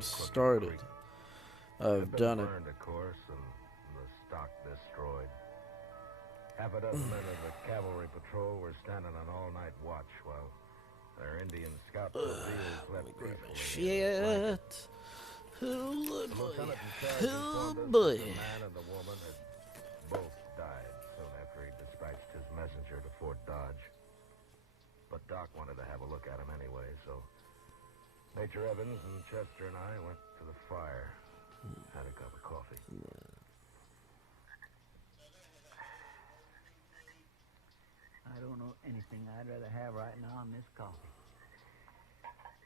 started. I've done it. Burned, of course, and the stock destroyed. Half a dozen men of the cavalry patrol were standing on all-night watch while their Indian scout Bill slept peacefully. Shit. Oh The boy. lieutenant in charge Oh informed us that boy. the man and the woman had both died soon after he dispatched his messenger to Fort Dodge. But Doc wanted to have a look at him anyway, so Major Evans and Chester and I went to the fire, had a cup of coffee. I don't know anything I'd rather have right now than this coffee.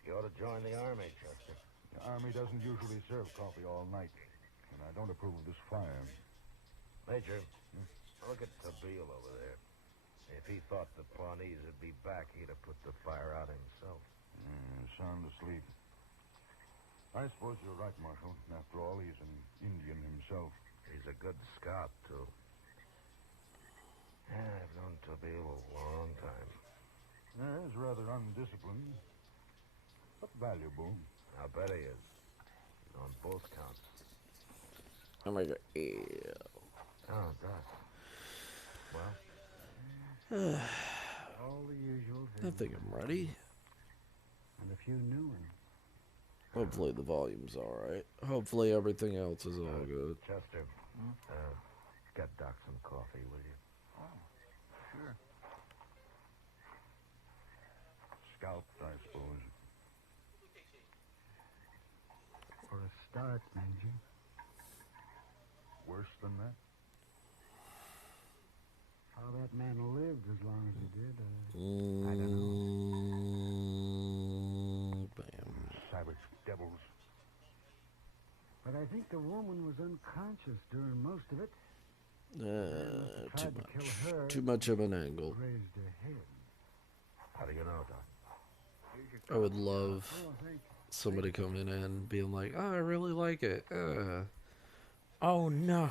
You ought to join the Army, Chester. The Army doesn't usually serve coffee all night, and I don't approve of this fire. Major, look at Tabeel over there. If he thought the Pawnees would be back, he'd have put the fire out himself. Sound asleep. I suppose you're right, Marshal. After all, he's an Indian himself. He's a good scout, too. Yeah, I've known Tabeel a long time. He's rather undisciplined, but valuable. I bet he is. On both counts. Oh my god. Ew. Oh, Doc. Well, All the usual I things. think I'm ready. And a few new ones. Hopefully the volume's alright. Hopefully everything else is all good. Chester, get Doc some coffee, will you? Sure. Scalped, I suppose. For a start, Major. Worse than that? How that man lived as long as he did, I don't Bam. Savage devils. But I think the woman was unconscious during most of it. Too Tried to kill much. her. Too much of an angle. Raised her head. How do you know, Doc? I would love Oh, thank you. somebody coming in and being like, oh, I really like it. Oh no.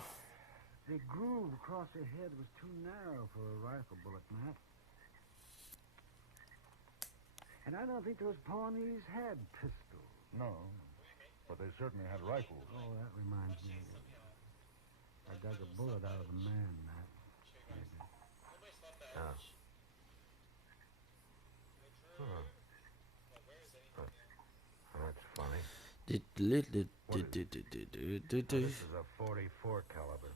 The groove across her head was too narrow for a rifle bullet, Matt. And I don't think those Pawnees had pistols. No, but they certainly had rifles. Oh, that reminds me. I dug a bullet out of the man, Matt. Oh. That's funny. This is a 44 caliber.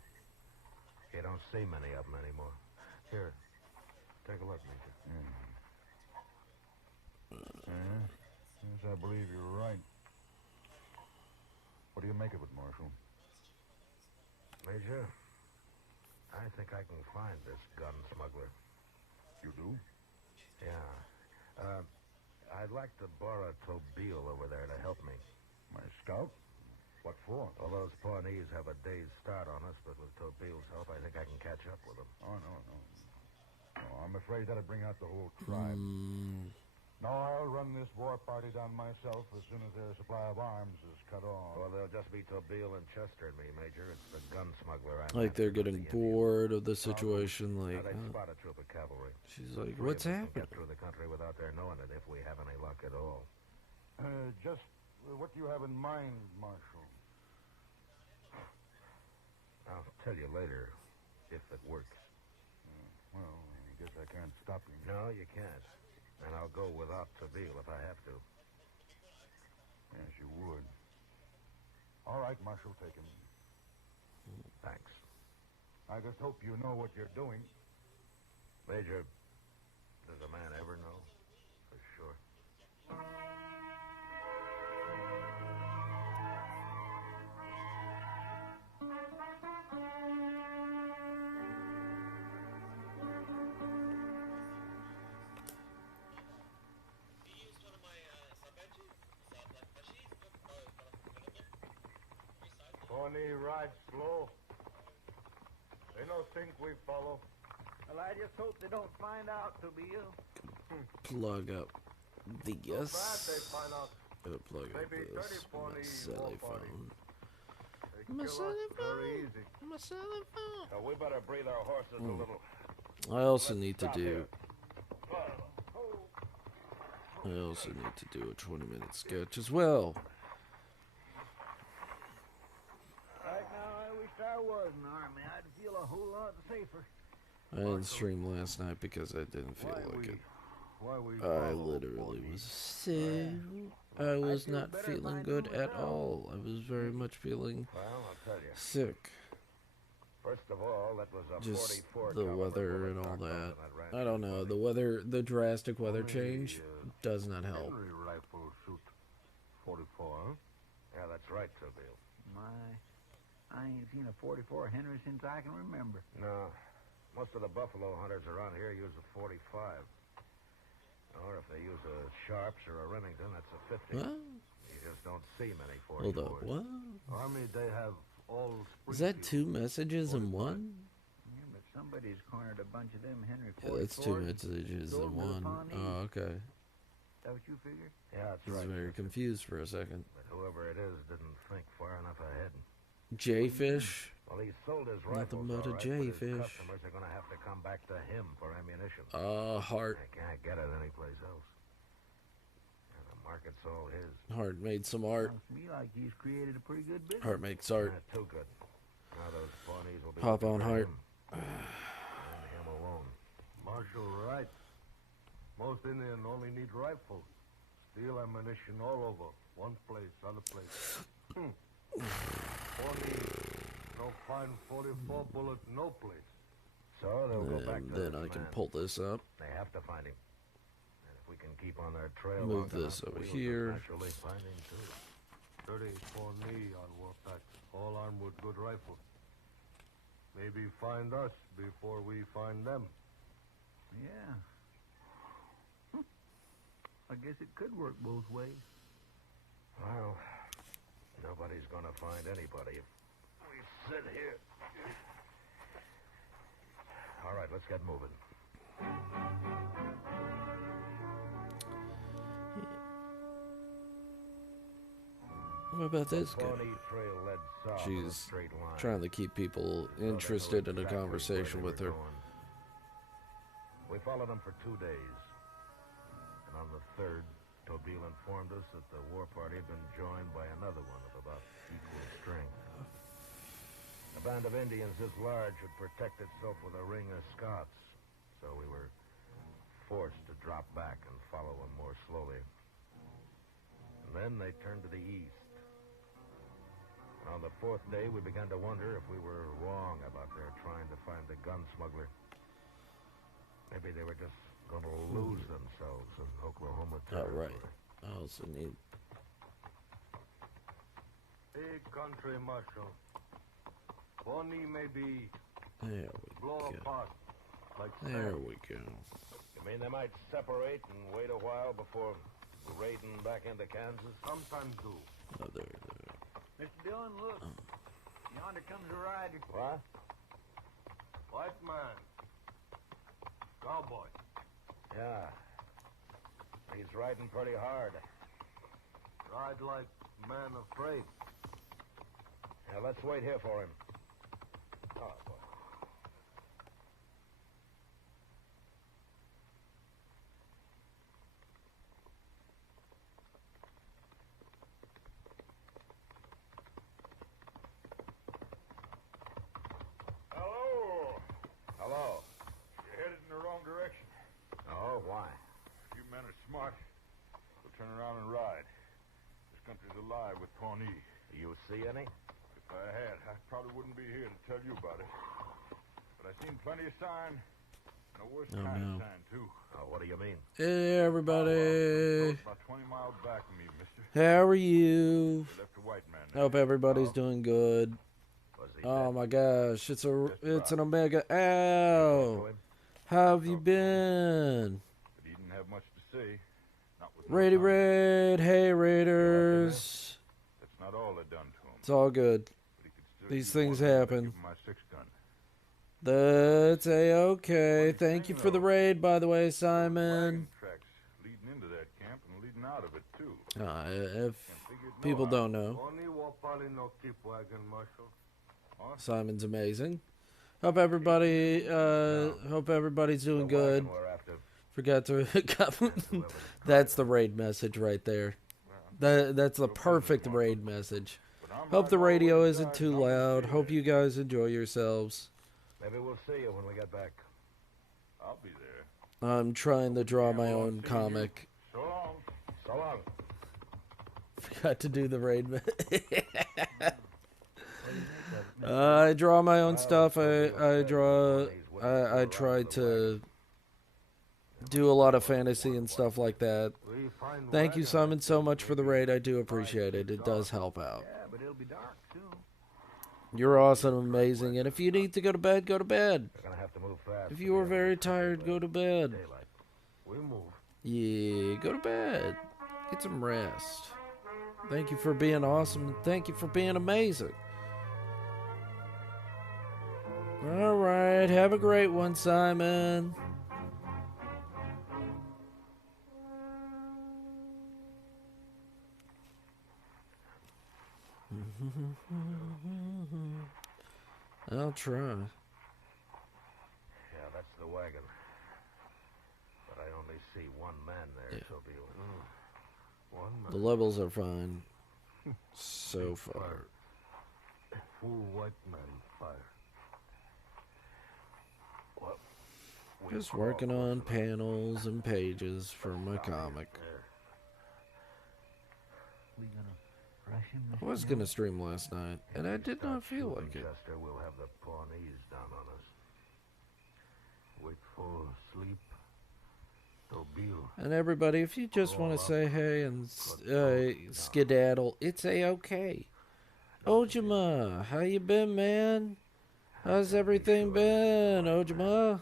You don't see many of them anymore. Here, take a look, Major. Yes, I believe you're right. What do you make of it, Marshal? Major, I think I can find this gun smuggler. You do? Yeah. I'd like to borrow Tabeel over there to help me. My scout? What for? All those Pawnees have a day's start on us, but with Tabeel's help, I think I can catch up with them. Oh, no. No, I'm afraid that'd bring out the whole tribe. No, I'll run this war party down myself as soon as their supply of arms is cut off. Well, there'll just be Tabeel and Chester and me, Major. It's the gun smuggler. Like they're getting bored of the situation. Now, Like, they oh. spot a troop of cavalry. She's like, Three what's of us can happening? get through the country without their knowing it if we have any luck at all. Just what do you have in mind, Marshal? I'll tell you later if it works. Well, I guess I can't stop you. No, you can't. And I'll go without Tabeel if I have to. Yes, you would. All right, Marshal, take him. Thanks. I just hope you know what you're doing. Major, does a man ever know? For sure. Pawnee ride slow. They no think we follow. Well, I just hope they don't find out, Tabeel. Plug up the Bad yes. they find out. Plug up Maybe 30 this. My Pawnees celly war party. phone. They My kill us celly very phone. easy. My celly phone. We better breathe our horses a little. I also need to stop do. here. I also need to do a 20-minute sketch as well. safer. I didn't stream last night because I didn't feel like it. I literally was sick. I was not feeling good at all. I was very much feeling Well, I'll tell you. sick. First of all, that was a Just 44 the caliber weather bullet and all knocked off that. in ranch I don't know. The weather, the drastic weather change does not help. Henry rifle shoot 44, huh? Yeah, that's right, Treville. I ain't seen a 44 Henry since I can remember. No, most of the buffalo hunters around here use a 45. Or if they use a Sharps or a Remington, that's a 50. What? You just don't see many 44s. Hold up. What? Army, they have all Is that two messages in one? Yeah, but somebody's cornered a bunch of them Henry 44s. Yeah, that's two messages Sold in to the one. Pawnees. Oh, okay. Is that what you figure? Yeah, that's I was right. very confused for a second. But whoever it is didn't think far enough ahead. J-fish? Well, he sold his Nothing rifles, but a all right, but his J-fish. customers are going to have to come back to him for ammunition. Heart. They can't get it anyplace else. And the market's all his. Heart made some art. Sounds to me like he's created a pretty good business. Heart makes art. Not too good. Now those Pawnees will be Pop looking on for Heart. him. And him alone. Marshal right. Most Indian only need rifles. Steel ammunition all over. One place, other place. 40, no fine 44 bullet, no place. So they'll go back And to then this I can man. pull this up. They have to find him. And if we can keep on their trail Move long this enough, over we'll here. eventually find him too. 34 knee on Warpath, all armed with good rifles. Maybe find us before we find them. Yeah. I guess it could work both ways. Well, nobody's gonna find anybody if we sit here. All right, let's get moving. What about this guy? Pawnee Trail led south in a She's straight line. trying to keep people So they knew interested in a exactly conversation where with they her. were going. We followed them for 2 days. And on the third, Tobeel informed us that the war party had been joined by another one of about equal strength. A band of Indians this large would protect itself with a ring of Scots, so we were forced to drop back and follow them more slowly. And then they turned to the east. And on the fourth day, we began to wonder if we were wrong about their trying to find the gun smuggler. Maybe they were just going to lose themselves in Oklahoma Oh, territory. right. I also need... Big country, Marshal. Pawnee may be There blow we go. apart like There sand. we go. You mean they might separate and wait a while before raiding back into Kansas? Sometimes do. Oh, there. Mr. Dillon, look. Yonder comes a rider. What? White man. Cowboy. Yeah. He's riding pretty hard. Ride like man afraid. Yeah, let's wait here for him. Oh, boy. Hello. Hello. You're headed in the wrong direction. Oh, why? If you men are smart, we'll turn around and ride. This country's alive with Pawnee. Do you see any? If I had, I probably wouldn't be here to tell you about it. But I've seen plenty of sign, and a worse Oh, kind no. of sign, too. Oh, what do you mean? Hey, everybody. It's about 20 miles back from me, mister. How are you? They left a white man I there. hope everybody's doing good. Was he Oh dead? my gosh, it's an Omega. Talk to Ow! him? How have you been? But he didn't have much to say. Not with Raidy no time. Raid, hey Raiders. That's not all they done to him. It's all good. But he could still These use things one gun to happen. give him my 6-gun. That's a-okay. What Thank you thing, for the though. raid, by the way, Wagon Simon. tracks leading into that camp and leading out of it, too. If Can't figure it people no don't know, Only Wapali no keep wagon, Marshal. Simon's amazing. Hope everybody's doing The good. wagon we're after. Forgot to... That's the raid message right there. That's the perfect raid message. But I'm Hope the riding all radio with isn't guys too I'm gonna loud. be Hope there. you guys enjoy yourselves. Maybe we'll see you when we get back. I'll be there. I'm trying to draw my own comic. So long. So long. Forgot to do the raid. I draw my own stuff. I try to do a lot of fantasy and stuff like that. Thank you, Simon, so much for the raid. I do appreciate it. It does help out. Yeah, but it'll be dark soon. You're awesome, amazing, and if you need to go to bed, go to bed. We're gonna have to move fast. If you are very tired, go to bed. Daylight. We move. Yeah, go to bed. Get some rest. Thank you for being awesome, and thank you for being amazing. All right, have a great one, Simon. I'll try. Yeah, that's the wagon. But I only see one man there, Yeah. so be one man. The levels are fine so far. Full white man fire. Well, we Just crawl working close on enough. panels and pages for my comic. There. We gonna rush him? I was gonna stream last night, and I did not feel like it. Chester, we'll have the Pawnees down on us. Wakeful, sleep, Tobile. And everybody, if you just want to say hey and skedaddle, it's a-okay. Ojima, how you been, man? How's everything been, Ojima?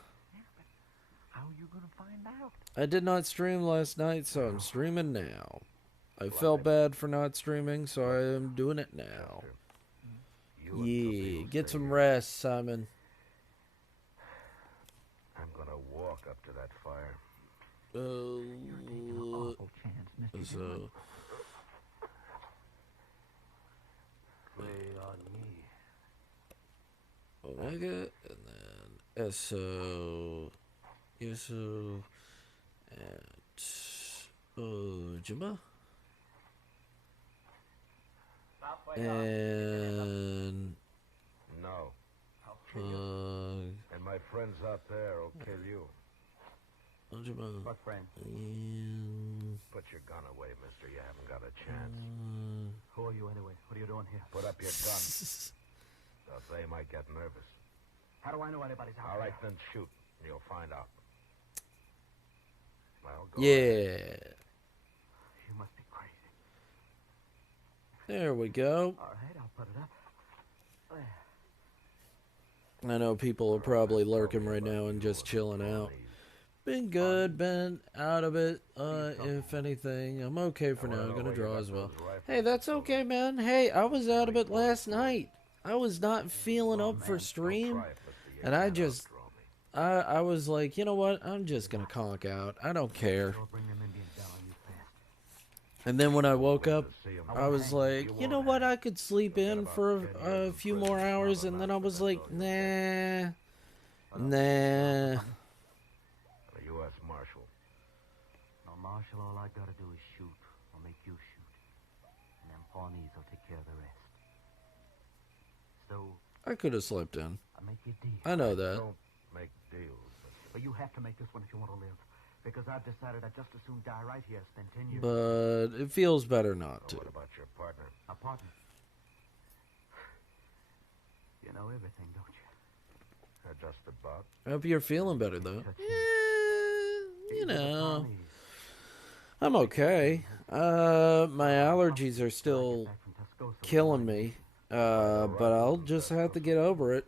How are you gonna find out? I did not stream last night, so I'm streaming now. I felt bad for not streaming, so I am doing it now. You and Yeah, Tobile get stay some here. rest, Simon. I'm gonna walk up to that fire. Awful chance, Mr. So, Play on me. Omega, and then SO, Yeso, and Ojima. And No. uh, And my friends out there will kill you. Ojima. What friend? And, Put your gun away, mister. You haven't got a chance. Who are you anyway? What are you doing here? Put up your gun. They might get nervous. How do I know anybody's out All right, there? then shoot. And you'll find out. Well, go yeah. ahead. You must be crazy. There we go. All right, I'll put it up. I know people are probably lurking right now and just chilling out. Been good, been out of it. If anything, I'm okay for now. I'm gonna draw as well. Hey, that's okay, man. Hey, I was out of it last night. I was not feeling up for stream, and I just, I was like, you know what? I'm just gonna conk out. I don't care. Go bring them Indians down on you fast. And then when I woke up, I was like, you know what? I could sleep in for a few more hours, and then I was like, nah. A U.S. Marshal. No, Marshal, all I gotta do is shoot, or make you shoot. And them Pawnees will take care of the rest. So, I could have slept in. I make you a deal. I know that. Don't make deals. But you have to make this one if you want to live. Because I've decided I'd just as soon die right here as spend 10 years. But it feels better not to. What about your partner? A partner. You know everything, don't you? Just about. I hope you're feeling better, though. You know, I'm okay. My allergies are still killing me. But I'll just have to get over it.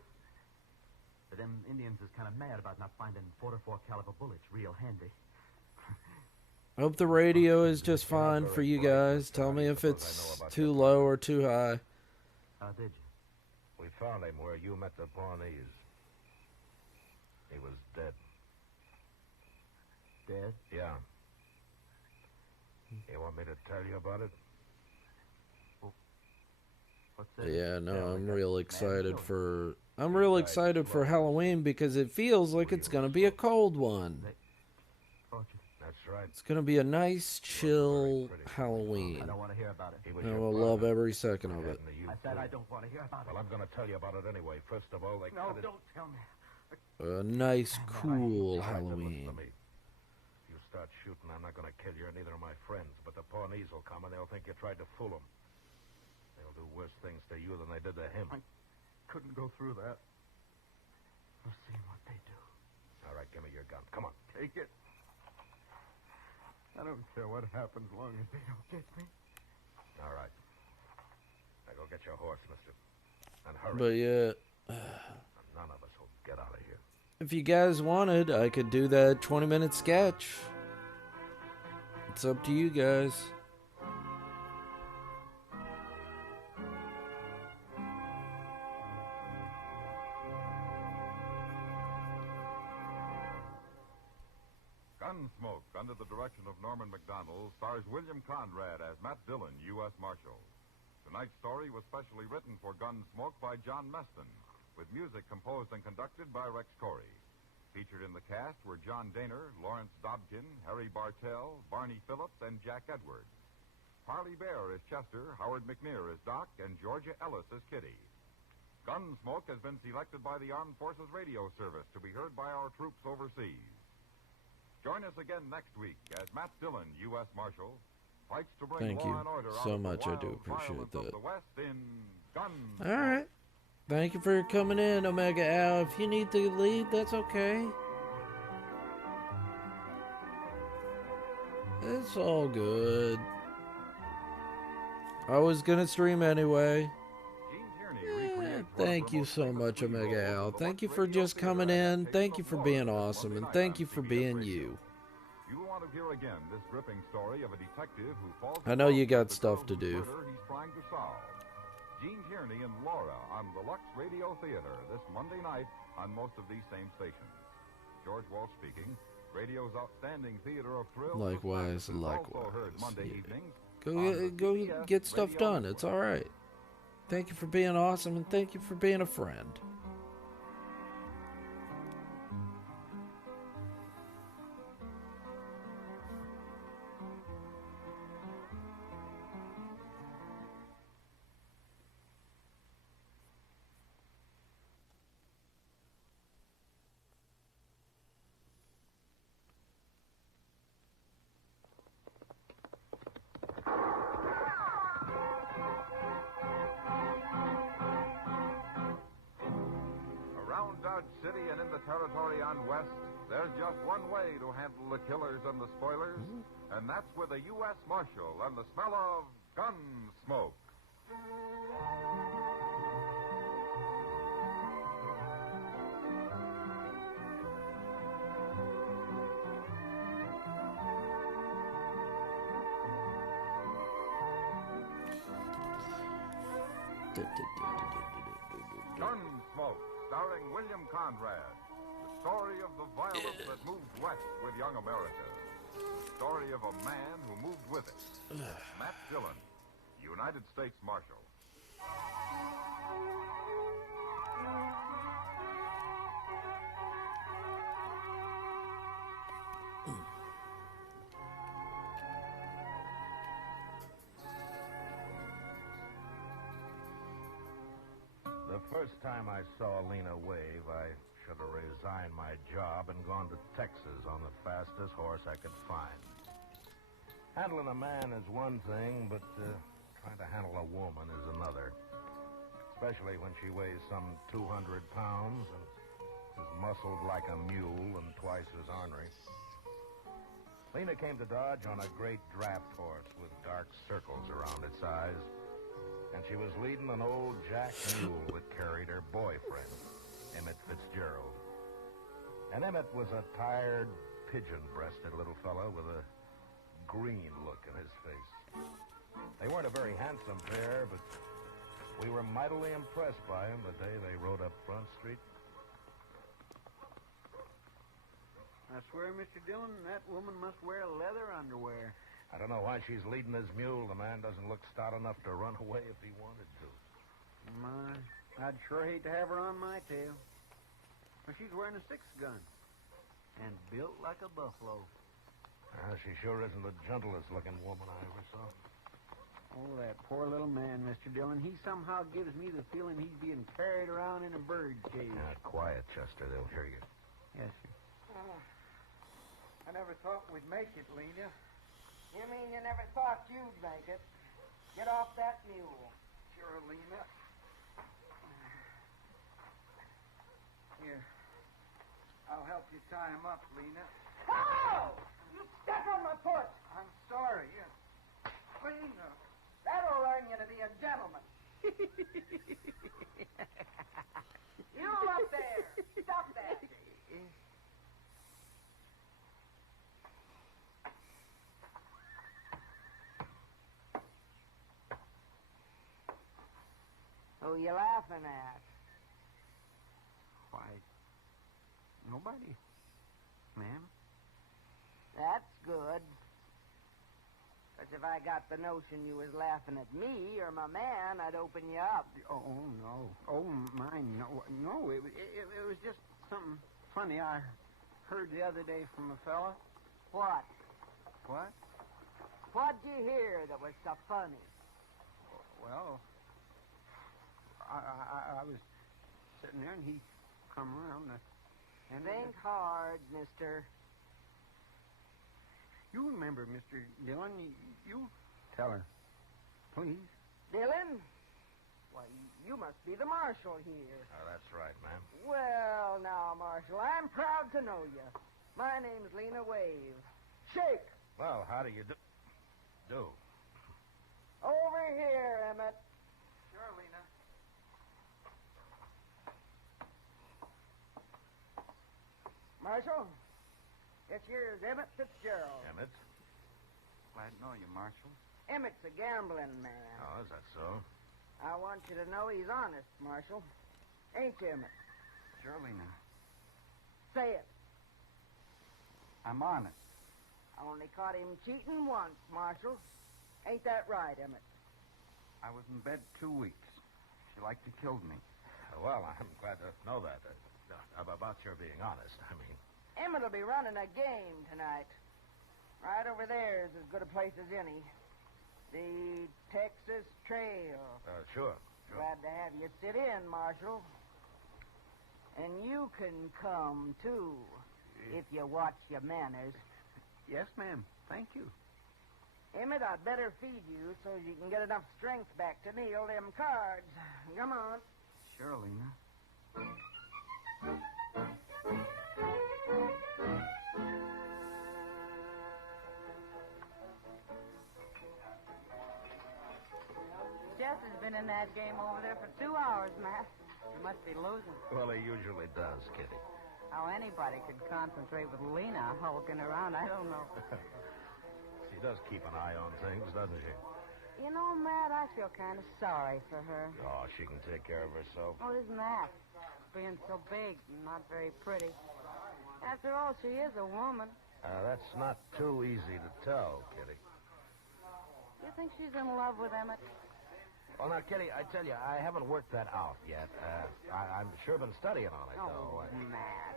But them Indians is kind of mad about not finding 44 caliber bullets real handy. Hope the radio is just fine for you guys. Tell me if it's too low or too high. How did you? We found him where you met the Pawnees. He was dead. Dead? Yeah. You want me to tell you about it? What's that? Yeah, no, I'm real excited for Halloween because it feels like it's gonna be a cold one. Torture. That's right. It's gonna be a nice, chill Halloween. I don't want to hear about it. He was I your will partner. love every second of Heading it. to you I said too. I don't want to hear about it. Well, I'm going to tell you about it anyway. First of all, they No, cut it. don't tell me. a nice, cool All right, then listen Halloween. to me. If you start shooting, I'm not going to kill you, or neither are my friends. But the Pawnees will come, and they'll think you tried to fool them. They'll do worse things to you than they did to him. I couldn't go through that. We'll see what they do. All right, give me your gun. Come on. Take it. I don't care what happens, long as they don't get me. All right. Now go get your horse, mister. And hurry. But yeah, None of us will get out of here. if you guys wanted, I could do that 20-minute sketch. It's up to you guys. Gunsmoke, under the direction of Norman Macdonald, stars William Conrad as Matt Dillon, U.S. Marshal. Tonight's story was specially written for Gunsmoke by John Meston, with music composed and conducted by Rex Corey. Featured in the cast were John Daner, Lawrence Dobkin, Harry Bartell, Barney Phillips, and Jack Edwards. Harley Bear is Chester, Howard McNear is Doc, and Georgia Ellis is Kitty. Gunsmoke has been selected by the Armed Forces Radio Service to be heard by our troops overseas. Join us again next week as Matt Dillon, U.S. Marshal, fights to bring Thank law you and order so out of the much. I do wild appreciate violence of that. the West in Gunsmoke. All right. Thank you for coming in, Omega Al. If you need to leave, that's okay. It's all good. I was gonna stream anyway. Gene Tierney recreates one of Thank the you most so famous much, lead Omega roles Al. of the Thank you Lux for Radio just Theater coming in. adaptation Thank of you for Florida being this awesome. Monday And night thank on you for CBS being Radio. you. You will want to hear again this gripping story of a detective who falls I know in love you got with the stuff girl to whose do. murder he's trying to solve. Gene Tierney and Laura on the Lux Radio Theater this Monday night on most of these same stations. George Walsh speaking. Radio's outstanding theater of thrills. Likewise, suspense is also likewise, heard Monday yeah. evenings Go on the go CBS get stuff Radio done. Network. It's all right. Thank you for being awesome, and thank you for being a friend. Around Dodge City and in the territory on West, there's just one way to handle the killers and the spoilers, and that's with a U.S. Marshal and the smell of gun smoke. Gunsmoke, starring William Conrad. The story of the violence that moved west with young America. The story of a man who moved with it. Matt Dillon, United States Marshal. The first time I saw Lena wave, I should have resigned my job and gone to Texas on the fastest horse I could find. Handling a man is one thing, but trying to handle a woman is another. Especially when she weighs some 200 pounds and is muscled like a mule and twice as ornery. Lena came to Dodge on a great draft horse with dark circles around its eyes. And she was leading an old jack mule that carried her boyfriend, Emmett Fitzgerald. And Emmett was a tired, pigeon-breasted little fellow with a green look in his face. They weren't a very handsome pair, but we were mightily impressed by them the day they rode up Front Street. I swear, Mr. Dillon, that woman must wear leather underwear. I don't know why she's leading his mule. The man doesn't look stout enough to run away if he wanted to. My, I'd sure hate to have her on my tail. But she's wearing a six-gun and built like a buffalo. She sure isn't the gentlest looking woman I ever saw. Oh, that poor little man, Mr. Dillon. He somehow gives me the feeling he's being carried around in a bird cage. Quiet, Chester. They'll hear you. Yes, sir. I never thought we'd make it, Lena. You mean you never thought you'd make it? Get off that mule. Sure, Lena. Here. I'll help you tie him up, Lena. Oh! You step on my foot! I'm sorry. Lena. That'll learn you to be a gentleman. You up there! Stop that! Who you laughing at? Why, nobody, ma'am. That's good. 'Cause if I got the notion you was laughing at me or my man, I'd open you up. Oh, no. Oh, mine, no. No, it was just something funny I heard the other day from a fella. What? What? What'd you hear that was so funny? Well, I was sitting there and he come around and Think hard, mister. You remember, Mr. Dillon, you tell her, please. Dillon? Why, you must be the marshal here. That's right, ma'am. Well, now, Marshal, I'm proud to know you. My name's Lena Wave. Shake! Well, how do you do? Over here, Emmett. Sure, Lena. Marshal, this here's Emmett Fitzgerald. Emmett? Glad to know you, Marshal. Emmett's a gambling man. Oh, is that so? I want you to know he's honest, Marshal. Ain't you, Emmett? Sure, Lena. Say it. I'm on it. I only caught him cheating once, Marshal. Ain't that right, Emmett? I was in bed 2 weeks. She like to killed me. Well, I'm glad to know that. About your being honest, I mean. Emmett'll be running a game tonight. Right over there is as good a place as any. The Texas Trail. Sure. Glad to have you sit in, Marshal. And you can come, too, if you watch your manners. Yes, ma'am. Thank you. Emmett, I'd better feed you so you can get enough strength back to kneel them cards. Come on. Sure, Lena. Jess has been in that game over there for 2 hours, Matt. He must be losing. Well, he usually does, Kitty. How anybody could concentrate with Lena hulking around, I don't know. She does keep an eye on things, doesn't she? You know, Matt, I feel kind of sorry for her. Oh, she can take care of herself. Oh, isn't that? Being so big and not very pretty. After all, she is a woman. That's not too easy to tell, Kitty. You think she's in love with Emmett? Well, now, Kitty, I tell you, I haven't worked that out yet. I'm sure been studying on it, though. Matt.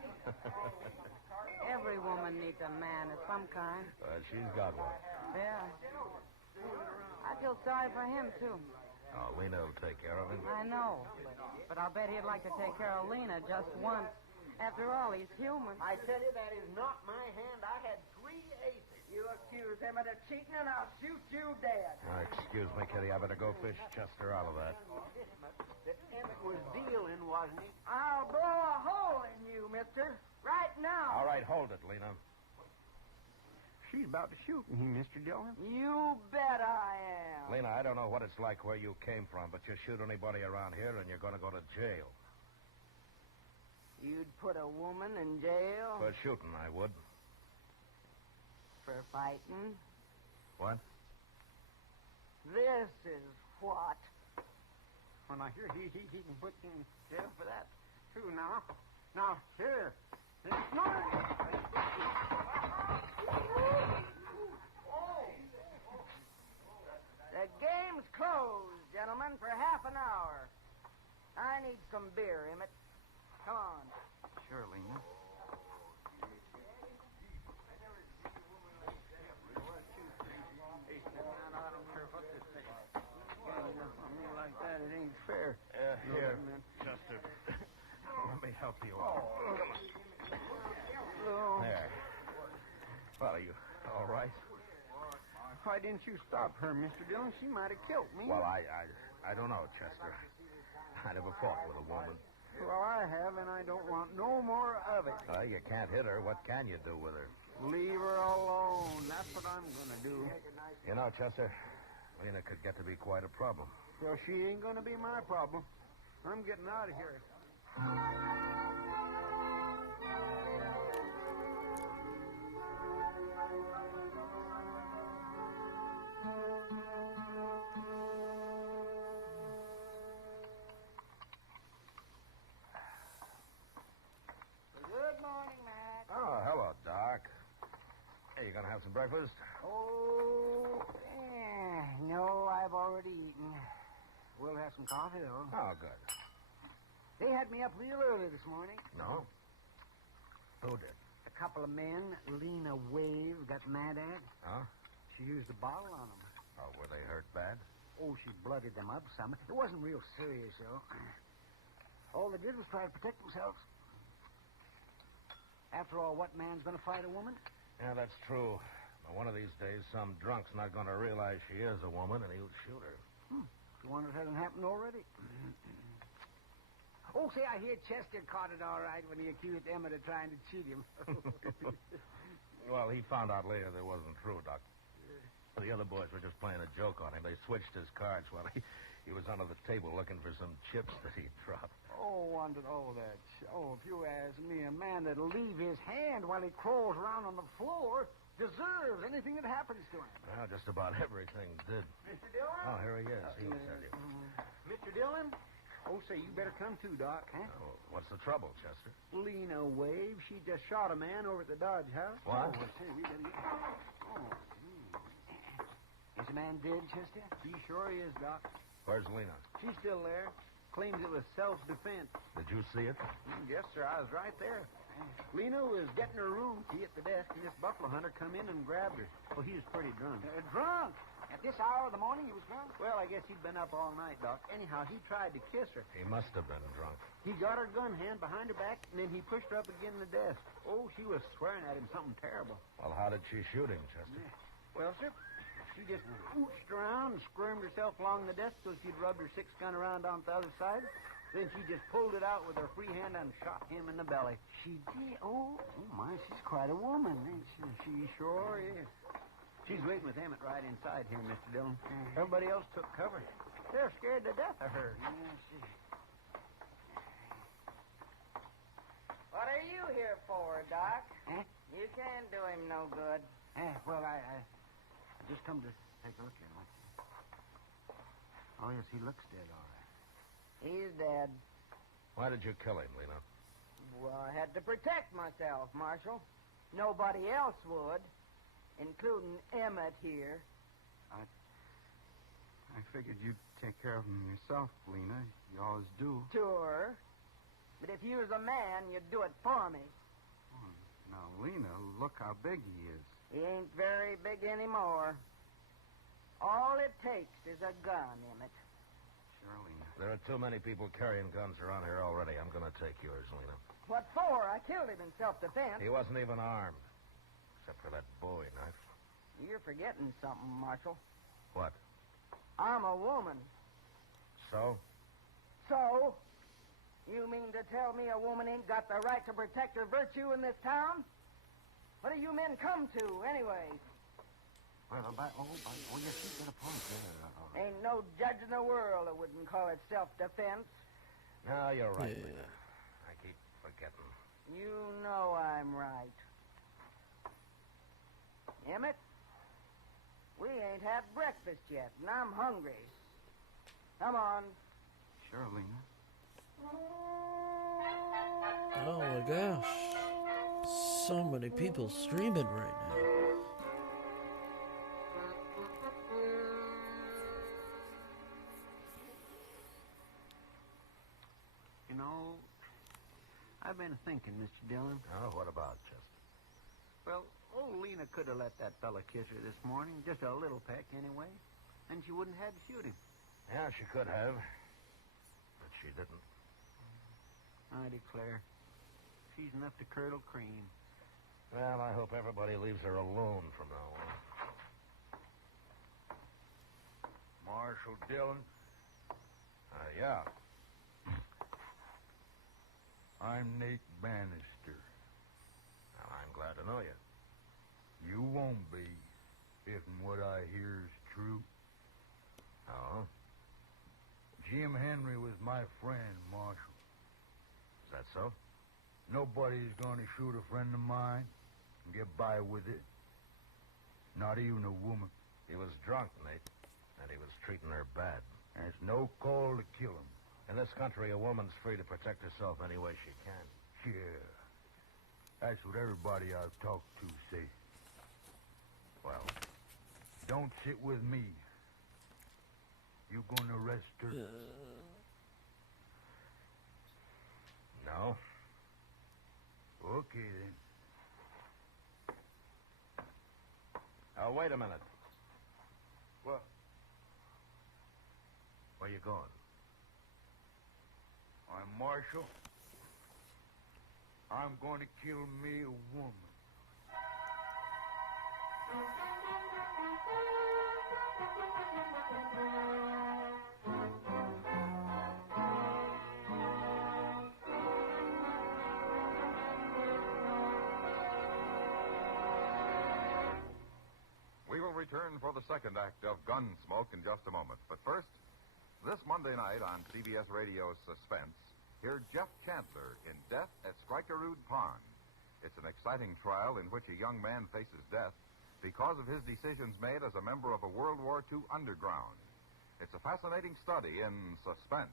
Every woman needs a man of some kind. She's got one. Yeah. I feel sorry for him, too. Oh, Lena will take care of him. I know. But I'll bet he'd like to take care of Lena just once. After all, he's human. I tell you, that is not my hand. I had 3 aces. You accuse Emmett of cheating, and I'll shoot you dead. Excuse me, Kitty. I better go fish Chester out of that. That Emmett was dealing, wasn't he? I'll blow a hole in you, mister. Right now. All right, hold it, Lena. She's about to shoot me, Mr. Dillon. You bet I am. Lena, I don't know what it's like where you came from, but you shoot anybody around here and you're going to go to jail. You'd put a woman in jail? For shooting, I would. For fighting? What? This is what? When I hear he can put you in jail for that, too, now. Now, here. The game's closed, gentlemen, for half an hour. I need some beer, Emmett. Come on. Sure, Lena. I don't care what this thing is. fair. Here, man. Chester. Let me help you Oh. out. Come Oh. on. There. Well, are you all right? Why didn't you stop her, Mr. Dillon? She might have killed me. Well, I don't know, Chester. I never fought with a woman. Well, I have, and I don't want no more of it. Well, you can't hit her. What can you do with her? Leave her alone. That's what I'm going to do. You know, Chester, Lena could get to be quite a problem. Well, she ain't going to be my problem. I'm getting out of here. Good morning, Mac. Oh, hello, Doc. Hey, you gonna have some breakfast? Oh, no, I've already eaten. We'll have some coffee, though. Oh, good. They had me up real early this morning. No? Who did? A couple of men Lena Wave got mad at. Huh? She used a bottle on them. Oh, were they hurt bad? Oh, she blooded them up some. It wasn't real serious, though. All they did was try to protect themselves. After all, what man's going to fight a woman? Yeah, that's true. But one of these days, some drunk's not gonna realize she is a woman, and he'll shoot her. You wonder if it hasn't happened already? Oh, say, I hear Chester caught it all right when he accused Emmett of trying to cheat him. Well, he found out later that wasn't true, Doc. The other boys were just playing a joke on him. They switched his cards while he was under the table looking for some chips that he'd dropped. If you ask me, a man that'll leave his hand while he crawls around on the floor deserves anything that happens to him. Well, just about everything did. Mr. Dillon? Oh, here he is. He'll tell you. Mr. Dillon? Oh, say, you better come too, Doc. Huh? Oh, what's the trouble, Chester? Lena Wave, she just shot a man over at the Dodge house. What? Oh, say, we better get... Is the man dead, Chester? He sure is, Doc. Where's Lena? She's still there. Claims it was self-defense. Did you see it? Yes, sir, I was right there. Lena was getting her room key at the desk, and this buffalo hunter come in and grabbed her. Well, he was pretty drunk. Drunk? At this hour of the morning he was drunk? Well, I guess he'd been up all night, Doc. Anyhow, he tried to kiss her. He must have been drunk. He got her gun hand behind her back, and then he pushed her up against the desk. Oh, she was swearing at him something terrible. Well, how did she shoot him, Chester? Well, sir, she just ooched around and squirmed herself along the desk so she'd rubbed her 6-gun around on the other side. Then she just pulled it out with her free hand and shot him in the belly. She did? Oh, my, she's quite a woman, ain't she? She sure is. She's waiting with Emmett right inside here, Mr. Dillon. Everybody else took cover. They're scared to death of her. What are you here for, Doc? Huh? You can't do him no good. Well, I just come to take a look at him. Oh, yes, he looks dead, all right. He's dead. Why did you kill him, Lena? Well, I had to protect myself, Marshal. Nobody else would, including Emmett here. I figured you'd take care of him yourself, Lena. You always do. Sure. But if you was a man, you'd do it for me. Oh, now, Lena, look how big he is. He ain't very big anymore. All it takes is a gun, Emmett. Sure, Lena. There are too many people carrying guns around here already. I'm going to take yours, Lena. What for? I killed him in self-defense. He wasn't even armed, except for that Bowie knife. You're forgetting something, Marshal. What? I'm a woman. So? So? You mean to tell me a woman ain't got the right to protect her virtue in this town? What do you men come to, anyways? Well, yes, she's got a point there. Ain't no judge in the world that wouldn't call it self-defense. No, you're right, Yeah. Lena. I keep forgetting. You know I'm right. Emmett, we ain't had breakfast yet, and I'm hungry. Come on. Sure, Lena. Oh my gosh. So many people streaming right now. You know, I've been thinking, Mr. Dillon. Oh, what about Chester? Well, old Lena could have let that fella kiss her this morning. Just a little peck, anyway. And she wouldn't have had to shoot him. Yeah, she could have. didn't. I declare. She's enough to curdle cream. Well, I hope everybody leaves her alone from now on. Marshal Dillon, Yeah. I'm Nate Bannister. Well, I'm glad to know you. You won't be, if what I hear is true. Oh? Jim Henry was my friend, Marshal. Is that so? Nobody's gonna shoot a friend of mine and get by with it. Not even a woman. He was drunk, Nate, and he was treating her bad. There's no call to kill him. In this country, a woman's free to protect herself any way she can. Yeah. That's what everybody I've talked to say. Well, Don't sit with me. You gonna arrest her? no. Okay, then. Now, wait a minute. What? Where you going? I'm Marshal. I'm going to kill me a woman. We will return for the second act of Gunsmoke in just a moment. But first, this Monday night on CBS Radio's Suspense, hear Jeff Chandler in Death at Skrikerud Pond. It's an exciting trial in which a young man faces death because of his decisions made as a member of a World War II underground. It's a fascinating study in suspense,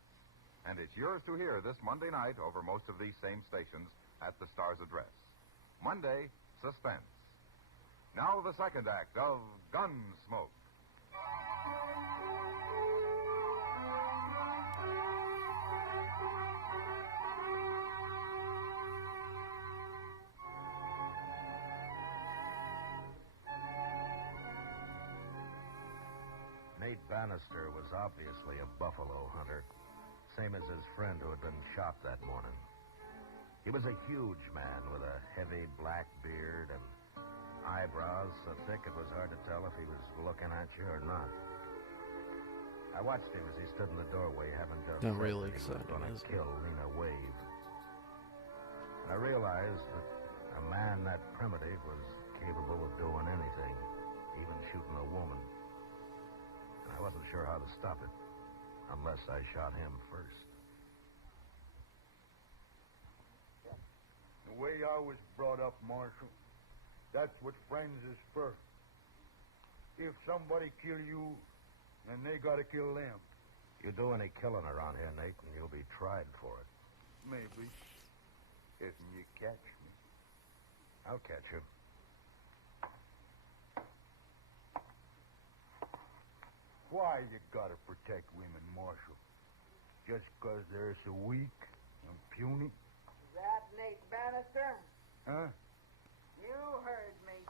and it's yours to hear this Monday night over most of these same stations at the Star's address. Monday, Suspense. Now the second act of Gunsmoke. Nate Bannister was obviously a buffalo hunter, same as his friend who had been shot that morning. He was a huge man with a heavy black beard and eyebrows so thick it was hard to tell if he was looking at you or not. I watched him as he stood in the doorway, having just Not said really that he was exciting, going is to it? kill Lena Wave. And I realized that a man that primitive was capable of doing anything, even shooting a woman. And I wasn't sure how to stop it, unless I shot him first. The way I was brought up, Marshal, that's what friends is for. If somebody kill you, then they gotta kill them. You do any killing around here, Nate, and you'll be tried for it. Maybe. If you catch me. I'll catch you. Why you gotta protect women, Marshal? Just 'cause they're so weak and puny? Is that Nate Bannister? Huh? You heard me.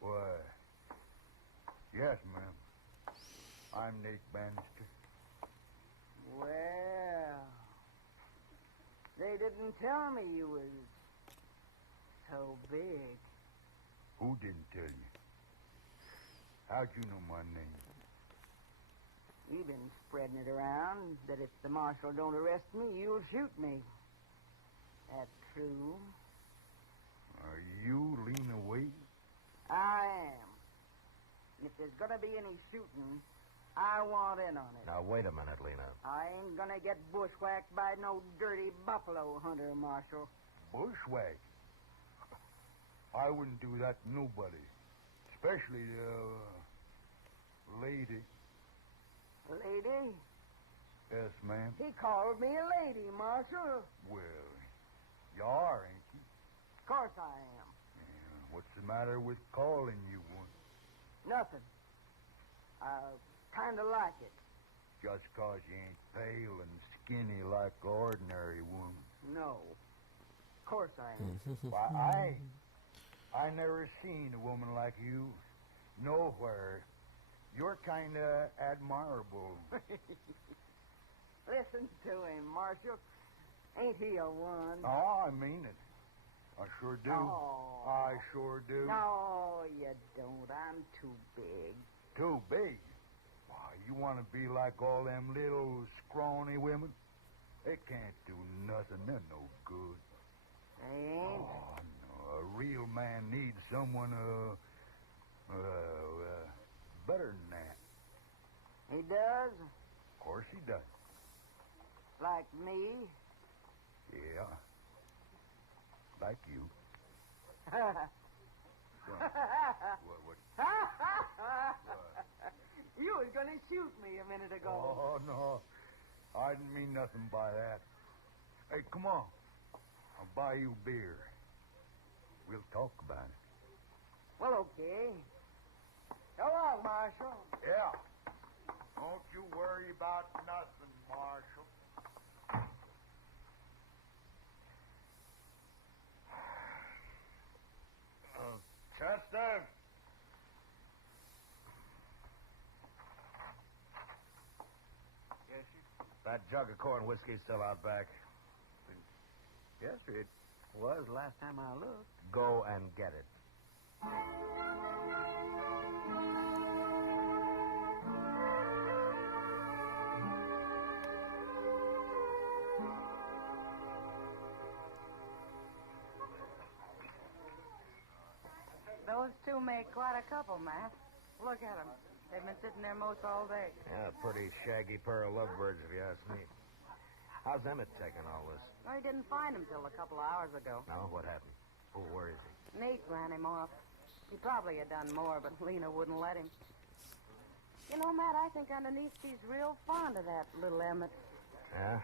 Why? Yes, ma'am. I'm Nate Bannister. Well, they didn't tell me you was so big. Who didn't tell you? How'd you know my name? We've been spreading it around that if the marshal don't arrest me, you'll shoot me. That's true. Are you Lena Wade? I am. If there's gonna be any shooting, I want in on it. Now, wait a minute, Lena. I ain't gonna get bushwhacked by no dirty buffalo hunter, Marshal. Bushwhack? I wouldn't do that to nobody. Especially, lady. Lady? Yes, ma'am. He called me a lady, Marshal. Well, you are, ain't you? Of course I am. Yeah, what's the matter with calling you one? Nothing. I kinda like it. Just 'cause you ain't pale and skinny like an ordinary woman. No. Of course I am. Why, I never seen a woman like you nowhere. You're kinda admirable. Listen to him, Marshal. Ain't he a one? Oh, I mean it. I sure do. Oh. I sure do. No, you don't. I'm too big. Too big? Why, you want to be like all them little scrawny women? They can't do nothing. They're no good. They ain't? Oh, no. A real man needs someone, better than that. He does? Of course he does. Like me? Yeah. Like you. What? You was going to shoot me a minute ago. Oh, no. I didn't mean nothing by that. Hey, come on. I'll buy you beer. We'll talk about it. Well, okay. So long, Marshal. Yeah. Don't you worry about nothing, Marshal. Chester? Yes, sir. That jug of corn whiskey's still out back. Yes, sir. It was last time I looked. Go and get it. Those two make quite a couple, Matt. Look at them. They've been sitting there most all day. Yeah, pretty shaggy pair of lovebirds, if you ask me. How's Emmett taking all this? Well, he didn't find him till a couple of hours ago. No, what happened? Oh, where is he? Nate ran him off. He probably had done more, but Lena wouldn't let him. You know, Matt, I think underneath she's real fond of that little Emmett. Yeah?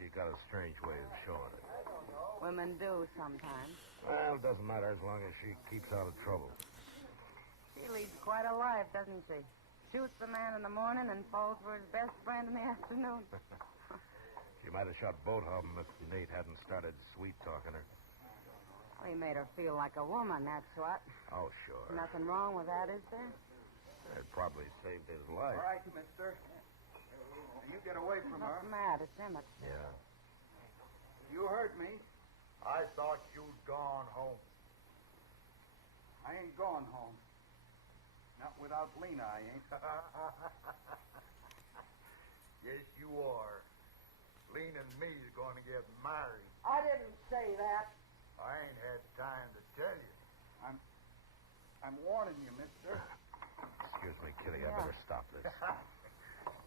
She's got a strange way of showing it. Women do sometimes. Well, it doesn't matter as long as she keeps out of trouble. She leads quite a life, doesn't she? Shoots the man in the morning and falls for his best friend in the afternoon. She might have shot both of them if Nate hadn't started sweet-talking her. Well, he made her feel like a woman, that's what. Oh, sure. Nothing wrong with that, is there? It probably saved his life. All right, mister. You get away from her. What's the matter? It's Emmett. Yeah. You heard me. I thought you'd gone home. I ain't going home. Not without Lena, I ain't. Yes, you are. Lena and me's going to get married. I didn't say that. I ain't had time to tell you. I'm warning you, mister. Excuse me, Kitty. I better stop this.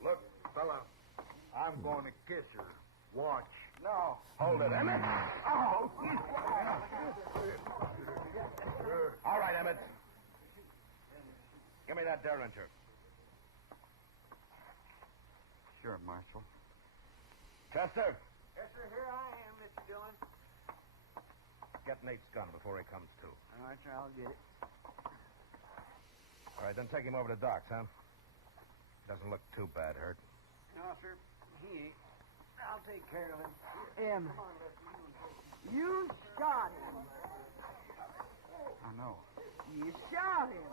Look, fella, I'm going to kiss her. Watch. No. Hold it, Emmett. Oh! All right, Emmett. Give me that derringer. Sure, Marshal. Chester, Yes, sir. Here I am, Mr. Dillon. get Nate's gun before he comes to. All right, sir. I'll get it. All right, then take him over to Doc's, huh? Doesn't look too bad hurt. No, sir. He ain't. I'll take care of him. Em, you shot him. I know. You shot him.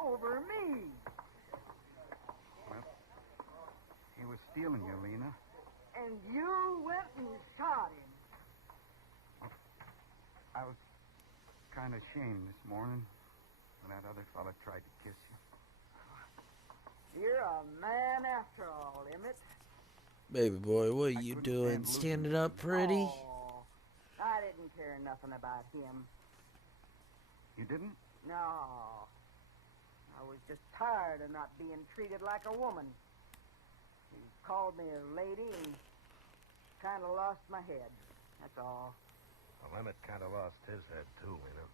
Over me. Well, he was stealing you, Lena. And you went and shot him. I was kind of ashamed this morning when that other fella tried to kiss you. You're a man after all, Emmett. Baby boy, what are you doing? Standing up pretty? Oh, I didn't care nothing about him. You didn't? No. I was just tired of not being treated like a woman. He called me a lady and kind of lost my head. That's all. Well, Emmett kind of lost his head, too, you know.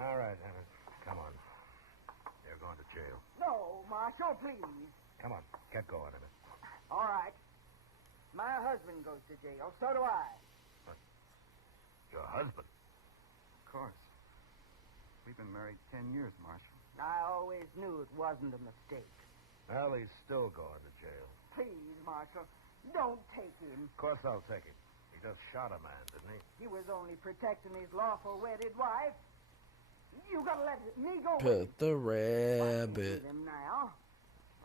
All right, Emmett. Come on. You're going to jail. No, Marshal, please. Come on. Get going, Emmett. All right. My husband goes to jail. So do I. Your husband? Of course. We've been married 10 years, Marshal. I always knew it wasn't a mistake. Well, he's still going to jail. Please, Marshal, don't take him. Of course I'll take him. He just shot a man, didn't he? He was only protecting his lawful wedded wife. You gotta let me go. Put the I can rabbit. leave him now.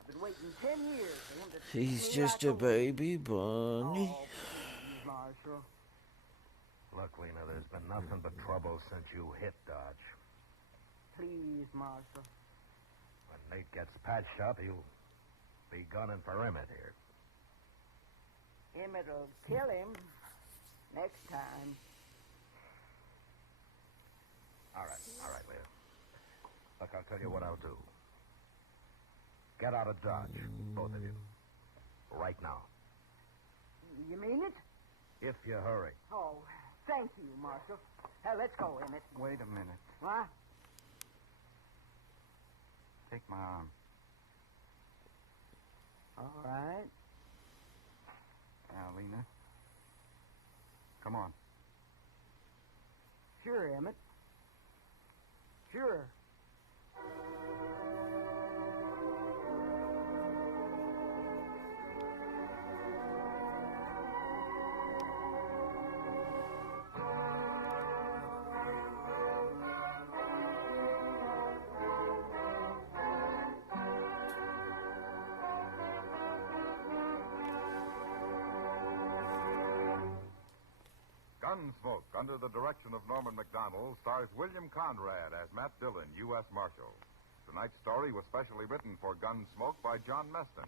Been waiting 10 years for him to treat He's me just like a baby bunny. Oh, please, Marshal. Look, Lena, there's been nothing but trouble since you hit Dodge. Please, Marshal. When Nate gets patched up, he'll be gunning for Emmett here. Emmett'll kill him next time. All right, Lena. Look, I'll tell you what I'll do. Get out of Dodge, both of you. Right now. You mean it? If you hurry. Oh, thank you, Marshal. Let's go, Emmett. Wait a minute. What? Take my arm. All right. Now, Lena. Come on. Sure, Emmett. Sure. Gunsmoke, under the direction of Norman Macdonald, stars William Conrad as Matt Dillon, U.S. Marshal. Tonight's story was specially written for Gunsmoke by John Meston,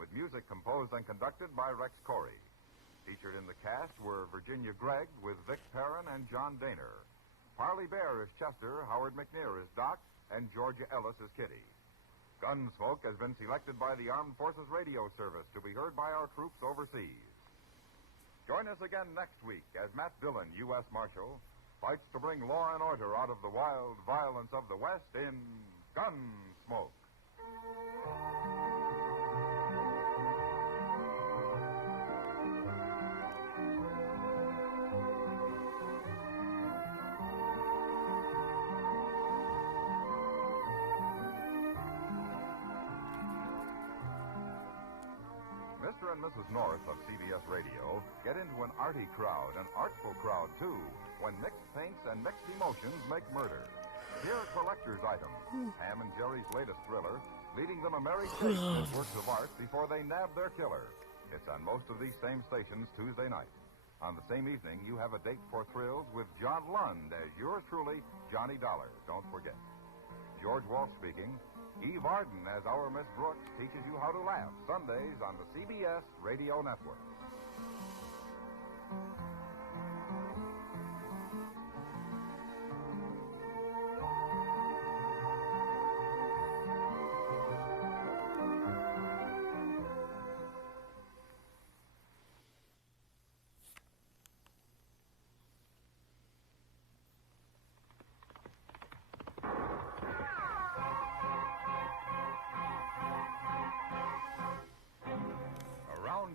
with music composed and conducted by Rex Corey. Featured in the cast were Virginia Gregg with Vic Perrin and John Daner. Parley Bear is Chester, Howard McNear is Doc, and Georgia Ellis is Kitty. Gunsmoke has been selected by the Armed Forces Radio Service to be heard by our troops overseas. Join us again next week as Matt Dillon, U.S. Marshal, fights to bring law and order out of the wild violence of the West in Gunsmoke. Mr. and Mrs. North of CBS Radio get into an arty crowd, an artful crowd, too, when mixed paints and mixed emotions make murder. Here are collector's items. Ham and Jerry's latest thriller, leading them a merry chase with works of art before they nab their killer. It's on most of these same stations Tuesday night. On the same evening, you have a date for thrills with John Lund as yours truly, Johnny Dollar. Don't forget. George Walsh speaking. Eve Arden as our Miss Brooks teaches you how to laugh. Sundays on the CBS Radio Network.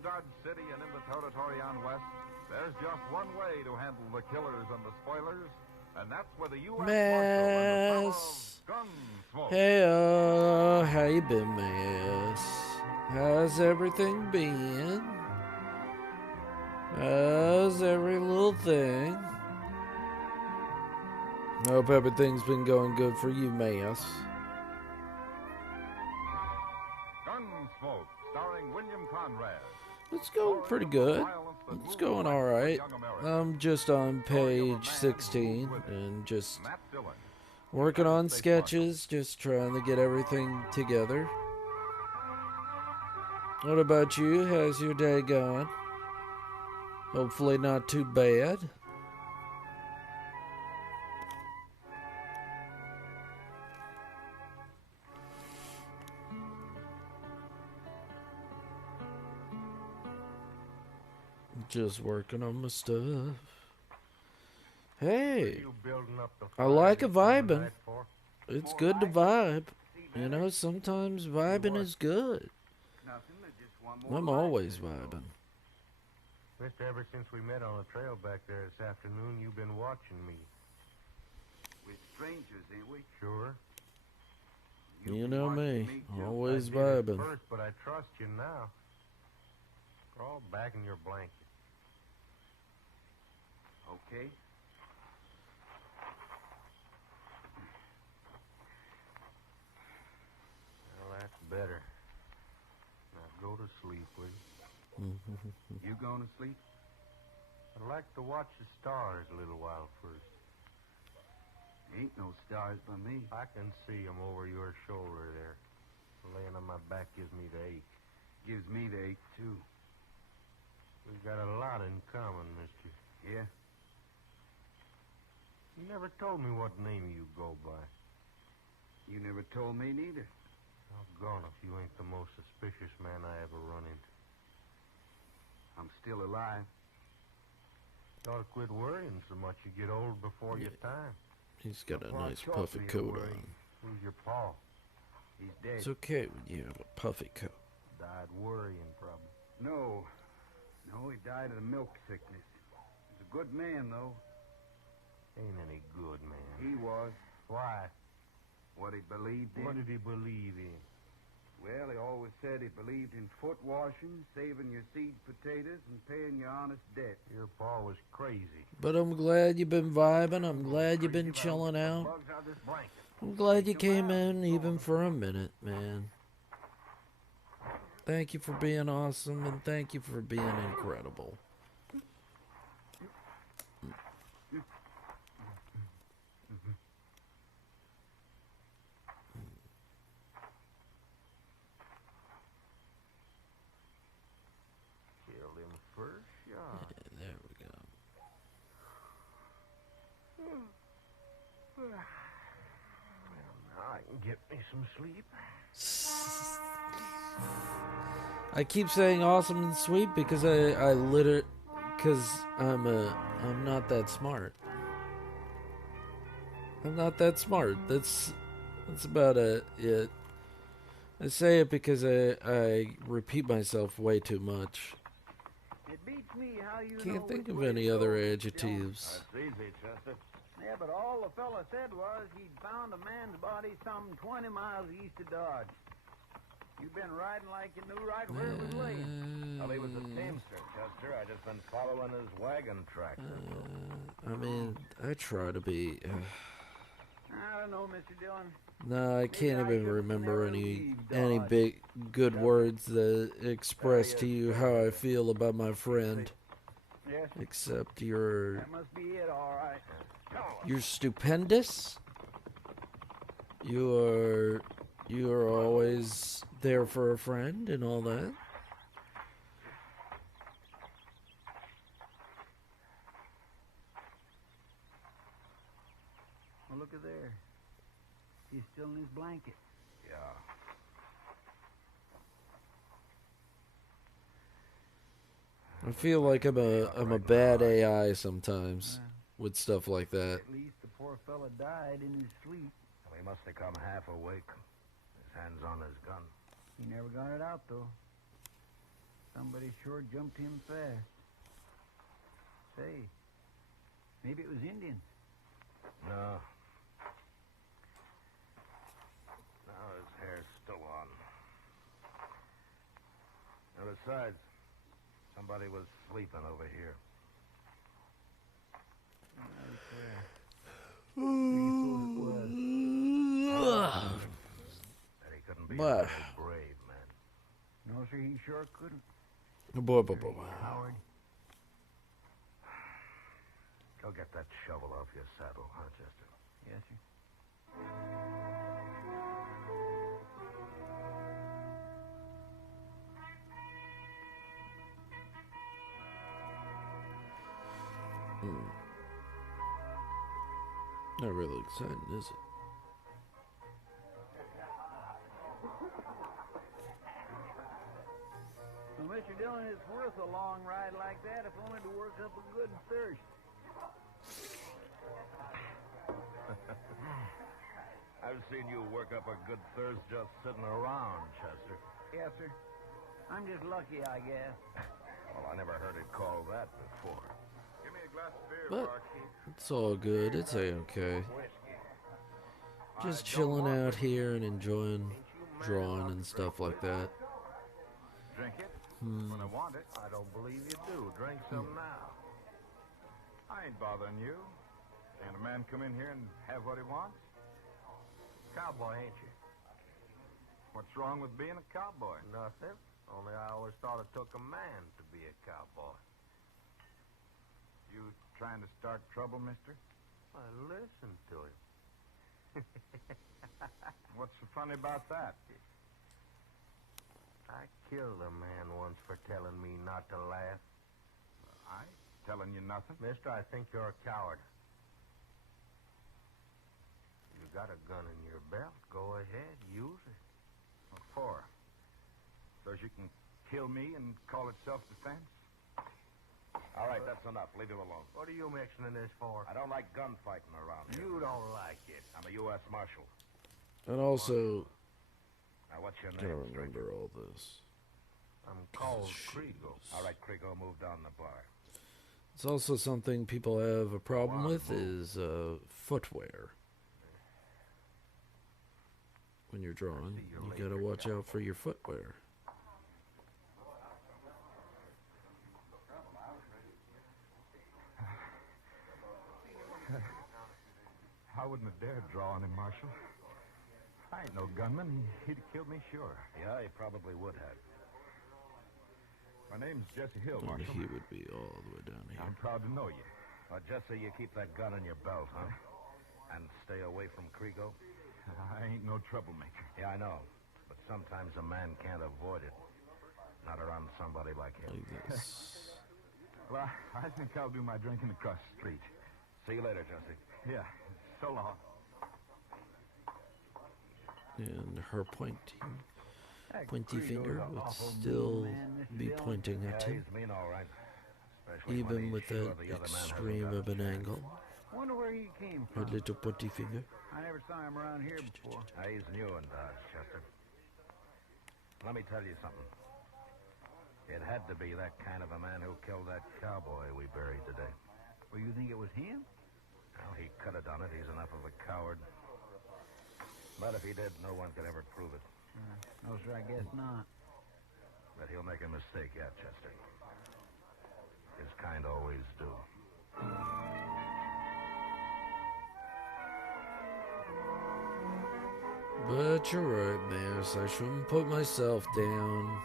Dodge City and in the territory on West, there's just one way to handle the killers and the spoilers, and that's with a U.S. Mess. Gunsmoke. Hey, how you been, Mess? How's everything been? How's every little thing? Hope everything's been going good for you, Mess. Gunsmoke, starring William Conrad. It's going pretty good. It's going alright. I'm just on page 16 and just working on sketches, just trying to get everything together. What about you? How's your day going? Hopefully not too bad. Just working on my stuff. Hey, I like a vibing. It's good to vibe. You know, sometimes vibing is good. I'm always vibing. Mister, ever since we met on the trail back there this afternoon, you've been watching me. We're strangers, ain't we? Sure. You know me, always I did at vibing. first, but I trust you now. Crawl back in your blanket. Okay. Well, that's better. You going to sleep? I'd like to watch the stars a little while first. Ain't no stars by me. I can see 'em over your shoulder there. Laying on my back gives me the ache. Gives me the ache, too. We've got a lot in common, mister. Yeah? You never told me what name you go by. You never told me neither. Doggone if you ain't the most suspicious man I ever run into. I'm still alive. You ought to quit worrying so much. You get old before your time. He's got a Well, nice talk puffy to you, coat worry. on. Who's your pa? He's dead. It's okay when you have a puffy coat. Died worrying, probably. No. No, he died of the milk sickness. He's a good man, though. Ain't any good, man. He was. Why? What he believed in. What did he believe in? Well, he always said he believed in foot washing, saving your seed potatoes, and paying your honest debt. Your pa was crazy. But I'm glad you've been vibing. I'm glad you've been chilling out. Bugs out this blanket. I'm glad you came in even for a minute, man. Thank you for being awesome, and thank you for being incredible. Killed him first shot. Yeah, there we go. Well, now I can get me some sleep. I keep saying awesome and sweet because because I'm not that smart. I'm not that smart. That's about it. I say it because I repeat myself way too much. It beats me how you know Can't think which of way any to other go, adjectives. That's easy, Chester. Yeah, but all the fella said was he'd found a man's body some 20 miles east of Dodge. You've been riding like you knew right where it was laying. Well, he was a teamster, Chester. I just been following his wagon tracks. I mean, I try to be. I don't know, Mr. Dillon. No, I can't I even should remember never any leave big good words that express to you how I feel about my friend. Yes, Except you're that must be it, all right. you're stupendous. You are always there for a friend and all that. Well, look at there. He's still in his blanket. Yeah. I feel like I'm a bad AI sometimes with stuff like that. At least the poor fella died in his sleep. Well, he must have come half awake. His hands on his gun. He never got it out, though. Somebody sure jumped him fast. Say, maybe it was Indians. No. Now his hair's still on. And besides, somebody was sleeping over here. That he couldn't be a But- very brave man. No, sir, he sure couldn't. Boy. Howard. Go get that shovel off your saddle, huh, Chester? Yes, sir. Not really exciting, is it? Well, Mr. Dillon, it's worth a long ride like that if only to work up a good thirst. I've seen you work up a good thirst just sitting around, Chester. Yes, sir. I'm just lucky, I guess. Well, I never heard it called that before. Give me a glass of beer, But barkeep. it's all good. It's a-okay. Just chilling out here and enjoying drawing and stuff like that. Drink it when I want it. I don't believe you do. Drink some now. I ain't bothering you. Can't a man come in here and have what he wants? Cowboy, ain't you? What's wrong with being a cowboy? Nothing. Only I always thought it took a man to be a cowboy. You trying to start trouble, mister? I listened to him. What's so funny about that? I killed a man once for telling me not to laugh. I telling you nothing? Mister, I think you're a coward. You got a gun in your belt. Go ahead, use it. What for? So you can kill me and call it self-defense? All right, that's enough. Leave him alone. What are you mixing this for? I don't like gunfighting around here. You don't like it. I'm a U.S. Marshal. And also, Now, what's your I name, don't stranger? remember all this. I'm called Kriegel. All right, Krigo, move down the bar. It's also something people have a problem with is footwear. When you're drawing, you gotta watch out for your footwear. I wouldn't have dared draw on him, Marshal. I ain't no gunman. He'd have killed me, sure. Yeah, he probably would have. My name's Jesse Hill, And Marshal. he would be all the way down here. I'm proud to know you. Jesse, you keep that gun in your belt, huh? And stay away from Krigo? I ain't no troublemaker. Yeah, I know. But sometimes a man can't avoid it. Not around somebody like him. Like this. Well, I think I'll do my drinking across the street. See you later, Jesse. Yeah, so long. And her pointy Krigo's finger an would awful still mean man, Mr. be Dillon. pointing Yeah, at him, he's mean, all right. Especially when even he's with sure that the other man hasn't extreme got of a an chance. angle. Wonder where he came Her from. little pointy finger. I never saw him around here before. He's new in Dodge, Chester. Let me tell you something. It had to be that kind of a man who killed that cowboy we buried today. Well, you think it was him? Well, he could have done it. He's enough of a coward. But if he did, no one could ever prove it. No, sir, I guess not. But he'll make a mistake yet, Chester. His kind always do. But you're right, Mass. I shouldn't put myself down.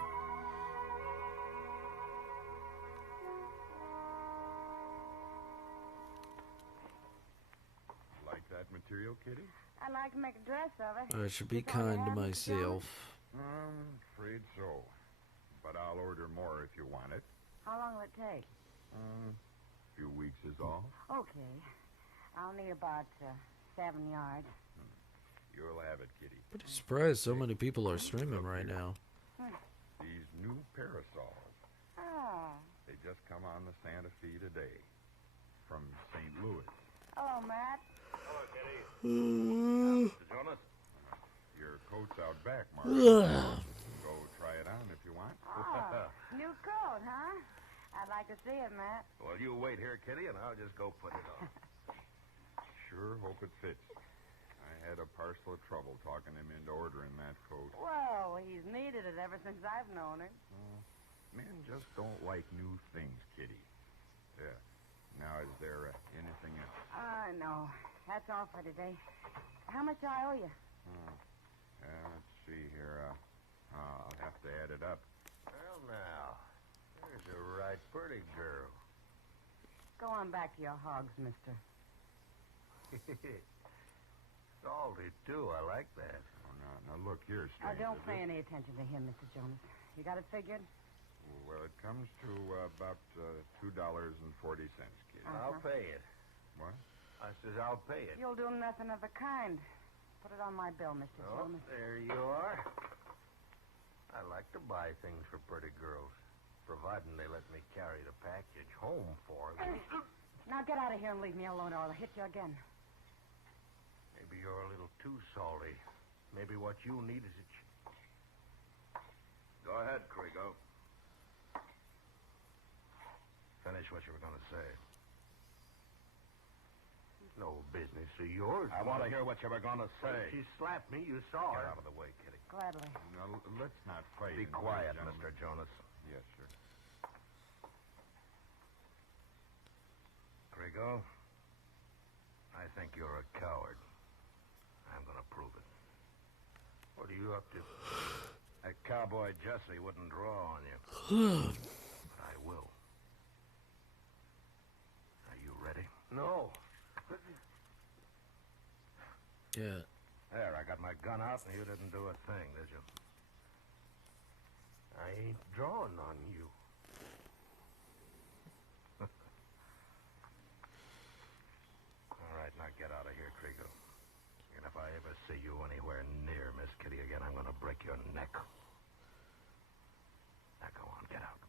Like that material, Kitty? I'd like to make a dress of it. I should be That's all you kind to have, Mr. myself. I'm afraid so. But I'll order more if you want it. How long will it take? A few weeks is all. Okay. I'll need about 7 yards. You'll have it, Kitty. Pretty surprised so many people are streaming right now. These new parasols. Oh. They just come on the Santa Fe today. From St. Louis. Hello, Matt. Mr. Jonas? Your coat's out back, Mark. Ugh. Go try it on if you want. Oh, new coat, huh? I'd like to see it, Matt. Well, you wait here, Kitty, and I'll just go put it on. Sure hope it fits. I had a parcel of trouble talking him into ordering that coat. Well, he's needed it ever since I've known him. Men just don't like new things, Kitty. Yeah. Now, is there anything else? No. That's all for today. How much I owe you? Let's see here. I'll have to add it up. Well, now, there's a right pretty girl. Go on back to your hogs, mister. Salty, too. I like that. Oh, now look here, stranger. Don't pay any attention to him, Mr. Jonas. You got it figured? Well, it comes to about $2.40, Kitty. I'll pay it. What? I says I'll pay it. You'll do nothing of the kind. Put it on my bill, Mr. Oh, Jonas. there you are. I like to buy things for pretty girls, providing they let me carry the package home for them. Now get out of here and leave me alone, or I'll hit you again. Maybe you're a little too salty. Maybe what you need is a... Go ahead, Krigo. Finish what you were going to say. It's no business of yours. I want to hear what you were going to say. She slapped me. You saw Get her. out of the way, Kitty. Gladly. Now, let's not fight. Be in the way, quiet, gentlemen. Mr. Jonas. Yes, sir. Krigo, I think you're a coward. I'm going to prove it. What are you up to? That cowboy Jesse wouldn't draw on you. But I will. Are you ready? No. Yeah. There, I got my gun out and you didn't do a thing, did you? I ain't drawing on you. All right, now get out of here, Kriego. And if I ever see you anywhere near Miss Kitty again, I'm gonna break your neck. Now go on, get out.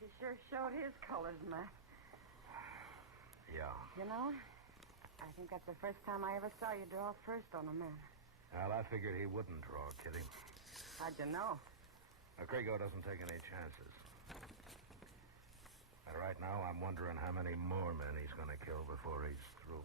He sure showed his colors, Matt. Yeah. You know, I think that's the first time I ever saw you draw first on a man. Well, I figured he wouldn't draw, Kitty. How'd you know? Now, Kriego doesn't take any chances. And right now, I'm wondering how many more men he's gonna kill before he's through.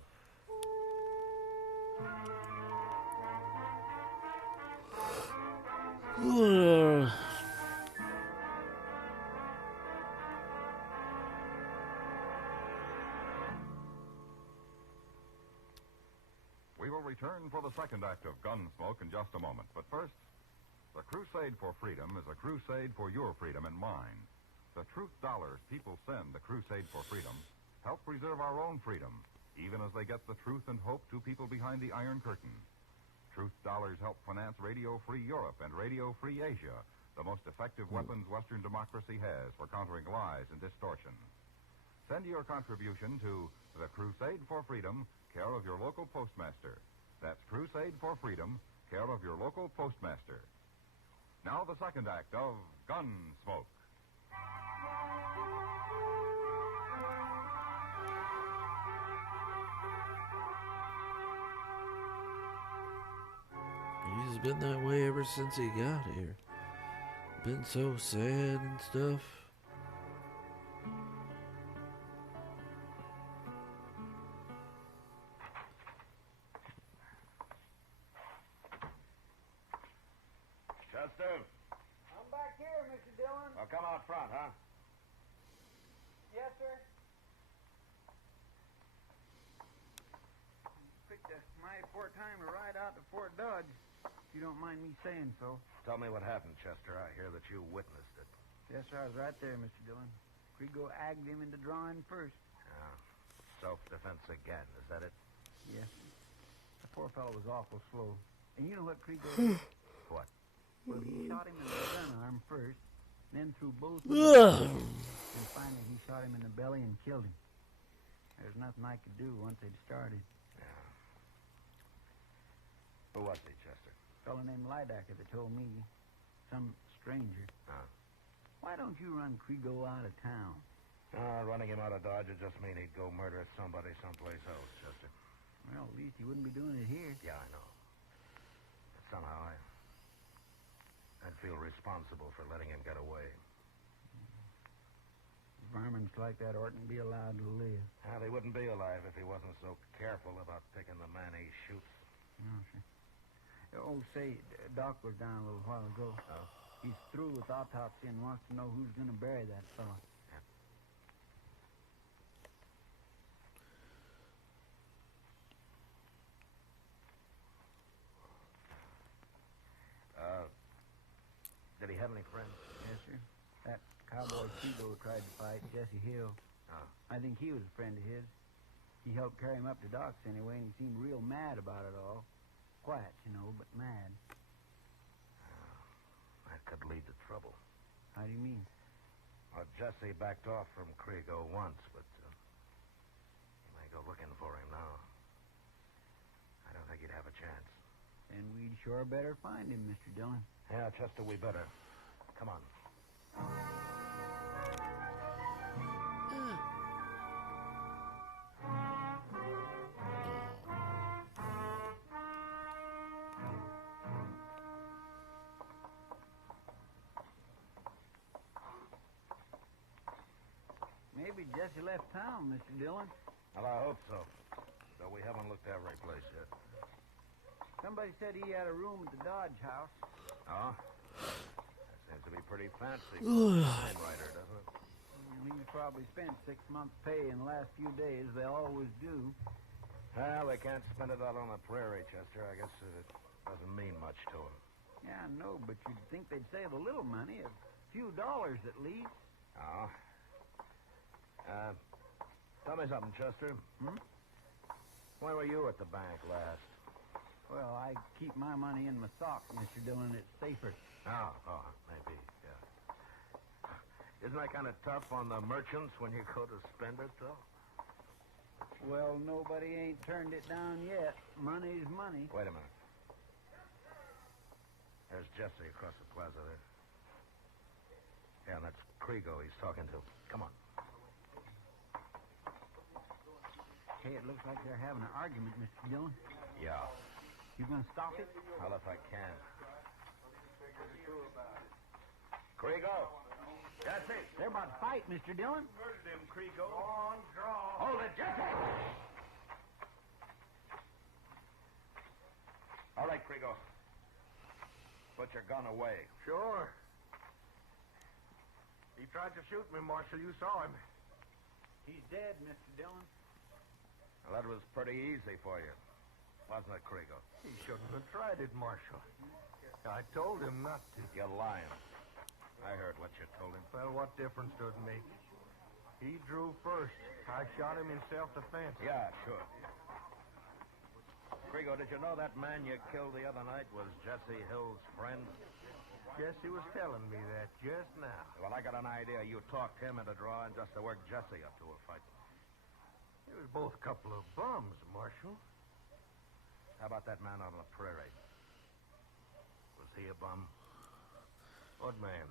We will return for the second act of Gunsmoke in just a moment. But first, the crusade for freedom is a crusade for your freedom and mine. The truth dollars people send the crusade for freedom help preserve our own freedom, even as they get the truth and hope to people behind the Iron Curtain. Truth dollars help finance Radio Free Europe and Radio Free Asia, the most effective weapons Western democracy has for countering lies and distortion. Send your contribution to the Crusade for Freedom, care of your local postmaster. That's Crusade for Freedom, care of your local postmaster. Now the second act of Gunsmoke. He's been that way ever since he got here. Been so sad and stuff. Chester? I'm back here, Mr. Dillon. Well, come out front, huh? Yes, sir. Picked a mighty poor time to ride out to Fort Dodge, if you don't mind me saying so. Tell me what happened, Chester. I hear that you witnessed it. Yes, sir, I was right there, Mr. Dillon. Kriego agged him into drawing first. Self-defense again, is that it? Yes. The poor fellow was awful slow. And you know what Kriego did? What? Well, he shot him in the gun arm first, then threw both of them, and finally he shot him in the belly and killed him. There's nothing I could do once they'd started. Yeah. Who was he, Chester? A fellow named Lidecker that told me, some stranger. Huh. Why don't you run Kriego out of town? Running him out of Dodge would just mean he'd go murder somebody someplace else, Chester. Well, at least he wouldn't be doing it here. Yeah, I know. But somehow I'd feel responsible for letting him get away. Varmints like that oughtn't be allowed to live. They wouldn't be alive if he wasn't so careful about picking the man he shoots. No, sir. Oh, say, Doc was down a little while ago. Oh? He's through with autopsy and wants to know who's going to bury that fellow. Did he have any friends? Yes, sir. That cowboy Kriego tried to fight Jesse Hill. Oh. I think he was a friend of his. He helped carry him up to Doc's anyway, and he seemed real mad about it all. Quiet, you know, but mad. That could lead to trouble. How do you mean? Well, Jesse backed off from Kriego once, but he may go looking for him now. I don't think he'd have a chance. And we'd sure better find him, Mr. Dillon. Yeah, Chester, we better. Come on. Maybe Jesse left town, Mr. Dillon. Well, I hope so. Though we haven't looked every place yet. Somebody said he had a room at the Dodge house. Oh? That seems to be pretty fancy. Fine writer, doesn't it? Lee probably spent 6 months' pay in the last few days. They always do. Well, they can't spend it out on the prairie, Chester. I guess it doesn't mean much to them. Yeah, I know, but you'd think they'd save a little money, a few dollars at least. Oh. Tell me something, Chester. Hmm? When were you at the bank last? Well, I keep my money in my sock, Mr. Dillon. It's safer. Oh, maybe, yeah. Isn't that kind of tough on the merchants when you go to spend it, though? Well, nobody ain't turned it down yet. Money's money. Wait a minute. There's Jesse across the plaza there. Yeah, and that's Krigo he's talking to. Come on. Hey, it looks like they're having an argument, Mr. Dillon. Yeah. You gonna stop it? Well, if I can. Krigo! Jesse! They're about to fight, Mr. Dillon. Murdered him, Krigo. On, draw. Hold it, Jesse! All right, Krigo. Put your gun away. Sure. He tried to shoot me, Marshal. You saw him. He's dead, Mr. Dillon. Well, that was pretty easy for you. Wasn't it, Krigo? He shouldn't have tried it, Marshal. I told him not to. You're lying. I heard what you told him. Well, what difference does it make? He drew first. I shot him in self-defense. Yeah, sure. Krigo, did you know that man you killed the other night was Jesse Hill's friend? Jesse was telling me that just now. Well, I got an idea. You talked him into drawing just to work Jesse up to a fight. It was both a couple of bums, Marshal. How about that man on the prairie? Was he a bum? What man?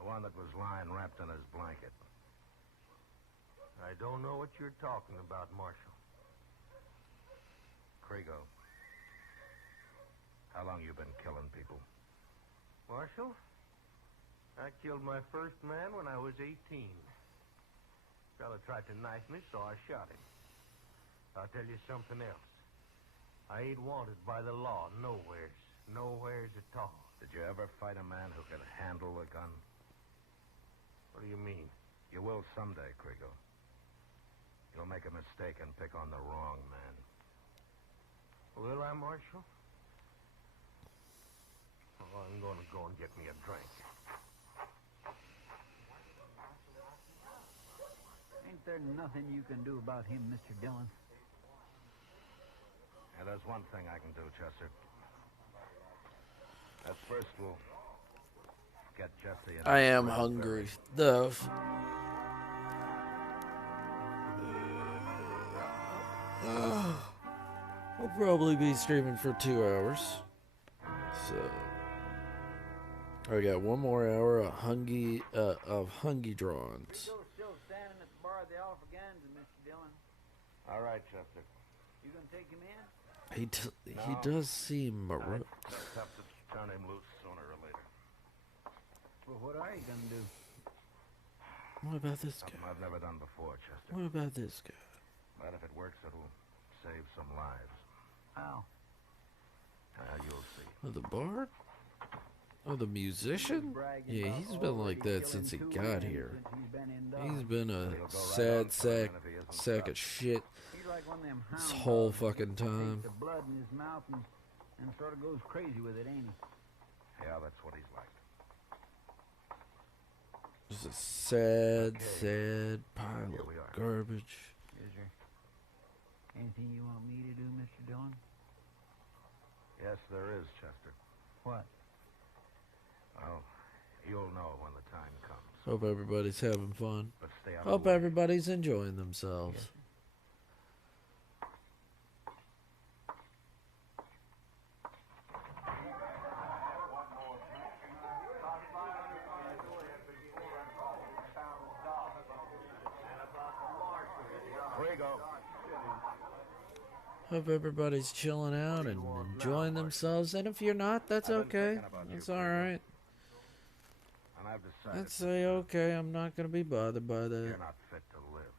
The one that was lying wrapped in his blanket. I don't know what you're talking about, Marshal. Krigo, how long you been killing people? Marshal, I killed my first man when I was 18. Fella tried to knife me, so I shot him. I'll tell you something else. I ain't wanted by the law nowheres. Nowheres at all. Did you ever fight a man who could handle a gun? What do you mean? You will someday, Krigo. You'll make a mistake and pick on the wrong man. Will I, Marshal? Oh, I'm going to go and get me a drink. Ain't there nothing you can do about him, Mr. Dillon? Yeah, there's one thing I can do, Chester. That's first we'll get Jesse in. I am hungry. We'll probably be streaming for 2 hours. So I got 1 more hour of Hungy drawings. Still standing at the bar of the Alphaganza, Mr. Dillon. All right, Chester. You gonna take him in? He does seem morose. Just have to turn him loose sooner or later. Well, what are you gonna do? What about this Something guy? I've never done before, Chester. What about this guy? But if it works, it'll save some lives. How? You'll see. Oh, the bard? Oh, the musician? Yeah, he's been like that since he got here. He's been a sad sack of shit He's like one of them this hound whole dogs that fucking time. takes the blood in his mouth and sort of goes crazy with it, ain't he? Yeah, that's what he's like. Just a sad pile Here we are. of garbage. Is there anything you want me to do, Mr. Dillon? Yes, there is, Chester. What? Well, you'll know when the time comes. Hope everybody's having fun. But stay out of Hope the way. everybody's enjoying themselves. Krigo. Hope everybody's chilling out and enjoying themselves. And if you're not, that's okay. That's alright. And I've decided I'd say okay. I'm not going to be bothered by that. you're not fit to live.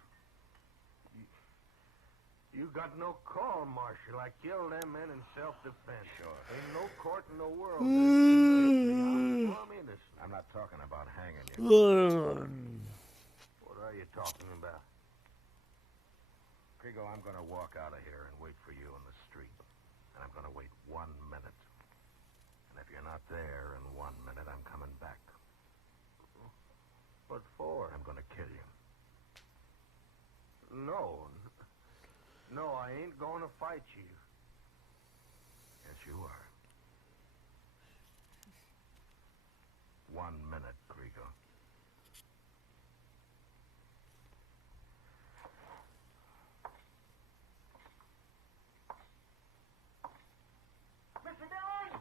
You got no call, Marshal. I killed them men in self-defense. Sure. Ain't no court in the world that's innocent. I'm not talking about hanging you. are you talking about? Krigo, I'm going to walk out of here and wait for you in the street. And I'm going to wait 1 minute. And if you're not there in 1 minute, I'm coming back. What for? I'm going to kill you. No. No, I ain't going to fight you. Yes, you are. 1 minute, Krigo. Mr. Dillon!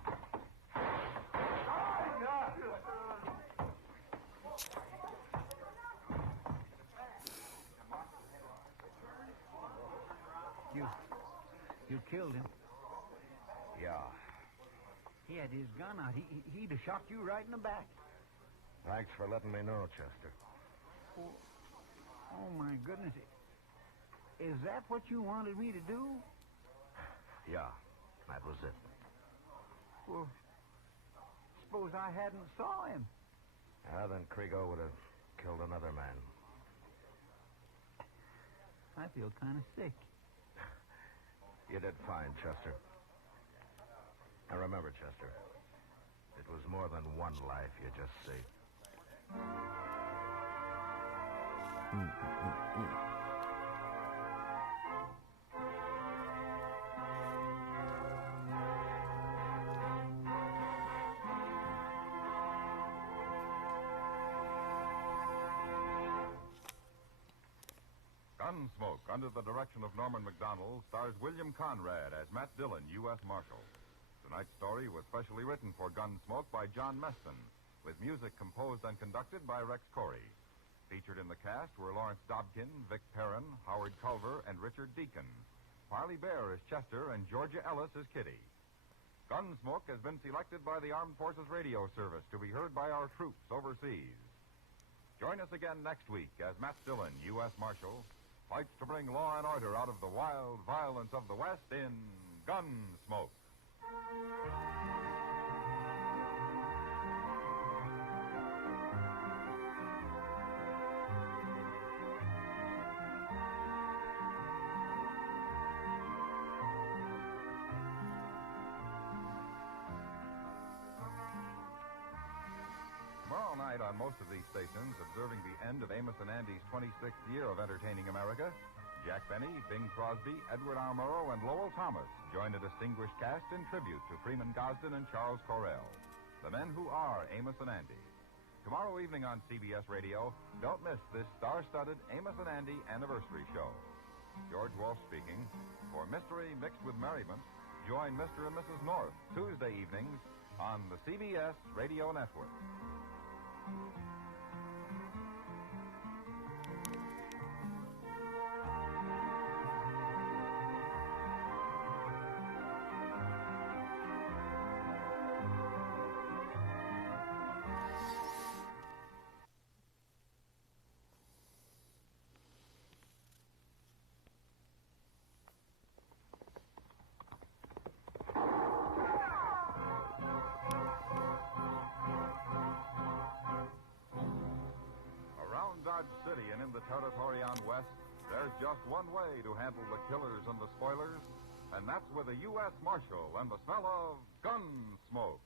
You killed him. Yeah. He had his gun out. He'd have shot you right in the back. Thanks for letting me know, Chester. Oh, my goodness. Is that what you wanted me to do? Yeah, that was it. Well, suppose I hadn't saw him. Then Krigo would have killed another man. I feel kind of sick. You did fine, Chester. Now remember, Chester, it was more than one life you just saved. Gunsmoke, under the direction of Norman McDonald, stars William Conrad as Matt Dillon, U.S. Marshal. Tonight's story was specially written for Gunsmoke by John Meston, with music composed and conducted by Rex Corey. Featured in the cast were Lawrence Dobkin, Vic Perrin, Howard Culver, and Richard Deacon. Parley Bear as Chester, and Georgia Ellis as Kitty. Gunsmoke has been selected by the Armed Forces Radio Service to be heard by our troops overseas. Join us again next week as Matt Dillon, U.S. Marshal, fights to bring law and order out of the wild violence of the West in Gunsmoke. Tomorrow night on most of these stations, observing the end of Amos and Andy's 26th year of entertaining America, Jack Benny, Bing Crosby, Edward R. Murrow, and Lowell Thomas join a distinguished cast in tribute to Freeman Gosden and Charles Correll, the men who are Amos and Andy. Tomorrow evening on CBS Radio, don't miss this star-studded Amos and Andy anniversary show. George Walsh speaking. For mystery mixed with merriment, join Mr. and Mrs. North Tuesday evenings on the CBS Radio Network. Dodge City and in the territory on West, there's just one way to handle the killers and the spoilers, and that's with a U.S. Marshal and the smell of gun smoke.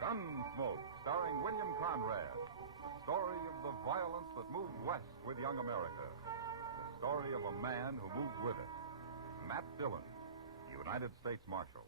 Gunsmoke, starring William Conrad. The story of the violence that moved west with young America. The story of a man who moved with it. Matt Dillon, United States Marshal.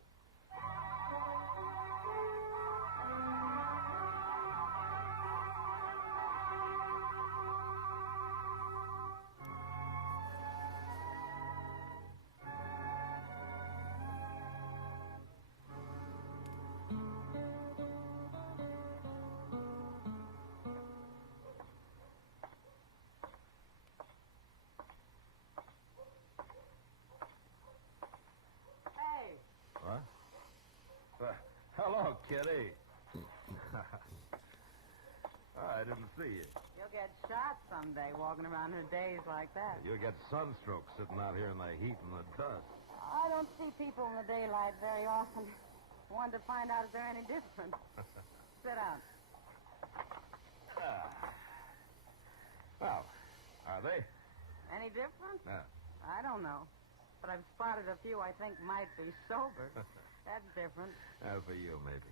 get shot someday walking around in days like that. You'll get sunstroke sitting out here in the heat and the dust. I don't see people in the daylight very often. Wanted to find out if they're any different. Sit down. Well, are they? Any different? Yeah. I don't know. But I've spotted a few I think might be sober. That's different. For you, maybe.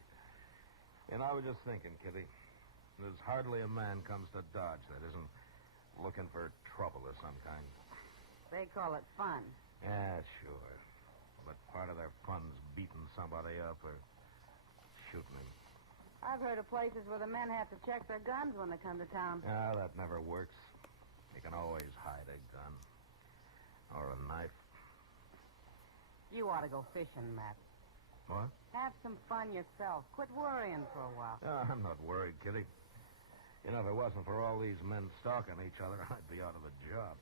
And I was just thinking, Kitty, there's hardly a man comes to Dodge that isn't looking for trouble of some kind. They call it fun. Yeah, sure. But part of their fun's beating somebody up or shooting him. I've heard of places where the men have to check their guns when they come to town. Ah, that never works. You can always hide a gun. Or a knife. You ought to go fishing, Matt. What? Have some fun yourself. Quit worrying for a while. I'm not worried, Kitty. You know, if it wasn't for all these men stalking each other, I'd be out of a job.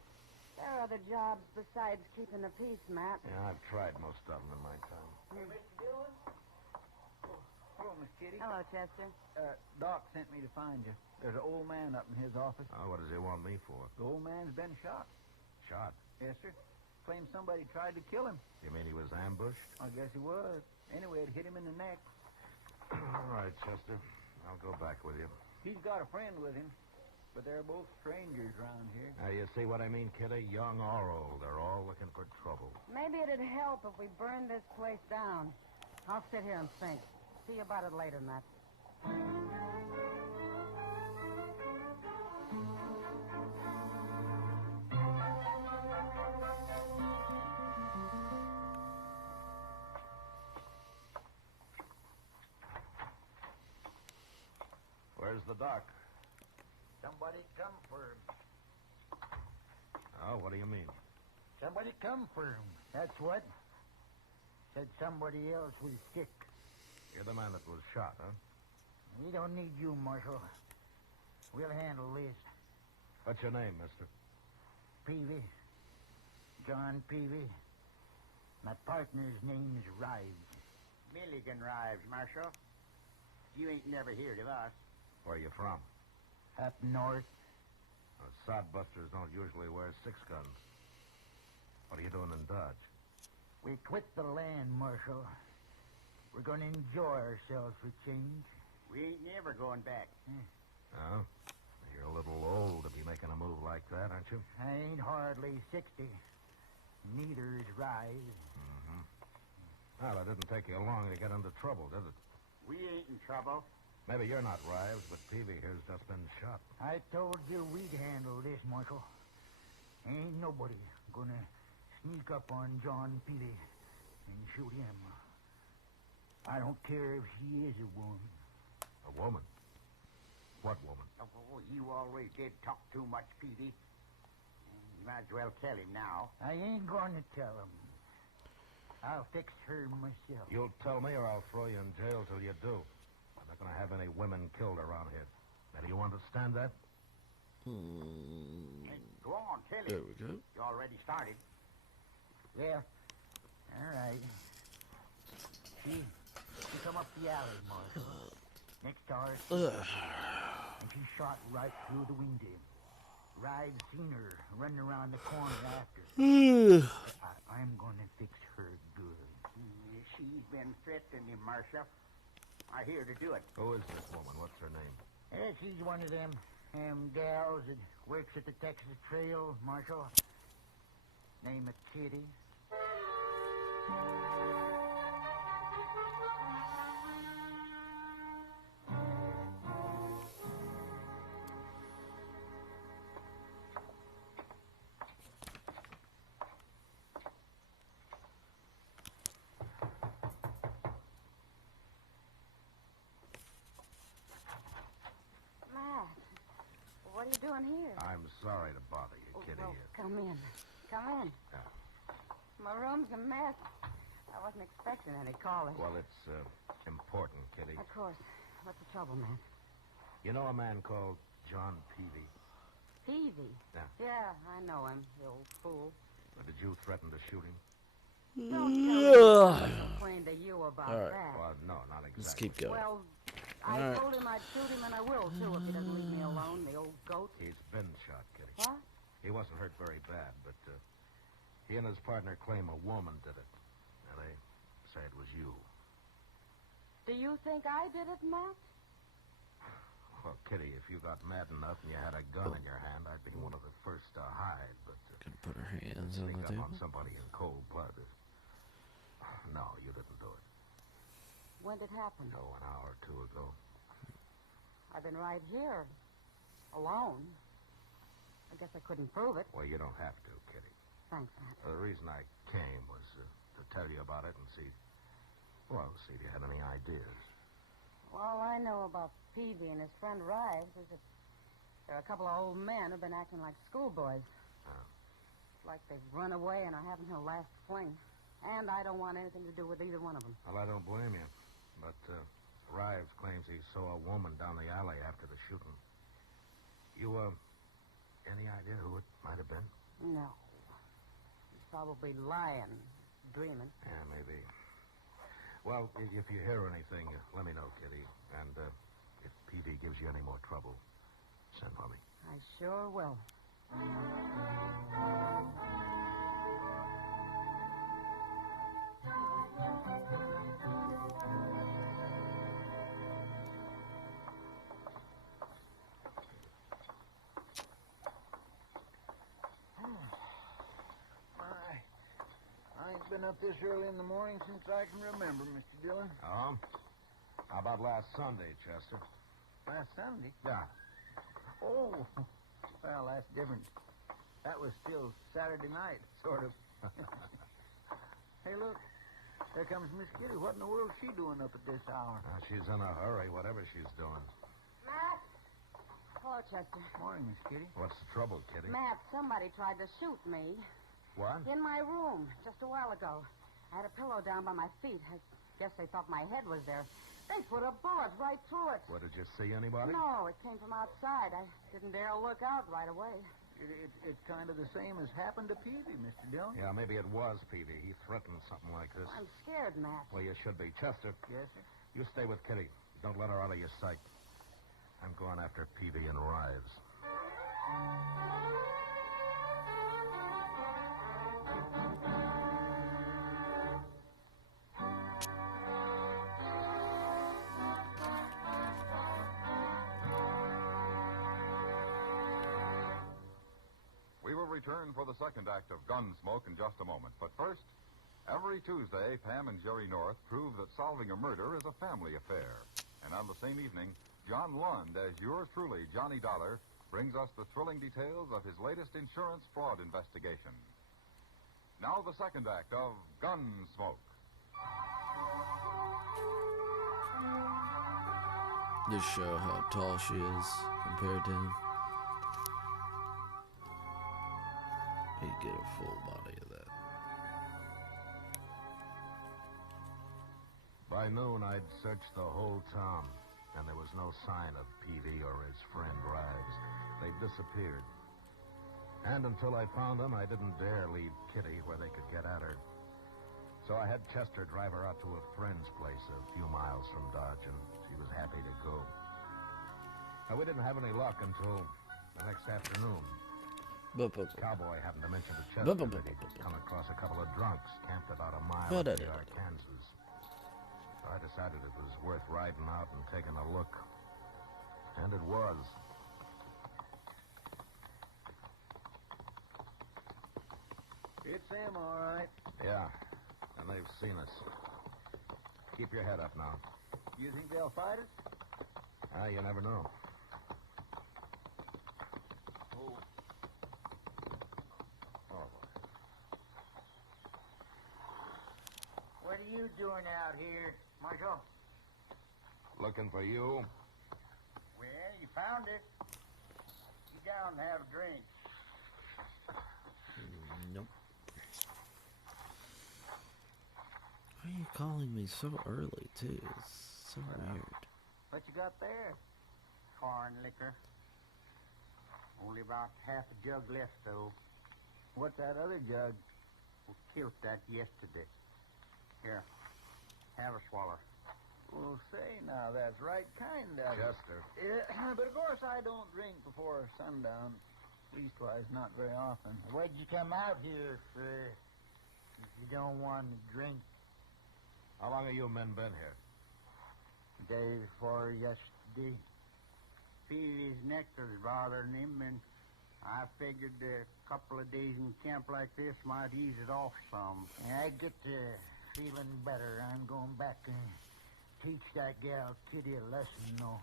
There are other jobs besides keeping the peace, Matt. Yeah, I've tried most of them in my time. Hey, Mr. Dillon? Hello, Miss Kitty. Hello, Chester. Doc sent me to find you. There's an old man up in his office. Oh, what does he want me for? The old man's been shot. Shot? Yes, sir. Claims somebody tried to kill him. You mean he was ambushed? I guess he was. Anyway, it hit him in the neck. All right, Chester. I'll go back with you. He's got a friend with him, but they're both strangers around here. Now, you see what I mean, Kitty? Young or old, they're all looking for trouble. Maybe it'd help if we burned this place down. I'll sit here and think. See you about it later, Matt. Where's the doc? Somebody come for him. Oh, what do you mean? Somebody come for him. That's what. Said somebody else was sick. You're the man that was shot, huh? We don't need you, Marshal. We'll handle this. What's your name, mister? Peavy. John Peavy. My partner's name's Rives. Milligan Rives, Marshal. You ain't never heard of us. Where are you from? Up north. Sodbusters don't usually wear six guns. What are you doing in Dodge? We quit the land, Marshal. We're going to enjoy ourselves for change. We ain't never going back. Oh? You're a little old to be making a move like that, aren't you? I ain't hardly 60. Neither is Rives. Mm-hmm. Well, it didn't take you long to get into trouble, did it? We ain't in trouble. Maybe you're not Rives, but Peavy here's just been shot. I told you we'd handle this, Marshal. Ain't nobody gonna sneak up on John Peavy and shoot him. I don't care if she is a woman. A woman? What woman? Oh, you always did talk too much, Peavy. You might as well tell him now. I ain't gonna tell him. I'll fix her myself. You'll tell me or I'll throw you in jail till you do. I'm not gonna have any women killed around here. Now, do you understand that? Hey, go on, tell him. There we go. You already started. Yeah. All right. She come up the alley, Marshal. Next to ours. And she shot right through the window. Rives seen her running around the corner after. I'm gonna fix her good. She's been threatening him, Marshal. I hear to do it. Who is this woman? What's her name? She's one of them gals that works at the Texas Trail, Marshal. Name of Kitty. Matt, what are you doing here? I'm sorry to bother you, Kitty. Well, come in. Come in. Yeah. My room's a mess. I wasn't expecting any callers. Well, it's important, Kitty. Of course. What's the trouble, man? You know a man called John Peavy? Peavy? Yeah. Yeah, I know him, the old fool. Did you threaten to shoot him? Don't tell me I complained to you about All right. that. Well, no, not exactly. Let's keep going. Well, I All right. told him I'd shoot him, and I will, too, if he doesn't leave me alone, the old goat. He's been shot, Kitty. What? He wasn't hurt very bad, but he and his partner claim a woman did it. And they say it was you. Do you think I did it, Matt? Well, Kitty, if you got mad enough and you had a gun in your hand, I'd be one of the first to hide, but... Gonna put her hands on sneak the up table. on somebody in cold blood. No, you didn't do it. When did it happen? Oh, an hour or two ago. I've been right here, alone. I guess I couldn't prove it. Well, you don't have to, Kitty. Thanks, Matt. The reason I came was to tell you about it and see if you had any ideas. All I know about Peavy and his friend Rives is that there are a couple of old men who've been acting like schoolboys. Like they've run away and are having their last fling. And I don't want anything to do with either one of them. Well, I don't blame you. But Rives claims he saw a woman down the alley after the shooting. You, any idea who it might have been? No. He's probably lying, dreaming. Yeah, maybe. Well, if you hear anything, let me know, Kitty. And if Peavy gives you any more trouble, send for me. I sure will. I ain't been up this early in the morning since I can remember, Mr. Dillon. Oh? How about last Sunday, Chester? Last Sunday? Yeah. Oh, well, that's different. That was still Saturday night, sort of. Hey, look. There comes Miss Kitty. What in the world's she doing up at this hour? She's in a hurry, whatever she's doing. Matt? Hello, Chester. Morning, Miss Kitty. What's the trouble, Kitty? Matt, somebody tried to shoot me. What? In my room, just a while ago. I had a pillow down by my feet. I guess they thought my head was there. They put a bullet right through it. What, did you see anybody? No, it came from outside. I didn't dare look out right away. It's kind of the same as happened to Peavy, Mr. Dillon. Yeah, maybe it was Peavy. He threatened something like this. I'm scared, Matt. Well, you should be. Chester, Yes, sir. you stay with Kitty. Don't let her out of your sight. I'm going after Peavy and Rives. We will return for the second act of Gunsmoke in just a moment. But first, every Tuesday, Pam and Jerry North prove that solving a murder is a family affair. And on the same evening, John Lund, as yours truly, Johnny Dollar, brings us the thrilling details of his latest insurance fraud investigation. Now the second act of Gunsmoke. Just show how tall she is compared to him. You get a full body of that. By noon, I'd searched the whole town, and there was no sign of Peavy or his friend Rives. They'd disappeared. And until I found them, I didn't dare leave Kitty where they could get at her. So I had Chester drive her out to a friend's place a few miles from Dodge, and she was happy to go. Now, we didn't have any luck until the next afternoon. Cowboy happened to mention to Chester that he'd come across a couple of drunks camped about a mile from Arkansas. So I decided it was worth riding out and taking a look. And it was. It's them, all right. Yeah, and they've seen us. Keep your head up now. You think they'll fight us? You never know. What are you doing out here, Marshal? Looking for you? Well, you found it. Sit down and have a drink. Nope. Why are you calling me so early, too? It's so weird. What you got there? Corn liquor. Only about half a jug left, though. What's that other jug? We killed that yesterday. Here, have a swallow. Well, say now, that's right kind of... Chester. Yeah, but of course I don't drink before sundown. Leastwise, not very often. What'd you come out here for if you don't want to drink? How long have you men been here? Day before yesterday. Peavy's neck was bothering him, and I figured a couple of days in camp like this might ease it off some. I get to feeling better. I'm going back and teach that gal Kitty a lesson, though.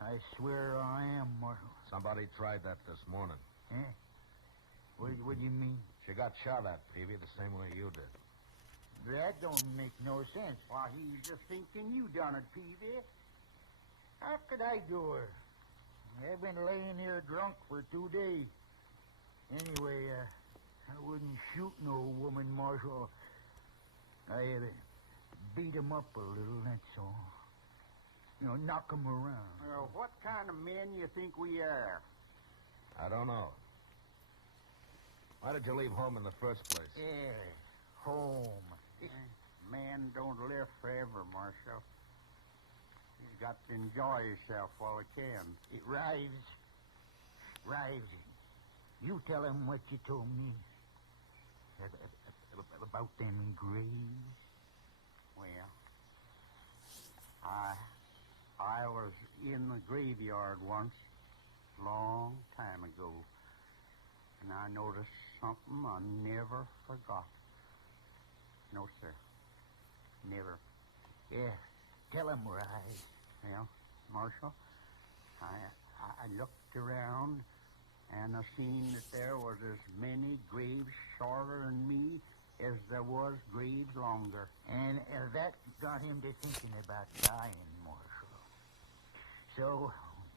I swear I am, Marshal. Somebody tried that this morning. Eh? What do you mean? She got shot at, Peavy, the same way you did. That don't make no sense. Why, he's just thinking you done it, Peavy. How could I do her? I've been laying here drunk for 2 days. Anyway, I wouldn't shoot no woman, Marshal. I beat 'em up a little, that's all. You know, knock 'em around. Well, what kind of men you think we are? I don't know. Why did you leave home in the first place? Yeah, home. Man don't live forever, Marshal. He's got to enjoy himself while he can. It rives. You tell him what you told me. About them graves. Well, I was in the graveyard once, long time ago, and I noticed something I never forgot. No, sir. Never. Yeah, tell him right. Well, Marshal, I looked around, and I seen that there was as many graves shorter than me as there was graves longer. And that got him to thinking about dying, Marshal. So,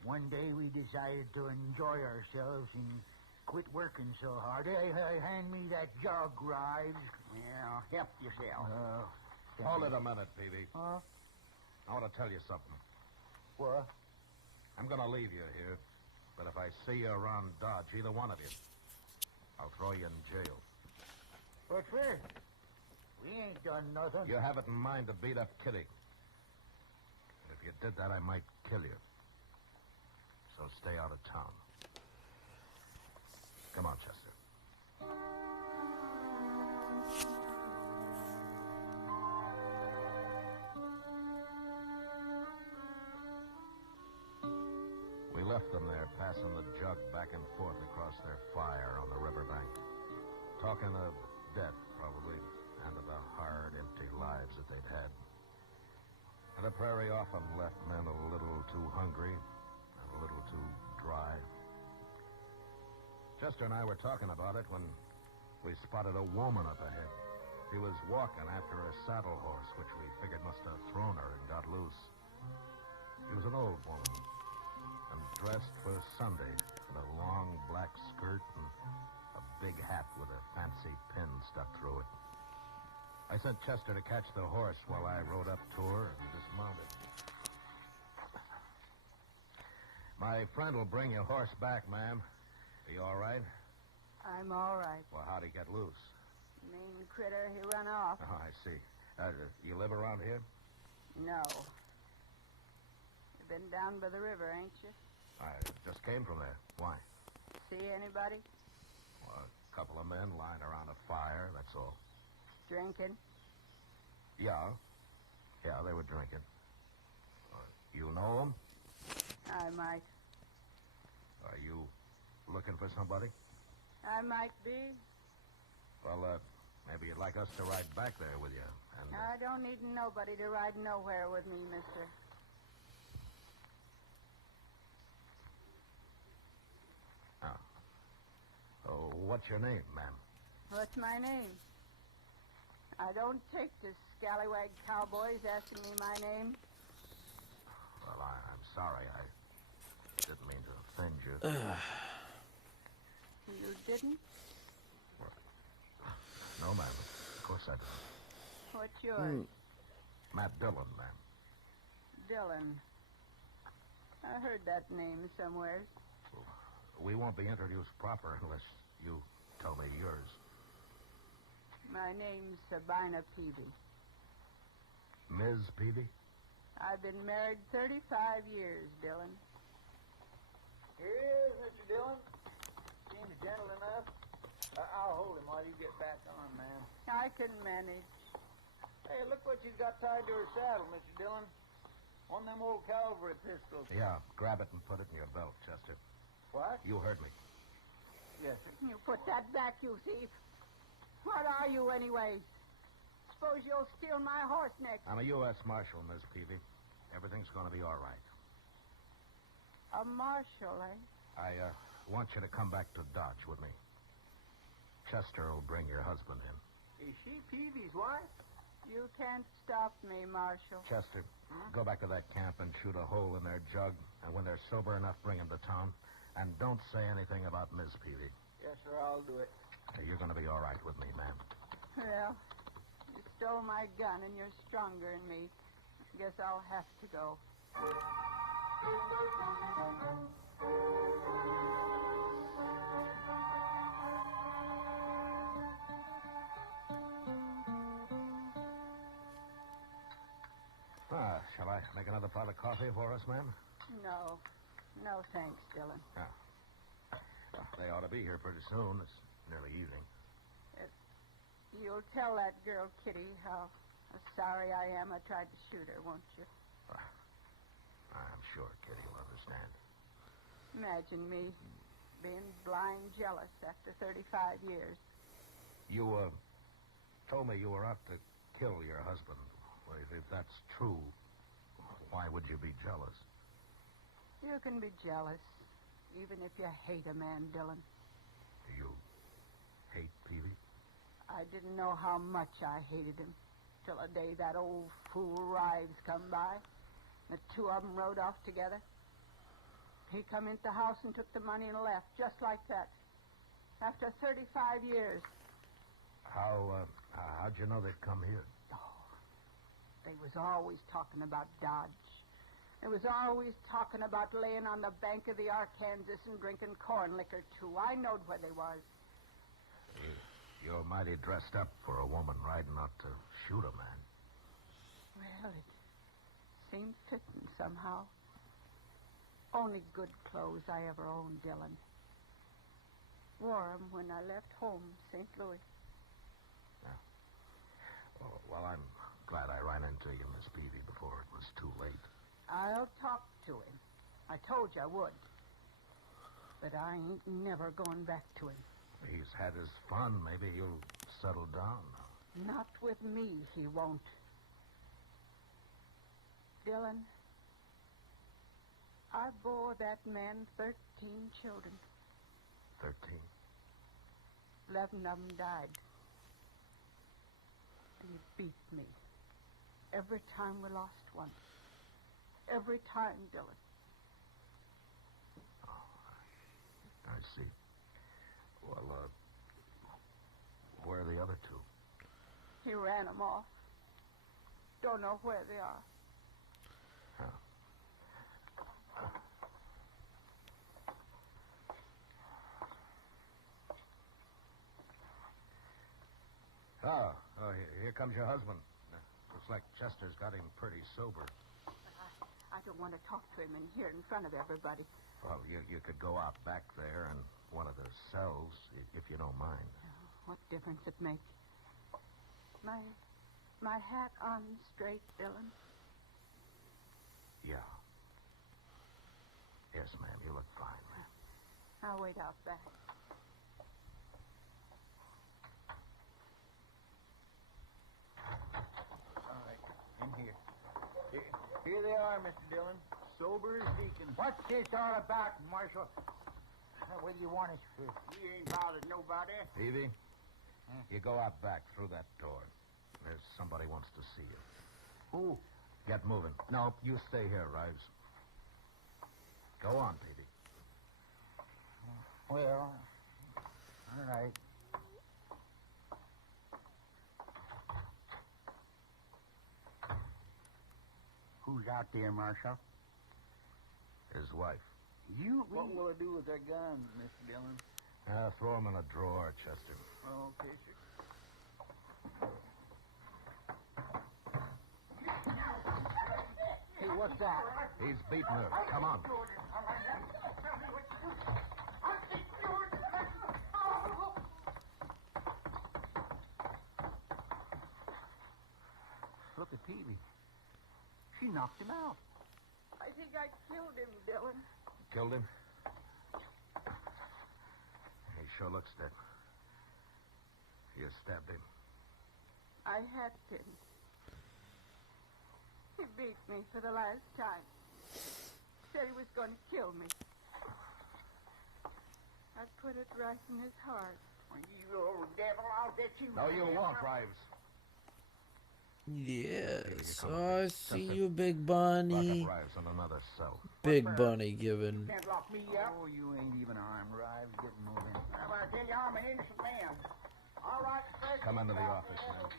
one day we decided to enjoy ourselves and quit working so hard. Hey, hand me that jug, Rives. Yeah, help yourself. Hold it a minute, Peavy. Huh? I want to tell you something. What? I'm going to leave you here, but if I see you around Dodge, either one of you, I'll throw you in jail. What's this? We ain't done nothing. You have it in mind to beat up Kitty. If you did that, I might kill you. So stay out of town. Come on, Chester. We left them there, passing the jug back and forth across their fire on the riverbank. Talking of death, probably, and of the hard, empty lives that they'd had. And the prairie often left men a little too hungry and a little too dry. Chester and I were talking about it when we spotted a woman up ahead. She was walking after a saddle horse, which we figured must have thrown her and got loose. She was an old woman, and dressed for Sunday in a long black skirt and a big hat with a fancy pin stuck through it. I sent Chester to catch the horse while I rode up to her and dismounted. My friend will bring your horse back, ma'am. Are you all right? I'm all right. Well, how'd he get loose? Mean critter, he run off. Oh, I see. You live around here? No. You've been down by the river, ain't you? I just came from there. Why? See anybody? Well, a couple of men lying around a fire, that's all. Drinking? Yeah. Yeah, they were drinking. You know them? I might. Are you looking for somebody? I might be. Well, maybe you'd like us to ride back there with you. And I don't need nobody to ride nowhere with me, mister. Oh, what's your name, ma'am? What's my name? I don't take to scallywag cowboys asking me my name. Well, I'm sorry. I didn't mean to offend you. You didn't? No, ma'am. Of course I didn't. What's yours? Matt Dillon, ma'am. Dillon. I heard that name somewhere. We won't be introduced proper unless you tell me yours. My name's Sabina Peavy. Ms. Peavy? I've been married 35 years, Dillon. Here he is, Mr. Dillon. Seems gentle enough. I'll hold him while you get back on, ma'am. I can manage. Hey, look what she's got tied to her saddle, Mr. Dillon. One of them old cavalry pistols. Yeah, grab it and put it in your belt, Chester. What? You heard me. Yes, sir. You put that back, you thief. What are you, anyway? Suppose you'll steal my horse next. I'm a U.S. Marshal, Miss Peavy. Everything's going to be all right. A marshal, eh? I want you to come back to Dodge with me. Chester will bring your husband in. Is she Peavy's wife? You can't stop me, Marshal. Chester, go back to that camp and shoot a hole in their jug. And when they're sober enough, bring them to town. And don't say anything about Miss Peavy. Yes, sir, I'll do it. You're going to be all right with me, ma'am. Well, you stole my gun and you're stronger than me. Guess I'll have to go. Shall I make another pot of coffee for us, ma'am? No. No, thanks, Dillon. Well, they ought to be here pretty soon. It's nearly evening. You'll tell that girl, Kitty, how sorry I am I tried to shoot her, won't you? I'm sure Kitty will understand. Imagine me being blind jealous after 35 years. You, told me you were out to kill your husband. Well, if that's true, why would you be jealous? You can be jealous, even if you hate a man, Dillon. You hate Peavy? I didn't know how much I hated him till the day that old fool Rives come by. The two of them rode off together. He come into the house and took the money and left, just like that. After 35 years. How'd you know they'd come here? They was always talking about Dodge. They was always talking about laying on the bank of the Arkansas and drinking corn liquor, too. I knowed where they was. You're mighty dressed up for a woman riding out to shoot a man. Well, it seemed fitting somehow. Only good clothes I ever owned, Dillon. Wore 'em when I left home, St. Louis. Well, I'm glad I ran into you, Miss Peavy, before it was too late. I'll talk to him. I told you I would. But I ain't never going back to him. He's had his fun. Maybe he'll settle down. Not with me, he won't. Dillon, I bore that man 13 children. 13? 11 of them died. And he beat me. Every time we lost one. Every time, Dillon. Oh, I see. Well, where are the other two? He ran them off. Don't know where they are. Here comes your husband. Looks like Chester's got him pretty sober. I don't want to talk to him in here in front of everybody. Well, you could go out back there in one of the cells, if you don't mind. What difference it make? My hat on straight, Dillon? Yeah. Yes, ma'am, you look fine, ma'am. I'll wait out back. All right, in here. Here they are, Mr. Dillon. Sober as deacon. What's this all about, Marshal? What do you want us for? You ain't bothered nobody. Peavy, you go out back through that door. There's somebody wants to see you. Who? Get moving. No, you stay here, Rives. Go on, Peavy. Well, all right. Who's out there, Marshal? His wife. You? What will I do with that gun, Mr. Dillon? Throw him in a drawer, Chester. Okay, sir. that? He's beating her. Come on. Look at Peavy. She knocked him out. I think I killed him, Dillon. Killed him? He sure looks dead. You stabbed him. I hacked him. He beat me for the last time. Said he was going to kill me. I put it right in his heart. You old devil, I'll get you. No, you won't, Rives. Yes, I see you, Big Lock Bunny. up Rives in another cell. Big Bunny giving. Can't lock me up. Oh, you ain't even armed, Rives. Get moving. How about I tell you I'm an innocent man? All right, Fred. Come into the office now.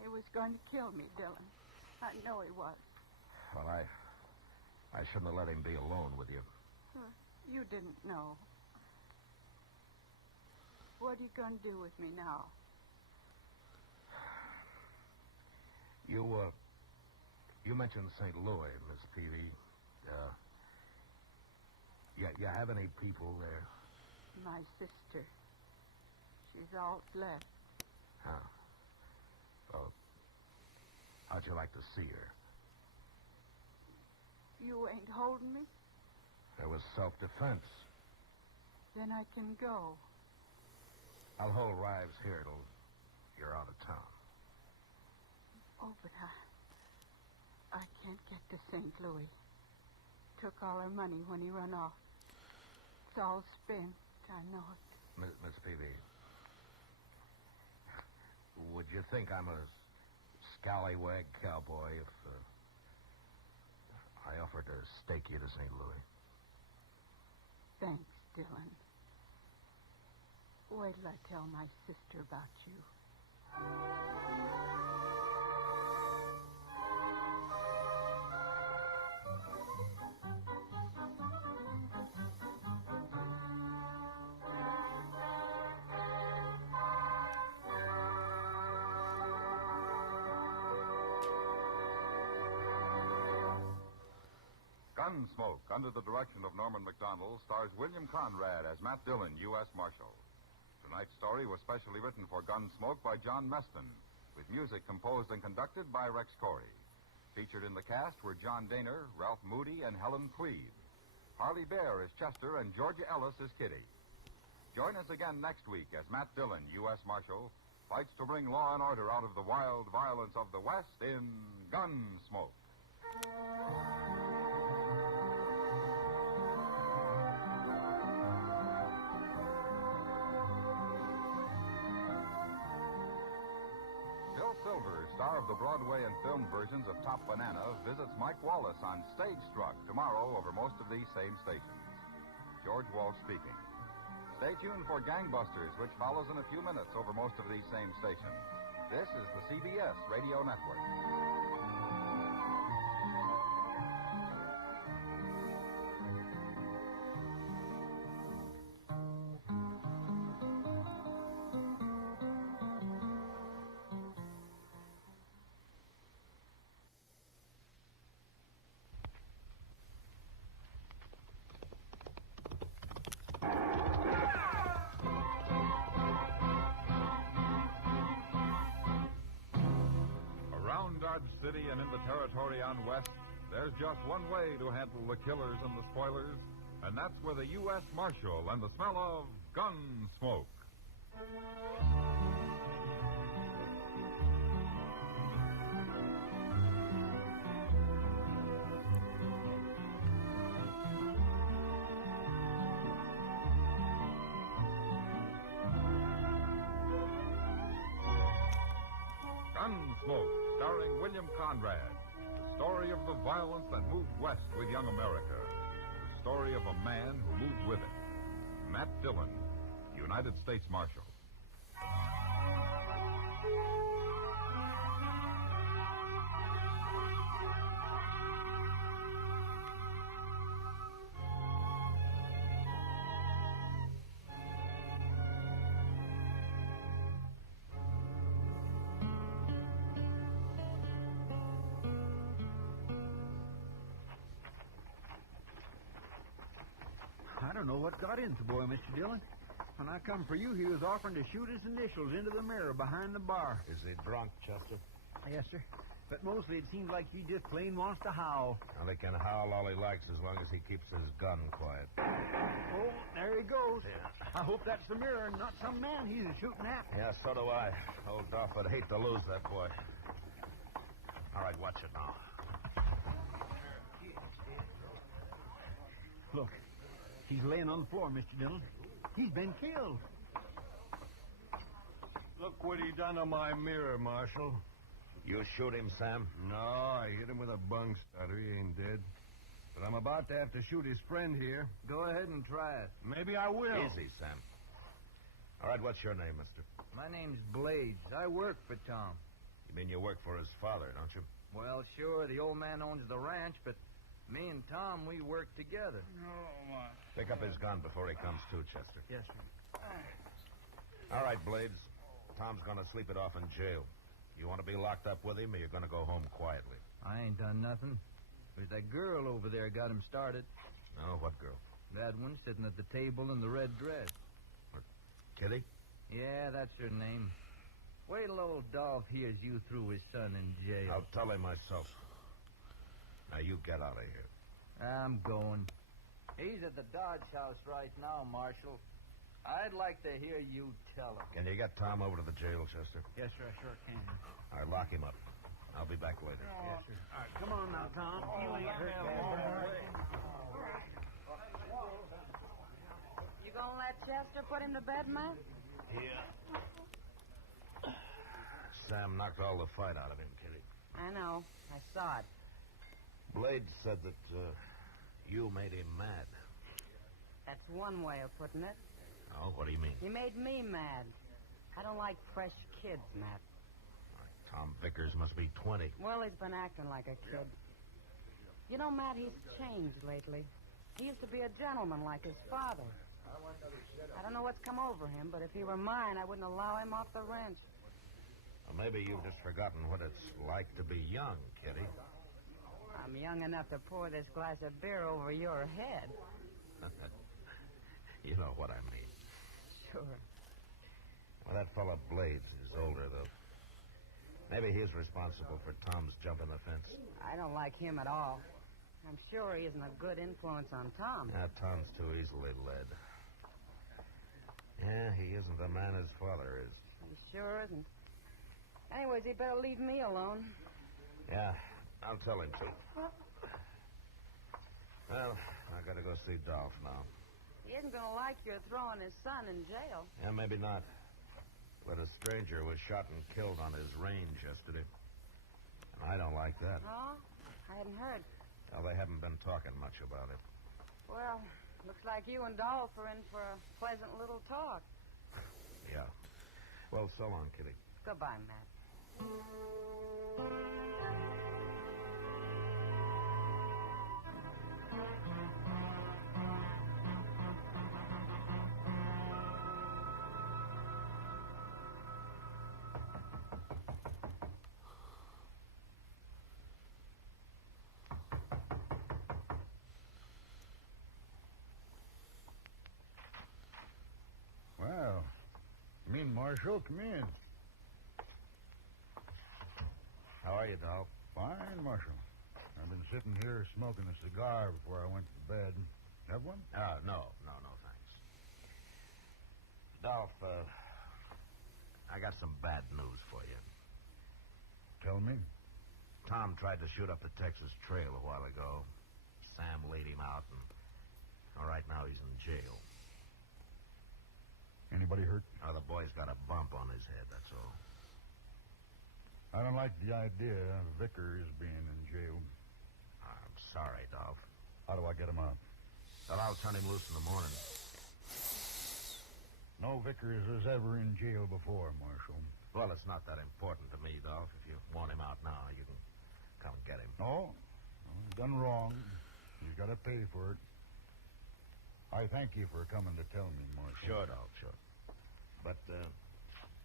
He was going to kill me, Dillon. I know he was. Well, I shouldn't have let him be alone with you. You didn't know. What are you going to do with me now? You mentioned St. Louis, Miss Peavy. You have any people there? My sister. She's all left. Huh. Well, how'd you like to see her? You ain't holding me? There was self-defense. Then I can go. I'll hold Rives here till you're out of town. Oh, but I can't get to St. Louis. Took all our money when he run off. It's all spent. I know it. Miss Peavy, would you think I'm a scallywag cowboy if I offered to stake you to St. Louis? Thanks, Dillon. Wait till I tell my sister about you. Gunsmoke, under the direction of Norman Macdonald, stars William Conrad as Matt Dillon, U.S. Marshal. Tonight's story was specially written for Gunsmoke by John Meston, with music composed and conducted by Rex Corey. Featured in the cast were John Daner, Ralph Moody, and Helen Tweed. Harley Bear is Chester, and Georgia Ellis is Kitty. Join us again next week as Matt Dillon, U.S. Marshal, fights to bring law and order out of the wild violence of the West in Gunsmoke. Silver, star of the Broadway and film versions of Top Banana, visits Mike Wallace on Stage Struck tomorrow over most of these same stations. George Walsh speaking. Stay tuned for Gangbusters, which follows in a few minutes over most of these same stations. This is the CBS Radio Network. Dodge City and in the territory on West, there's just one way to handle the killers and the spoilers, and that's with a U.S. Marshal and the smell of Gunsmoke. Gunsmoke, starring William Conrad. The story of the violence that moved west with young America. The story of a man who moved with it. Matt Dillon, United States Marshal. don't know what got into the boy, Mr. Dillon. When I come for you, he was offering to shoot his initials into the mirror behind the bar. Is he drunk, Chester? Yes, sir. But mostly it seems like he just plain wants to howl. Well, he can howl all he likes as long as he keeps his gun quiet. Oh, there he goes. Yeah. I hope that's the mirror and not some man he's shooting at. Yeah, so do I. Old Duff would hate to lose that boy. All right, watch it now. Look, he's laying on the floor, Mr. Dillon. He's been killed. Look what he done to my mirror, Marshal. You shoot him, Sam? No, I hit him with a bung starter. He ain't dead. But I'm about to have to shoot his friend here. Go ahead and try it. Maybe I will. Easy, Sam. All right, what's your name, mister? My name's Blades. I work for Tom. You mean you work for his father, don't you? Well, sure, the old man owns the ranch, but me and Tom, we work together. Oh, my. Pick up his gun before he comes to, Chester. Yes, sir. All right, Blades. Tom's going to sleep it off in jail. You want to be locked up with him, or you're going to go home quietly? I ain't done nothing. There's that girl over there got him started. Oh, what girl? That one sitting at the table in the red dress. Kitty? Yeah, that's her name. Wait till old Dolph hears you threw his son in jail. I'll tell him myself. Now, you get out of here. I'm going. He's at the Dodge house right now, Marshal. I'd like to hear you tell him. Can you get Tom over to the jail, Chester? Yes, sir, I sure can. All right, lock him up. I'll be back later. Yes, sir. All right, come on now, Tom. You ain't hurt You gonna let Chester put him to bed, Matt? Yeah. Sam knocked all the fight out of him, Kitty. I know. I saw it. Blade said that you made him mad. That's one way of putting it. Oh, what do you mean? He made me mad. I don't like fresh kids, Matt. Tom Vickers must be 20. Well, he's been acting like a kid. You know, Matt, he's changed lately. He used to be a gentleman like his father. I don't know what's come over him, but if he were mine, I wouldn't allow him off the ranch. Well, maybe you've just forgotten what it's like to be young, Kitty. I'm young enough to pour this glass of beer over your head. You know what I mean. Sure. Well, that fella Blades is older, though. Maybe he's responsible for Tom's jumping the fence. I don't like him at all. I'm sure he isn't a good influence on Tom. Tom's too easily led. Yeah, he isn't the man his father is. He sure isn't. Anyways, he better leave me alone. Yeah, I'll tell him to. Well, I gotta go see Dolph now. He isn't going to like your throwing his son in jail. Yeah, maybe not. But a stranger was shot and killed on his range yesterday. And I don't like that. Oh? I hadn't heard. Well, they haven't been talking much about it. Well, looks like you and Dolph are in for a pleasant little talk. Yeah. Well, so long, Kitty. Goodbye, Matt. Well, Marshal, come in. How are you, Dolph? Fine, Marshal. I've been sitting here smoking a cigar before I went to bed. Have one? No, thanks. Dolph, I got some bad news for you. Tell me. Tom tried to shoot up the Texas Trail a while ago. Sam laid him out, and all right, now he's in jail. Anybody hurt? Oh, the boy's got a bump on his head, that's all. I don't like the idea of Vickers being in jail. I'm sorry, Dolph. How do I get him out? Well, I'll turn him loose in the morning. No Vickers was ever in jail before, Marshal. Well, it's not that important to me, Dolph. If you want him out now, you can come get him. No? Well, he's done wrong. He's got to pay for it. I thank you for coming to tell me, Marshal. Sure, Dolph, sure. But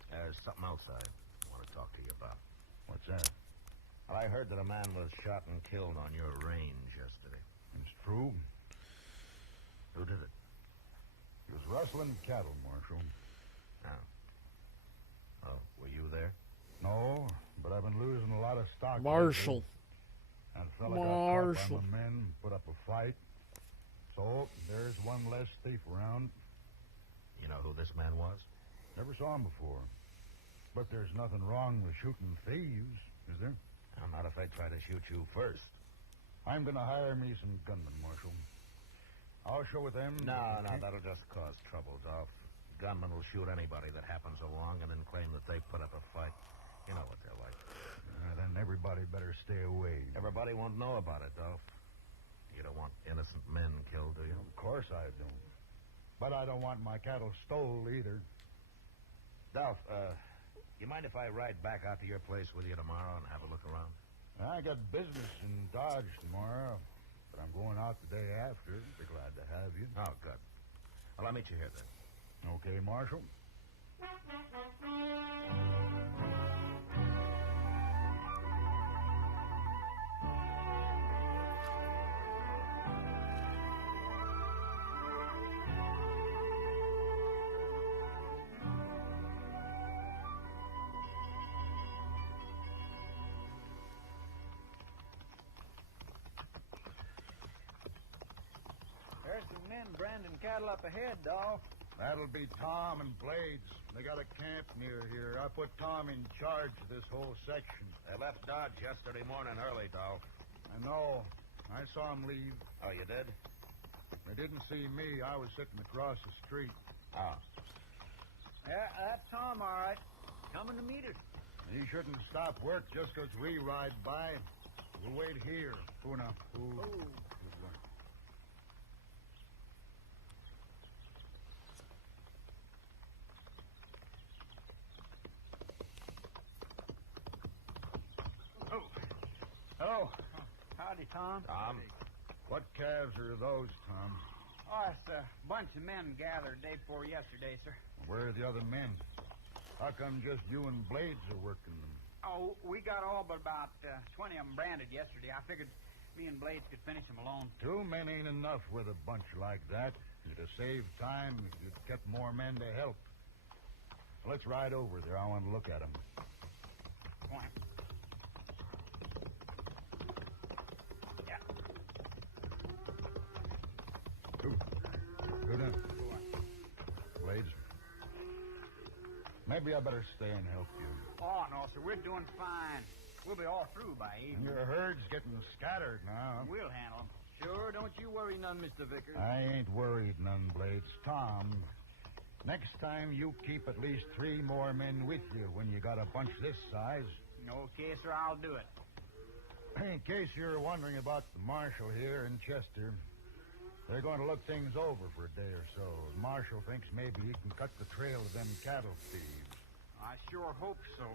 there's something else I want to talk to you about. What's that? Well, I heard that a man was shot and killed on your range yesterday. It's true. Who did it? rustling cattle, Marshal. Oh, were you there? No, but I've been losing a lot of stock. Marshal. lately. That fella got caught by my men, put up a fight. So, there's one less thief around. You know who this man was? Never saw him before. But there's nothing wrong with shooting thieves, is there? Not if I try to shoot you first. I'm going to hire me some gunmen, Marshal. I'll show with them... No, that'll just cause trouble, Dolph. Gunmen will shoot anybody that happens along and then claim that they put up a fight. You know what they're like. Then everybody better stay away. Everybody won't know about it, Dolph. You don't want innocent men killed, do you? Of course I don't. But I don't want my cattle stole either. Dolph, you mind if I ride back out to your place with you tomorrow and have a look around? I got business in Dodge tomorrow, but I'm going out the day after. Be glad to have you. Oh, good. Well, I'll meet you here then. Okay, Marshal. There's some men branding cattle up ahead, Dolph. That'll be Tom and Blades. They got a camp near here. I put Tom in charge of this whole section. They left Dodge yesterday morning early, Dolph. I know. I saw them leave. Oh, you did? They didn't see me. I was sitting across the street. Oh. Yeah, that's Tom, all right. Coming to meet us. He shouldn't stop work just 'cause we ride by. We'll wait here. Puna. Hello. Howdy, Tom. Tom? What calves are those, Tom? Oh, it's a bunch of men gathered day before yesterday, sir. Where are the other men? How come just you and Blades are working them? Oh, we got all but about 20 of them branded yesterday. I figured me and Blades could finish them alone. 2 men ain't enough with a bunch like that. It'd have saved time if you'd kept more men to help. Let's ride over there. I want to look at them. Go on. Yeah. Good enough. Blades. Maybe I better stay and help you. Oh, no, sir. We're doing fine. We'll be all through by evening. Your herd's getting scattered now. We'll handle them. Sure, don't you worry none, Mr. Vickers. I ain't worried none, Blades. Tom, next time you keep at least 3 more men with you when you got a bunch this size. Okay, sir, I'll do it. In case you're wondering about the marshal here in Chester, they're going to look things over for a day or so. The marshal thinks maybe he can cut the trail of them cattle thieves. I sure hope so.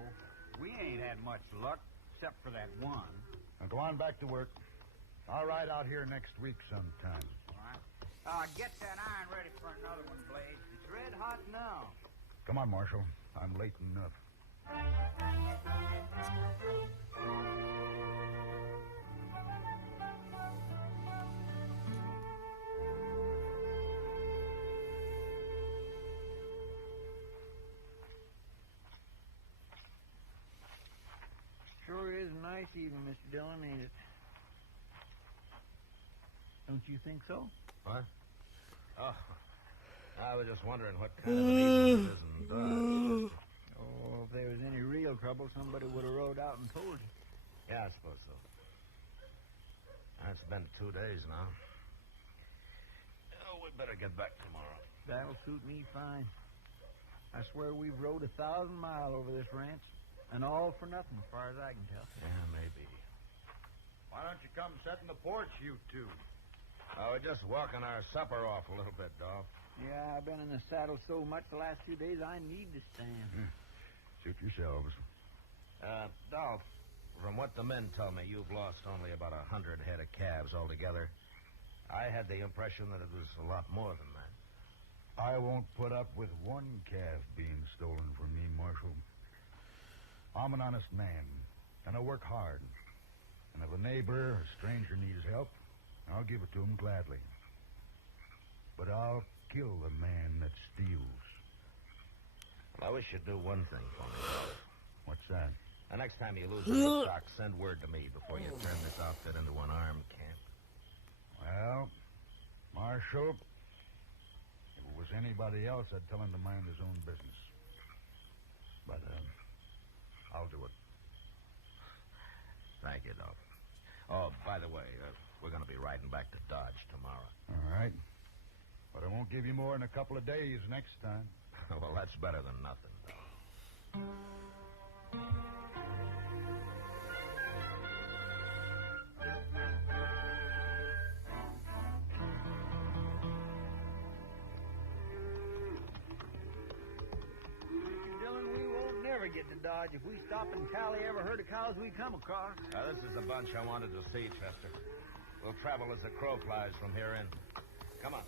We ain't had much luck, except for that one. Now go on back to work. I'll ride out here next week sometime. All right. Get that iron ready for another one, Blades. It's red hot now. Come on, Marshal. I'm late enough. Sure is a nice evening, Mr. Dillon, ain't it? Don't you think so? What? Oh, I was just wondering what kind of an evening it is in Dodge. Oh, if there was any real trouble, somebody would have rode out and told you. Yeah, I suppose so. It's been 2 days now. Oh, we better get back tomorrow. That'll suit me fine. I swear we've rode 1,000 miles over this ranch, and all for nothing, as far as I can tell. Yeah, maybe. Why don't you come sit in the porch, you two? We're just walking our supper off a little bit, Dolph. Yeah, I've been in the saddle so much the last few days, I need to stand. Suit yourselves. Dolph, from what the men tell me, you've lost only about 100 head of calves altogether. I had the impression that it was a lot more than that. I won't put up with one calf being stolen from me, Marshal. I'm an honest man, and I work hard. And if a neighbor or stranger needs help, I'll give it to him gladly. But I'll kill the man that steals. I wish you'd do one thing for me, Dolph. What's that? The next time you lose any stock, send word to me before you turn this outfit into an armed camp. Well, Marshal, if it was anybody else, I'd tell him to mind his own business. But, I'll do it. Thank you, Dolph. Oh, by the way, we're going to be riding back to Dodge tomorrow. All right. But I won't give you more than a couple of days next time. Well, that's better than nothing, Dolph. Dillon, we won't never get to Dodge if we stop and tally every herd of cows we come across. This is the bunch I wanted to see, Chester. We'll travel as the crow flies from here in. Come on.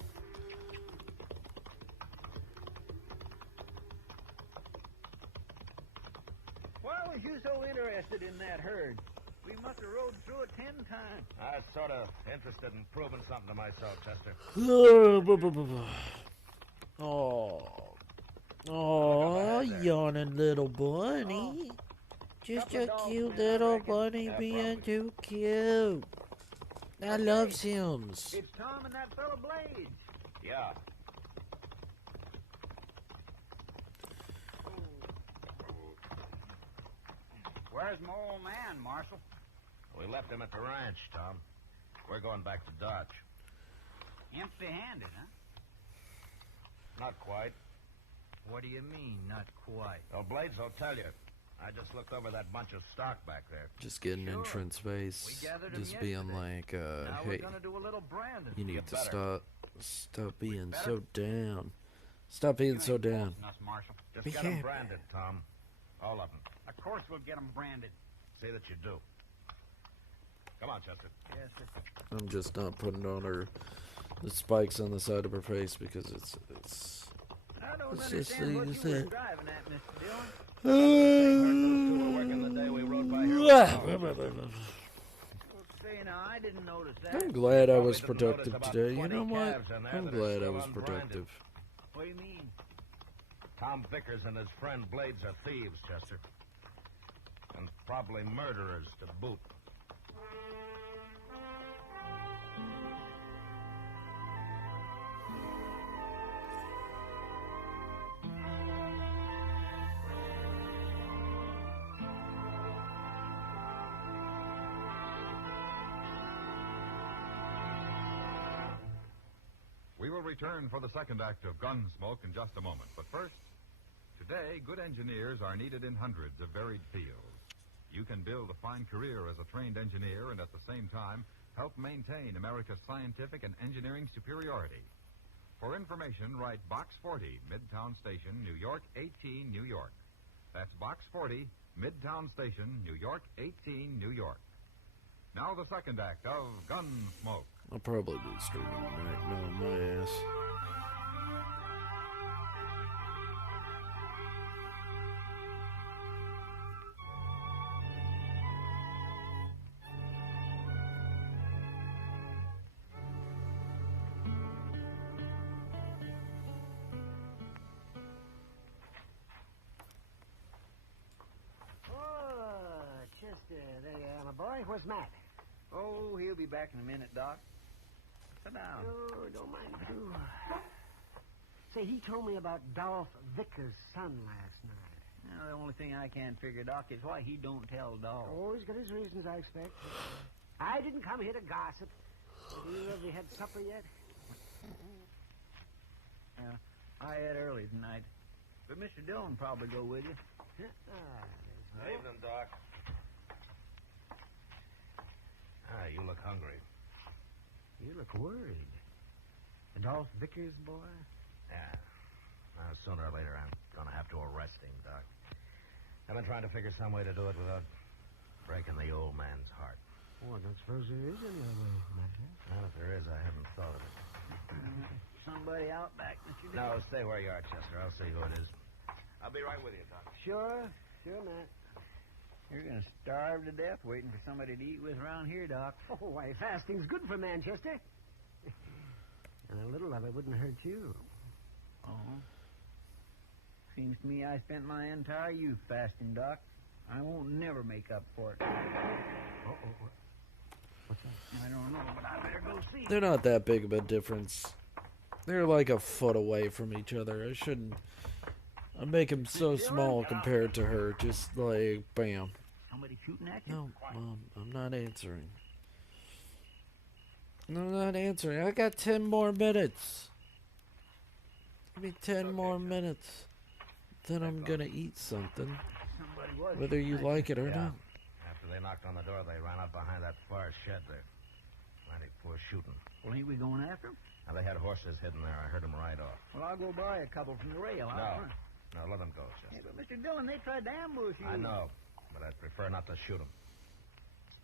Why was you so interested in that herd? We must have rode through it 10 times. I was sort of interested in proving something to myself, Chester. Oh, yawning little bunny. Just a cute little bunny being too cute. I love Sims. It's Tom and that fellow Blades. Yeah. Where's my old man, Marshal? We left him at the ranch, Tom. We're going back to Dodge. Empty-handed, huh? Not quite. What do you mean, not quite? Well, Blades, I'll tell you. I just looked over that bunch of stock back there. Just get an entrance base. Just being like, Now hey, we're gonna do a little branding. you need to better. stop being so down. Stop being so down. Us, Marshal. Just Be get them happy. branded, Tom. All of them. Of course we'll get them branded. See that you do. Come on, Chester. Yes, sir. I'm just not putting on the spikes on the side of her face because it's I don't It's just understand what like you were that. driving at, Mr. Dillon. We were working the day we rode by here. Say, now, I didn't notice that. I'm glad I Probably was didn't productive notice about today. You 20 know what? calves in there I'm that are glad I still was unbranded. productive. What do you mean? Tom Vickers and his friend Blades are thieves, Chester. And probably murderers to boot. We will return for the second act of Gunsmoke in just a moment. But first, today, good engineers are needed in hundreds of varied fields. You can build a fine career as a trained engineer and at the same time help maintain America's scientific and engineering superiority. For information, write Box 40, Midtown Station, New York 18, New York. That's Box 40, Midtown Station, New York 18, New York. Now the second act of Gunsmoke. I'll probably be streaming tonight. No, my ass. Oh, Chester, there you are, my boy. Where's Matt? Oh, he'll be back in a minute, Doc. Sit down. Oh, don't mind you. Say, he told me about Dolph Vickers' son last night. Now, the only thing I can't figure, Doc, is why he don't tell Dolph. Oh, he's got his reasons, I expect. I didn't come here to gossip. Have you had supper yet? Yeah, I had early tonight. But Mr. Dillon probably go with you. Evening, Doc. You look hungry. You look worried. The Dolph Vickers boy? Yeah. Sooner or later, I'm going to have to arrest him, Doc. I've been trying to figure some way to do it without breaking the old man's heart. Oh, I don't suppose there is any other way, Matt. Well, if there is, I haven't thought of it. Somebody out back, Mr. Dillon. No, stay where you are, Chester. I'll see who it is. I'll be right with you, Doc. Sure, Matt. You're going to starve to death waiting for somebody to eat with around here, Doc. Oh, why, fasting's good for Manchester. And a little of it wouldn't hurt you. Oh. Seems to me I spent my entire youth fasting, Doc. I won't never make up for it. I don't know, but I better go see. They're not that big of a difference. They're like a foot away from each other. I shouldn't. I make him so small compared to her. Just like, bam. Somebody shooting at you? No, Mom, I'm not answering. I'm not answering. I got 10 more minutes. Give me 10 more minutes. Then I'm gonna eat something. Whether you like it or not. After they knocked on the door, they ran out behind that far shed there. Plenty poor shooting. Well, ain't we going after 'em? Now, they had horses hidden there. I heard them ride off. Well, I'll go buy a couple from the rail. No, let them go, Hey, Chester. but Mr. Dillon, they tried to ambush you. I know, but I'd prefer not to shoot them.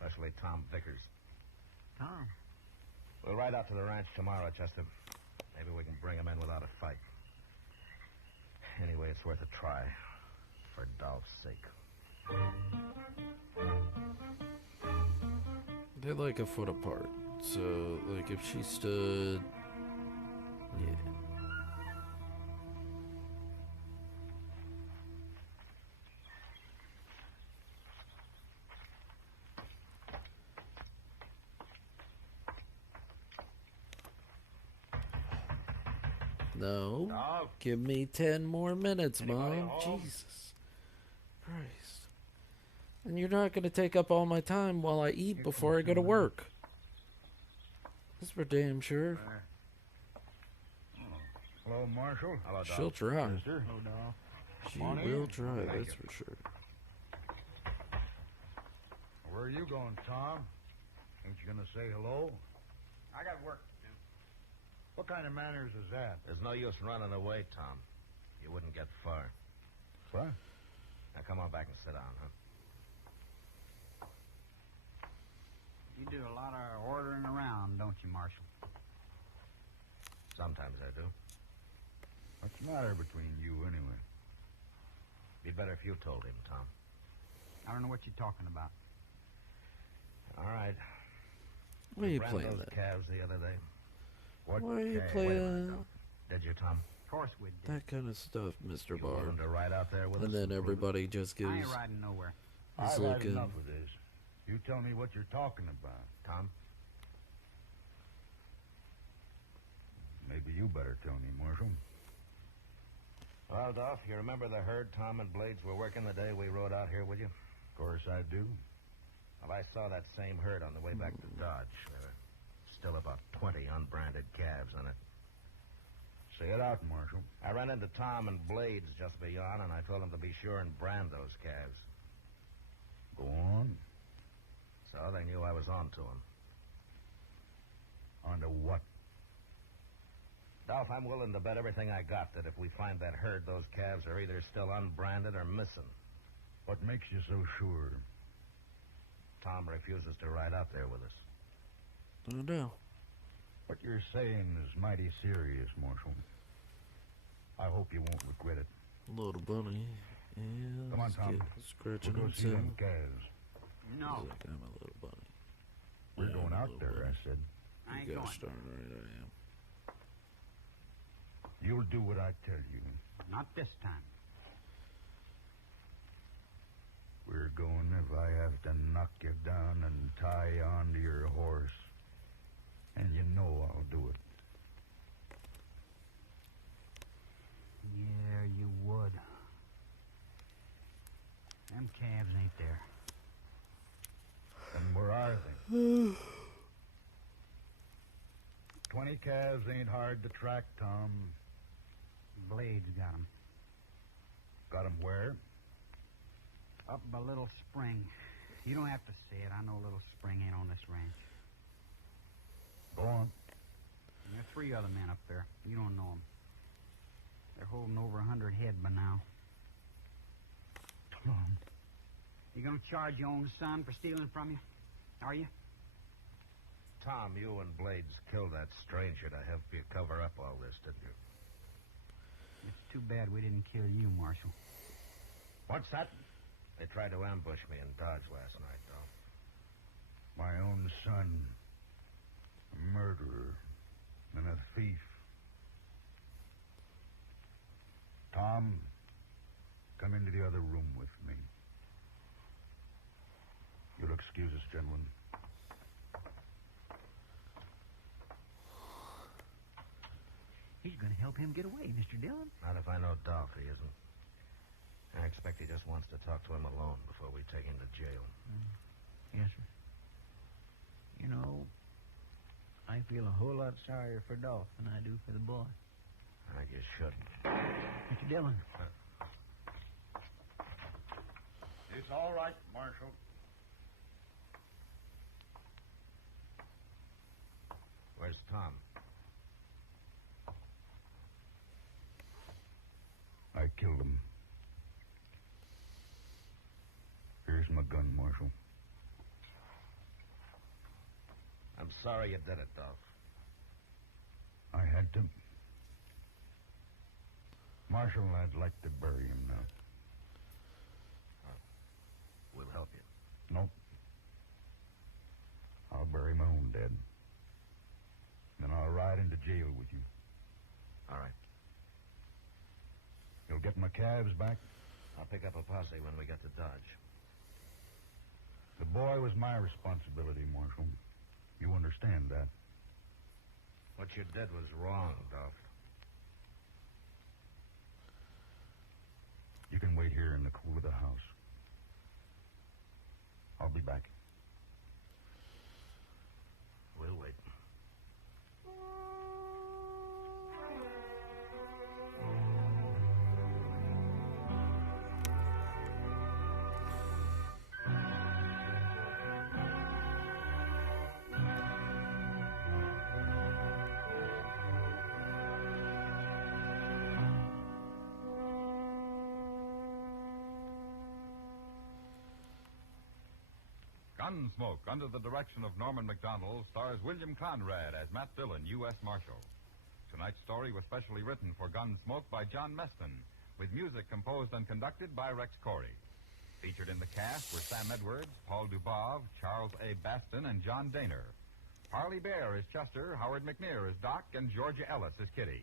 Especially Tom Vickers. Tom. We'll ride out to the ranch tomorrow, Chester. Maybe we can bring him in without a fight. Anyway, it's worth a try. For Dolph's sake. They're like a foot apart. So, like, if she stood... Yeah. No. No. Give me 10 more minutes, Anybody Mom. home? Jesus Christ. And you're not going to take up all my time while I eat before I go to work. That's for damn sure. Hello, Marshal. Hello, Doc. She'll try. Chester. Oh, no. She Morning. will try, Thank that's you. for sure. Where are you going, Tom? Ain't you gonna say hello? I got work to do. What kind of manners is that? There's no use running away, Tom. You wouldn't get far. What? Now, come on back and sit down, huh? You do a lot of ordering around, don't you, Marshal? Sometimes I do. What's the matter between you, anyway? Be better if you told him, Tom. I don't know what you're talking about. All right. Why are you Ran playing those that? calves the other day. What? Why are you Hey, playing wait a minute, Tom. Did you, Tom? Of course we did. that kind of stuff, Mr. You Bard? willing to ride out there with us? And then prove it? everybody just gives I ain't riding nowhere. this I've look had enough of this. You tell me what you're talking about. Tom? Maybe you better tell me, Marshal. Well, Duff, you remember the herd Tom and Blades were working the day we rode out here with you? Of course I do. Well, I saw that same herd on the way back to Dodge. There were still about 20 unbranded calves on it. Say it out, Marshal. I ran into Tom and Blades just beyond, and I told them to be sure and brand those calves. Go on. So they knew I was on to them. On to what? Dolph, I'm willing to bet everything I got that if we find that herd, those calves are either still unbranded or missing. What makes you so sure? Tom refuses to ride out there with us. I know. What you're saying is mighty serious, Marshal. I hope you won't regret it. Little bunny. Yeah, Come on, let's Tom. get scratching We'll go see himself. them calves. No, He's like, I'm a little bunny. We're Yeah, going I'm a out little there, bunny. I said. I ain't You going. gosh darn right I am. You'll do what I tell you. Not this time. We're going if I have to knock you down and tie you onto your horse. And you know I'll do it. Yeah, you would. Them calves ain't there. And where are they? 20 calves ain't hard to track, Tom. Blades got 'em. Got 'em where? Up by Little Spring. You don't have to say it. I know Little Spring ain't on this ranch. Go on. There are 3 other men up there. You don't know 'em. They're holding over 100 head by now. Tom. You gonna charge your own son for stealing from you? Are you? Tom, you and Blades killed that stranger to help you cover up all this, didn't you? It's too bad we didn't kill you, Marshal. What's that? They tried to ambush me in Dodge last night, Dolph. My own son. A murderer. And a thief. Tom, come into the other room with me. You'll excuse us, gentlemen. He's going to help him get away, Mr. Dillon. Not if I know Dolph, he isn't. I expect he just wants to talk to him alone before we take him to jail. Yes, sir. You know, I feel a whole lot sorrier for Dolph than I do for the boy. I think you should. Mr. Dillon. It's all right, Marshal. Where's Tom? I killed him. Here's my gun, Marshal. I'm sorry you did it, Dolph. I had to. Marshal, I'd like to bury him now. We'll help you. Nope. I'll bury my own dead. Then I'll ride into jail with you. All right. You'll get my calves back? I'll pick up a posse when we get to Dodge. The boy was my responsibility, Marshal. You understand that? What you did was wrong, Dolph. You can wait here in the cool of the house. I'll be back. We'll wait. Gunsmoke, under the direction of Norman McDonald, stars William Conrad as Matt Dillon, U.S. Marshal. Tonight's story was specially written for Gunsmoke by John Meston, with music composed and conducted by Rex Corey. Featured in the cast were Sam Edwards, Paul Dubov, Charles A. Baston, and John Daner. Harley Bear is Chester, Howard McNear is Doc, and Georgia Ellis is Kitty.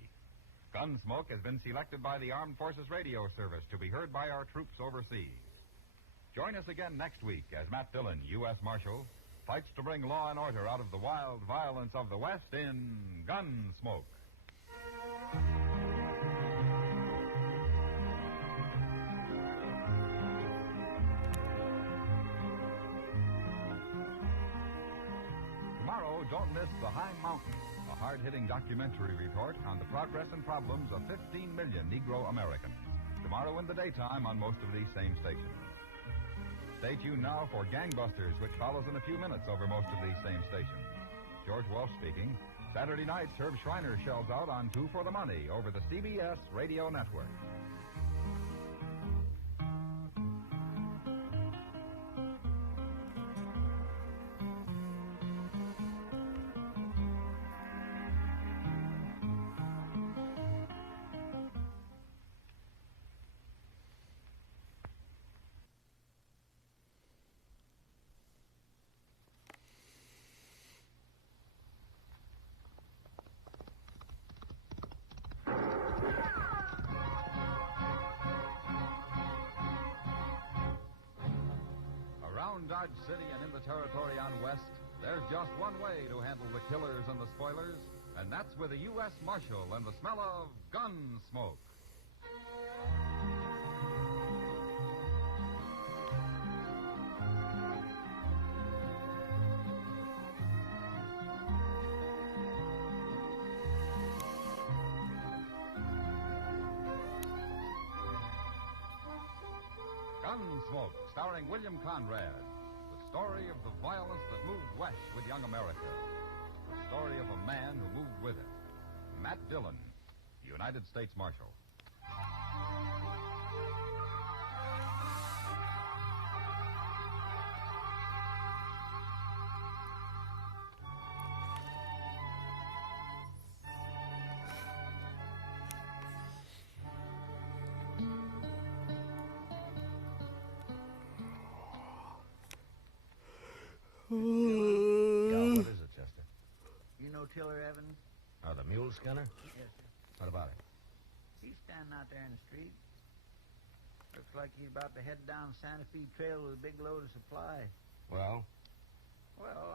Gunsmoke has been selected by the Armed Forces Radio Service to be heard by our troops overseas. Join us again next week as Matt Dillon, U.S. Marshal, fights to bring law and order out of the wild violence of the West in Gunsmoke. Tomorrow, don't miss The High Mountain, a hard-hitting documentary report on the progress and problems of 15 million Negro Americans. Tomorrow in the daytime on most of these same stations. Stay tuned now for Gangbusters, which follows in a few minutes over most of these same stations. George Walsh speaking. Saturday nights, Herb Schreiner shells out on Two for the Money over the CBS Radio Network. Dodge City and in the territory on West, there's just one way to handle the killers and the spoilers, and that's with a U.S. Marshal and the smell of gun smoke. Gunsmoke, starring William Conrad. The story of the violence that moved west with young America. The story of a man who moved with it. Matt Dillon, United States Marshal. What is it, Chester? You know Tiller Evans? Oh, the mule skinner? Yes, sir. What about it? He's standing out there in the street, Looks like he's about to head down Santa Fe Trail with a big load of supply. Well? Well,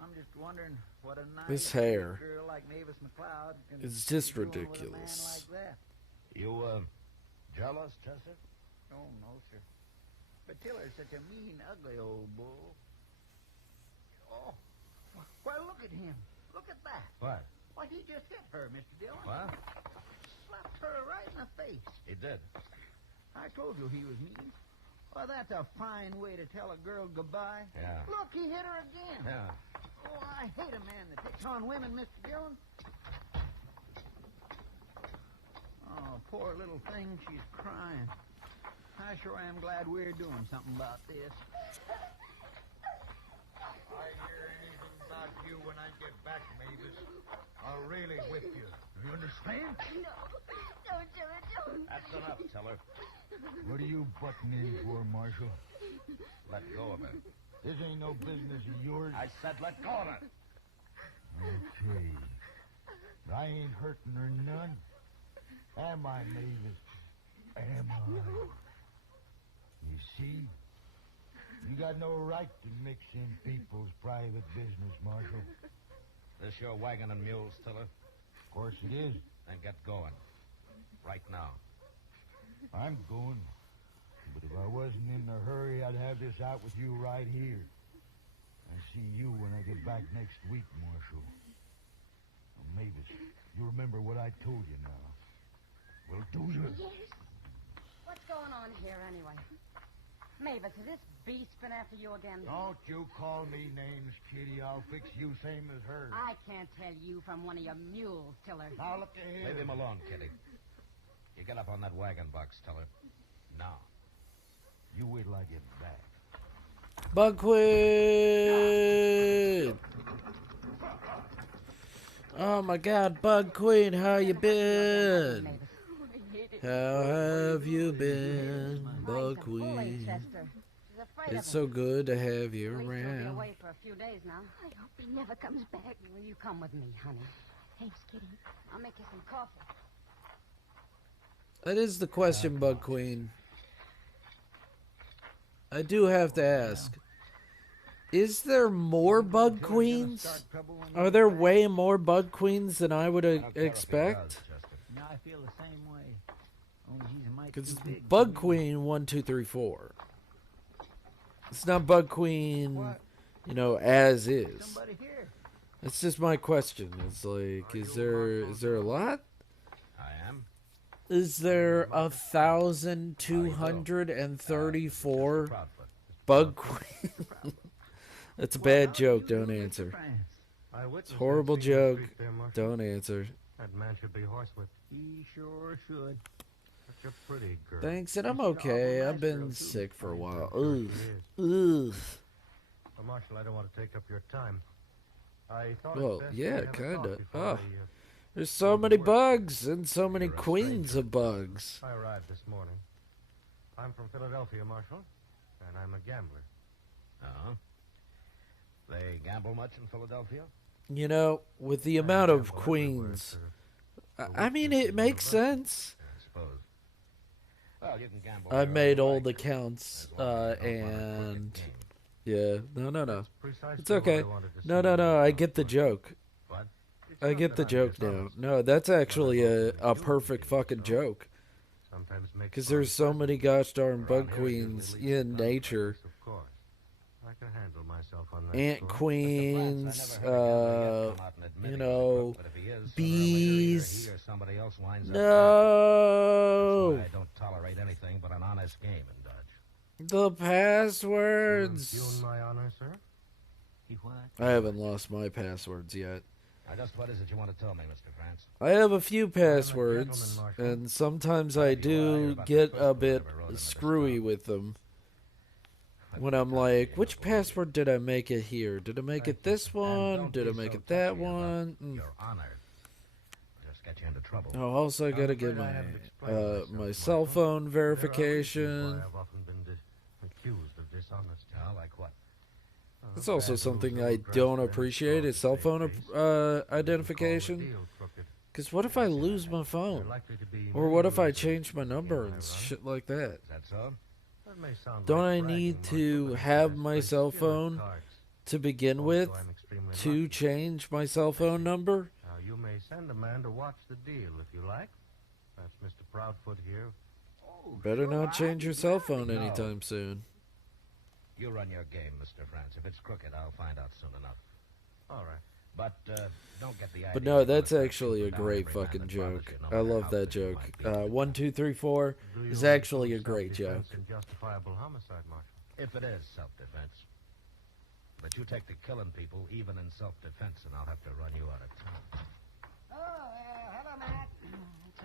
I'm just wondering what a nice This hair girl like Mavis McLeod can is just be doing ridiculous. With a man like that. You, jealous, Chester? Oh, no, sir. But Tiller's such a mean, ugly old bull. Oh, why, look at him. Look at that. What? Why, he just hit her, Mr. Dillon. What? Slapped her right in the face. He did. I told you he was mean. Well, that's a fine way to tell a girl goodbye. Yeah. Look, he hit her again. Yeah. Oh, I hate a man that picks on women, Mr. Dillon. Oh, poor little thing, she's crying. I sure am glad we're doing something about this. I hear anything about you when I get back, Mavis. I'll really whip you. You understand? No. Don't do it. Don't. That's enough, Teller. What are you butting in for, Marshal? Let go of her. This ain't no business of yours. I said let go of her. Okay. I ain't hurting her none. Am I, Mavis? Am I? You see? You got no right to mix in people's private business, Marshal. This your wagon and mules, Tiller? Of course it is. Then get going. Right now. I'm going. But if I wasn't in a hurry, I'd have this out with you right here. I see you when I get back next week, Marshal. Now, Mavis, you remember what I told you now. Well, do you? Yes. What's going on here, anyway? Mavis, has this beast been after you again? Don't you call me names, Kitty. I'll fix you same as her. I can't tell you from one of your mules, Tiller. Now, look ahead. Leave him alone, Kitty. You get up on that wagon box, Teller. Now. You wait till I get back. Buckwheat! Oh my God, Buckwheat, how you been? How have you been, Buckwheat? It's so good to have you He'll be around. away for a few days now. I hope he never comes back. Will you come with me, honey? Thanks, Kitty. I'll make you some coffee. That is the question, Buckwheat. I do have to ask. Is there more Bug Queens? Are there way more Bug Queens than I would expect? No, I feel the same way. Only he's a mite Because too big. Bug Queen 1, 2, 3, 4. It's not Bug Queen, you know, as is. Somebody here. That's just my question. It's like, is there a lot? I am. Is there 1,234 Bug Queen? That's a bad joke. Don't answer. It's a horrible joke. Don't answer. That man should be horsewhipped. He sure should. Such a pretty girl. Thanks, and I'm okay. I've been sick for a while. Ugh. Ugh. Well, Marshal, I don't want to take up your time. I thought Well, it best yeah, to have a kinda. talk before Oh. we, There's so many bugs and so many queens of bugs. I arrived this morning. I'm from Philadelphia, Marshal, and I'm a gambler. Uh-huh. They gamble much in Philadelphia? You know, with the amount of queens, I mean, it makes sense. I suppose. Well, you can gamble. I made all the counts, and yeah, no. It's okay. No. I get the joke. What? I get the joke now. No, that's actually a perfect fucking joke. Because there's so many gosh darn bug queens in nature. Of course. I can handle myself on that. Ant score. queens, you know, bees. No! I don't tolerate anything but an honest game in Dodge. The passwords. Impugn my honor, sir? He what? I haven't lost my passwords yet. Now, just what is it you want to tell me, Mr. France? I have a few passwords, and sometimes I do get a bit screwy with them. When I'm like, which password did I make it here? Did I make it this one? Did I make it that one? You're honored. Just get you into trouble. Oh, also I gotta get my cell phone verification. I've often been accused of dishonesty. Like what? That's also something I don't appreciate, is cell phone identification. Because what if I lose my phone? Or what if I change my number and shit like that? That's all? That may sound Don't like I bragging, need Marshal, to but it's have the best my place cell to get our phone cards. to begin Also, with I'm extremely to lucky. change my cell phone number? Now, you may send a man to watch the deal if you like. That's Mr. Proudfoot here. Better not change your cell phone anytime soon. You run your game, Mr. France. If it's crooked, I'll find out soon enough. All right. But don't get the idea. But no, you're that's gonna actually a shoot down great every man fucking that bothers joke. you, no I matter love how that busy you joke. might be. 1, 2, 3, 4 Do you is want actually a great self-defense joke. and justifiable homicide, Marshal? If it is self-defense. But you take to killing people, even in self-defense, and I'll have to run you out of town. Oh, hello, Matt.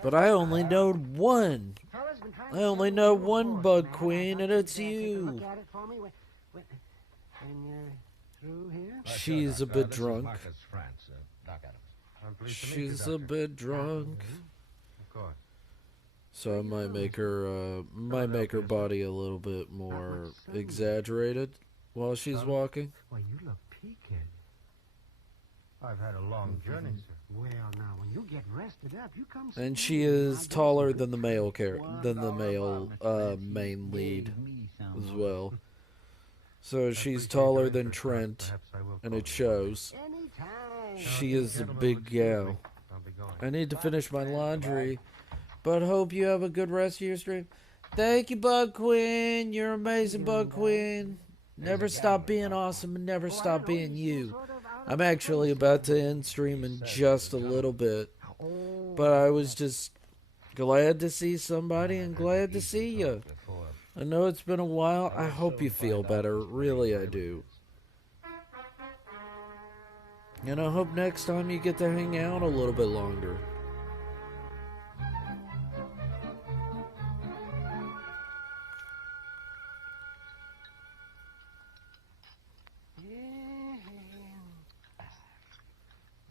But I only know one. Fella's been trying I to only send me know to a one force, bug Matt. queen, I'd and like it's you to take a you. look at it for me when you're through here. She's a Doc. bit This is drunk. Marcus France, Doc Adams. I'm pleased to meet you, She's a Doctor. bit drunk. Of course. So I might make her body a little bit more exaggerated while she's walking. Well, you look peaked. I've had a long journey, sir. Well, now when you get rested up, you come. And see she me, and I'll is get taller some than the good male treats. main lead as well. Oh. So she's taller than Trent, and it shows. Anytime. She is a big gal. I'll be going. I need to finish my laundry, but hope you have a good rest of your stream. Thank you, Bug Queen. You're amazing, Bug Queen. Never stop being awesome and never stop being you. I'm actually about to end stream in just a little bit, but I was just glad to see somebody and glad to see you. I know it's been a while. I hope you feel better. Really, I do. And I hope next time you get to hang out a little bit longer.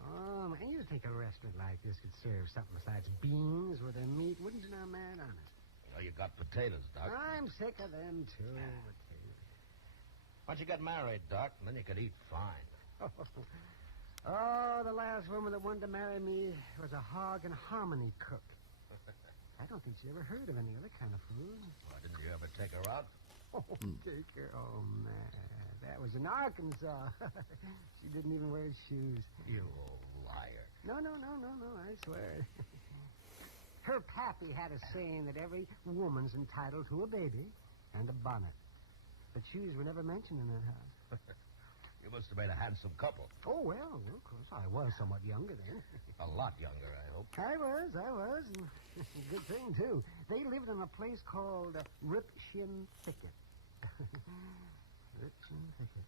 Oh, man, you think a restaurant like this could serve something besides beans with their meat, wouldn't you now, man? Honest. Oh, you got potatoes, Doc. I'm sick of them, too. Why don't you get married, Doc, and then you could eat fine. Oh, the last woman that wanted to marry me was a hog and harmony cook. I don't think she ever heard of any other kind of food. Why didn't you ever take her out? Oh, take her. Oh, man. That was in Arkansas. She didn't even wear shoes. You old liar. No, I swear. Her pappy had a saying that every woman's entitled to a baby and a bonnet. But shoes were never mentioned in that house. You must have made a handsome couple. Oh, well, of course, I was somewhat younger then. A lot younger, I hope. I was. And good thing, too. They lived in a place called Rip Shin Thicket. Rip Shin Thicket.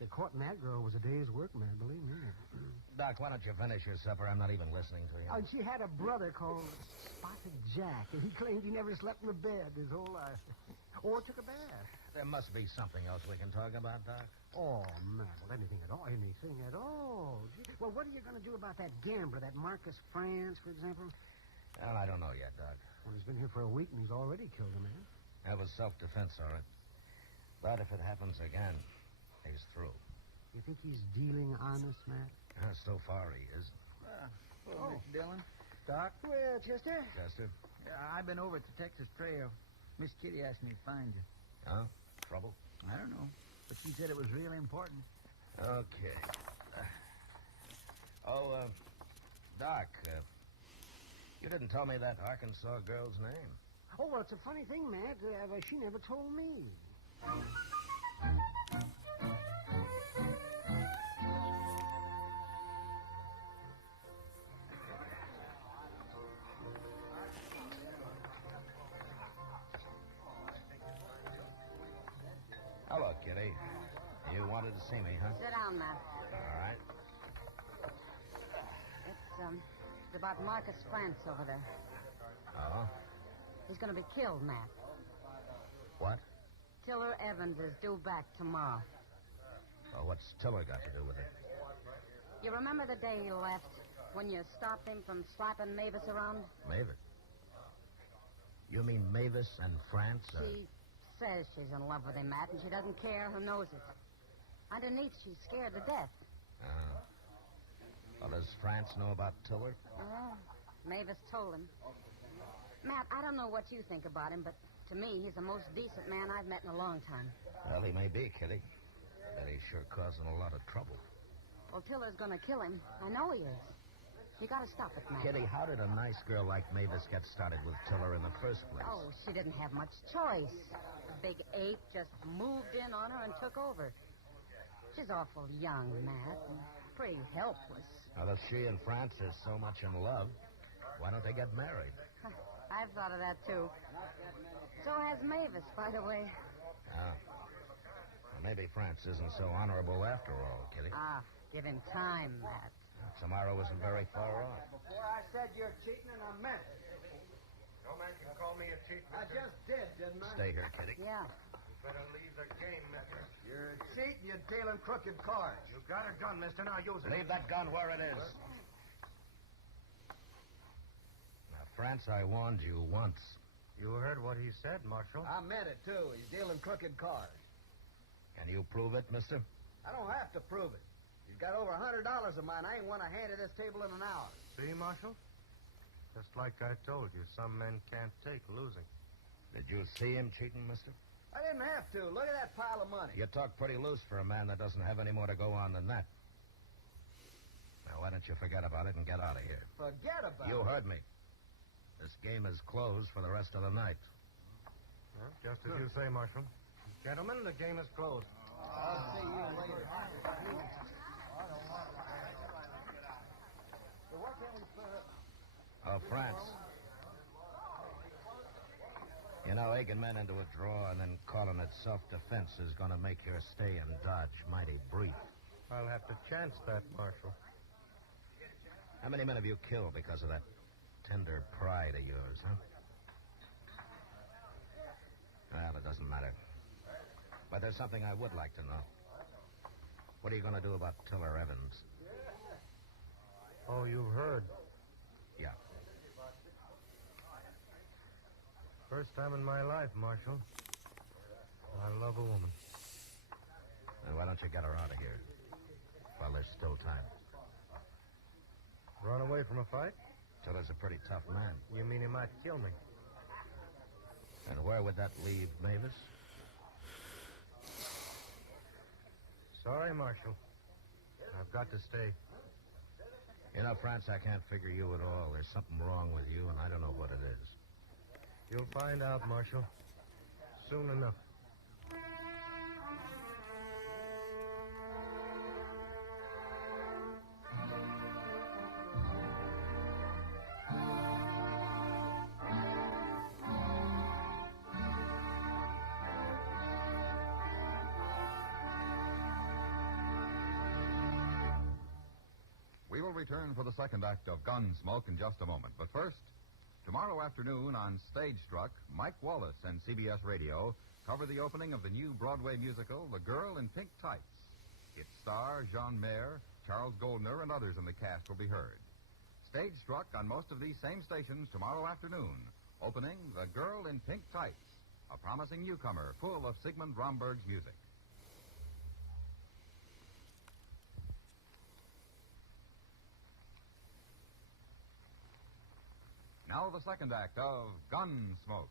The courting that girl was a day's work, man, believe me. Doc, why don't you finish your supper? I'm not even listening to you. And she had a brother called Spotted Jack, and he claimed he never slept in a bed his whole life. Or took a bath. There must be something else we can talk about, Doc. Oh, man, well, anything at all. Gee, well, what are you going to do about that gambler, that Marcus France, for example? Well, I don't know yet, Doc. Well, he's been here for a week, and he's already killed a man. That was self-defense, all right. But if it happens again, he's through. You think he's dealing honest, Matt? So far, he is. Hello, Mr. Dillon. Doc? Well, Chester? Chester? I've been over at the Texas Trail. Miss Kitty asked me to find you. Huh? Trouble? I don't know, but she said it was really important. Okay. Doc, you didn't tell me that Arkansas girl's name. Oh, well, it's a funny thing, Matt. She never told me. Hello, Kitty. You wanted to see me, huh? Sit down, Matt. All right. It's about Marcus France over there. Oh? He's going to be killed, Matt. What? Tiller Evans is due back tomorrow. Well, what's Tiller got to do with it? You remember the day you left when you stopped him from slapping Mavis around? Mavis? You mean Mavis and France? She says she's in love with him, Matt, and she doesn't care who knows it. Underneath, she's scared to death. Well, does France know about Tiller? Oh, Mavis told him. Matt, I don't know what you think about him, but to me, he's the most decent man I've met in a long time. Well, he may be, Kitty. But he's sure causing a lot of trouble. Well, Tiller's gonna kill him. I know he is. You gotta stop it, Matt. Kitty, how did a nice girl like Mavis get started with Tiller in the first place? Oh, she didn't have much choice. The big ape just moved in on her and took over. She's awful young, Matt, and pretty helpless. Now, if she and France is so much in love, why don't they get married? I've thought of that, too. So has Mavis, by the way. Ah. Well, maybe France isn't so honorable after all, Kitty. Ah, give him time, Matt. Tomorrow isn't very far off. Before I said you're cheating, and I meant it. No man can call me a cheat, I mister. just did, didn't I? Stay here, Kitty. Yeah. You better leave the game, mister. You're cheating, you're dealing crooked cards. You got a gun, mister. Now use it. Leave that gun where it is. Now, France, I warned you once. You heard what he said, Marshal. I meant it, too. He's dealing crooked cards. Can you prove it, mister? I don't have to prove it. He's got over $100 of mine. I ain't won a hand at this table in an hour. See, Marshal? Just like I told you, some men can't take losing. Did you see him cheating, mister? I didn't have to. Look at that pile of money. You talk pretty loose for a man that doesn't have any more to go on than that. Now, why don't you forget about it and get out of here? Forget about it. You heard me. This game is closed for the rest of the night. Well, just as you say, Marshal. Gentlemen, the game is closed. I'll see you later. So what can we put up? Oh, France. You know, egging men into a draw and then calling it self-defense is going to make your stay in Dodge mighty brief. I'll have to chance that, Marshal. How many men have you killed because of that tender pride of yours, huh? Well, it doesn't matter. But there's something I would like to know. What are you going to do about Tiller Evans? Oh, you've heard. Yeah. First time in my life, Marshal. I love a woman. Then why don't you get her out of here while there's still time? Run away from a fight? Tiller's a pretty tough man. You mean he might kill me? And where would that leave Mavis? Sorry, Marshal. I've got to stay. You know, France, I can't figure you at all. There's something wrong with you, and I don't know what it is. You'll find out, Marshal. Soon enough. We will return for the second act of Gunsmoke in just a moment. But first, tomorrow afternoon on Stage Struck, Mike Wallace and CBS Radio cover the opening of the new Broadway musical, The Girl in Pink Tights. Its star, Jean Mayer, Charles Goldner, and others in the cast will be heard. Stage Struck on most of these same stations tomorrow afternoon, opening The Girl in Pink Tights, a promising newcomer full of Sigmund Romberg's music. Now the second act of Gunsmoke.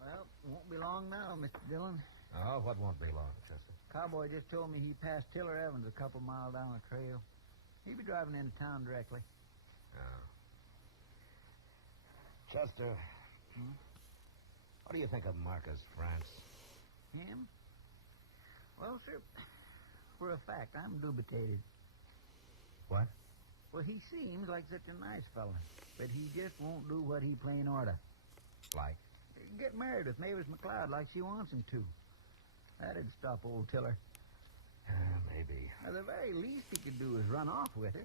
Well, won't be long now, Mr. Dillon. Oh, what won't be long, Chester? Cowboy just told me he passed Tiller Evans a couple miles down the trail. He'll be driving into town directly. Oh. Chester, what do you think of Marcus France? Him? Well, sir, for a fact, I'm dubitated. What? Well, he seems like such a nice fella, but he just won't do what he plain order. Like? Get married with Mavis McLeod like she wants him to. That'd stop old Tiller. Maybe. Now, the very least he could do is run off with her.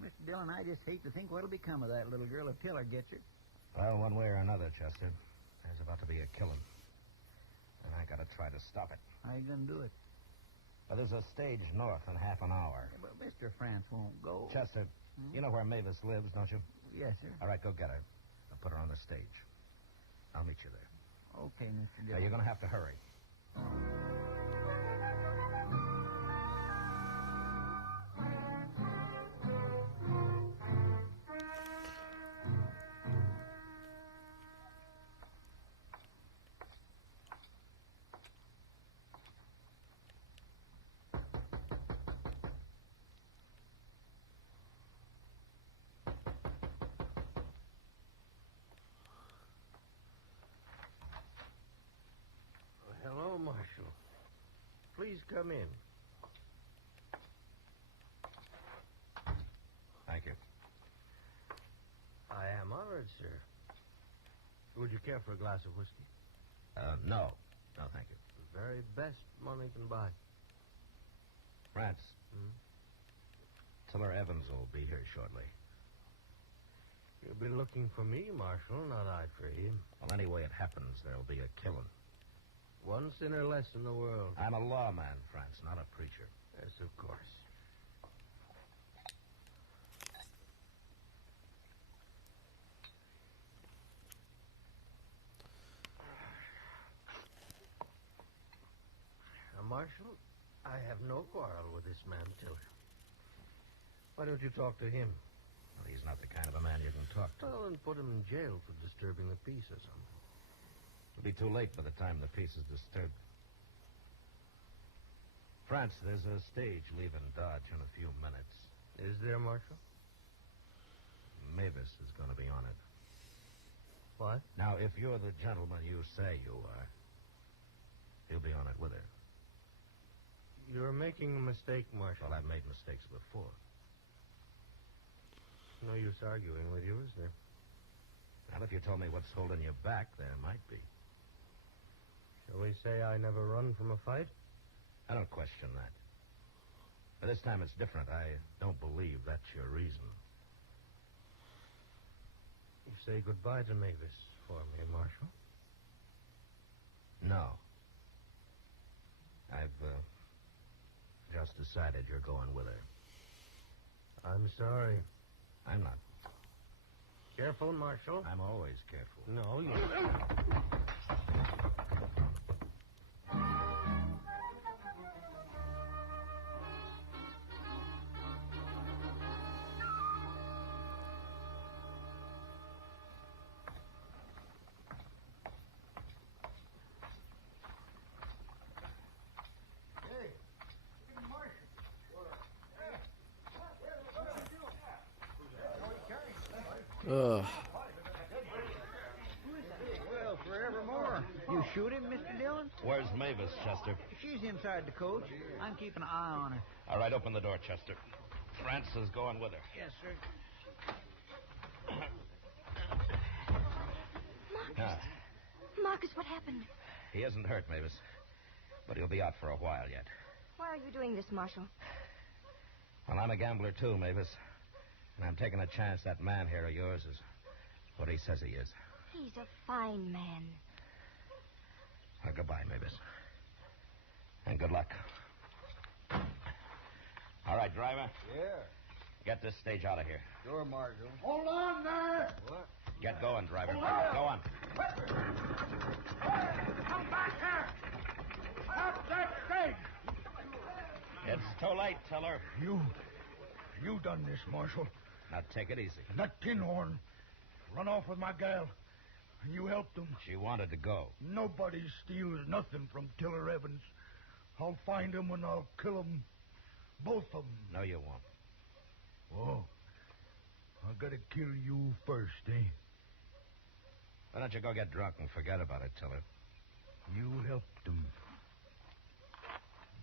Mr. Dillon, I just hate to think what'll become of that little girl if Tiller gets her. Well, one way or another, Chester, there's about to be a killing. And I gotta try to stop it. How you gonna do it? Well, there's a stage north in half an hour. Yeah, but Mr. France won't go. Chester, you know where Mavis lives, don't you? Yes, sir. All right, go get her. I'll put her on the stage. I'll meet you there. Okay, Mr. Now, Dillon. you're gonna have to hurry. Hello, Marshal. Please come in. Thank you. I am honored, sir. Would you care for a glass of whiskey? No. No, thank you. The very best money can buy. France. Hmm? Tiller Evans will be here shortly. You'll be looking for me, Marshal, not I for him. Well, any way it happens, there'll be a killing. One sinner less in the world. I'm a lawman, France, not a preacher. Yes, of course. Now, Marshal, I have no quarrel with this man, Tiller. Why don't you talk to him? Well, he's not the kind of a man you can talk to. Well, then put him in jail for disturbing the peace or something. It'll be too late by the time the peace is disturbed. France, there's a stage leaving Dodge in a few minutes. Is there, Marshal? Mavis is going to be on it. What? Now, if you're the gentleman you say you are, he'll be on it with her. You're making a mistake, Marshal. Well, I've made mistakes before. No use arguing with you, is there? Well, if you told me what's holding you back, there might be. Shall we say I never run from a fight? I don't question that. But this time it's different. I don't believe that's your reason. You say goodbye to Mavis for me, Marshal. No. I've just decided you're going with her. I'm sorry. I'm not. Careful, Marshal. I'm always careful. No, you... Ugh. Well, forevermore. You shoot him, Mr. Dillon? Where's Mavis, Chester? She's inside the coach. I'm keeping an eye on her. All right, open the door, Chester. France is going with her. Yes, sir. Marcus. Marcus, what happened? He isn't hurt, Mavis. But he'll be out for a while yet. Why are you doing this, Marshal? Well, I'm a gambler, too, Mavis. And I'm taking a chance that man here of yours is what he says he is. He's a fine man. Well, goodbye, Mavis. And good luck. All right, driver. Yeah. Get this stage out of here. Sure, Marshal. Hold on there! What? Get going, driver. Go on. Come back here! Stop that stage! It's too late, Tiller. You done this, Marshal. Now, take it easy. And that tin horn run off with my gal. And you helped him. She wanted to go. Nobody steals nothing from Tiller Evans. I'll find him and I'll kill him. Both of them. No, you won't. Oh. I gotta kill you first, eh? Why don't you go get drunk and forget about it, Tiller? You helped him.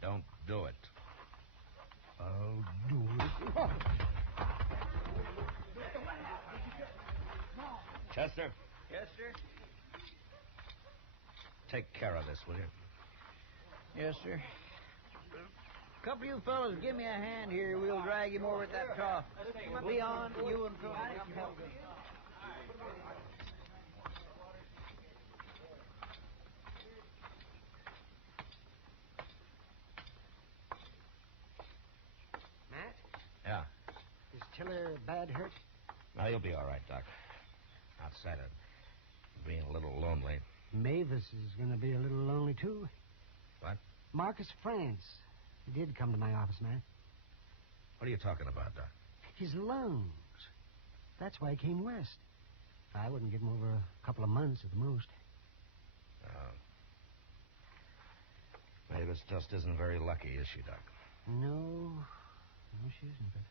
Don't do it. I'll do it. Chester, Yes, sir. take care of this, will you? Yes, sir. Couple of you fellas give me a hand here. We'll drag him over at that trough. Leon, you and Tony, come help me. I'd hurt. Now, you'll be all right, Doc. Outside of being a little lonely. Mavis is going to be a little lonely, too. What? Marcus France. He did come to my office, man. What are you talking about, Doc? His lungs. That's why he came west. I wouldn't give him over a couple of months at the most. Mavis just isn't very lucky, is she, Doc? No, she isn't. But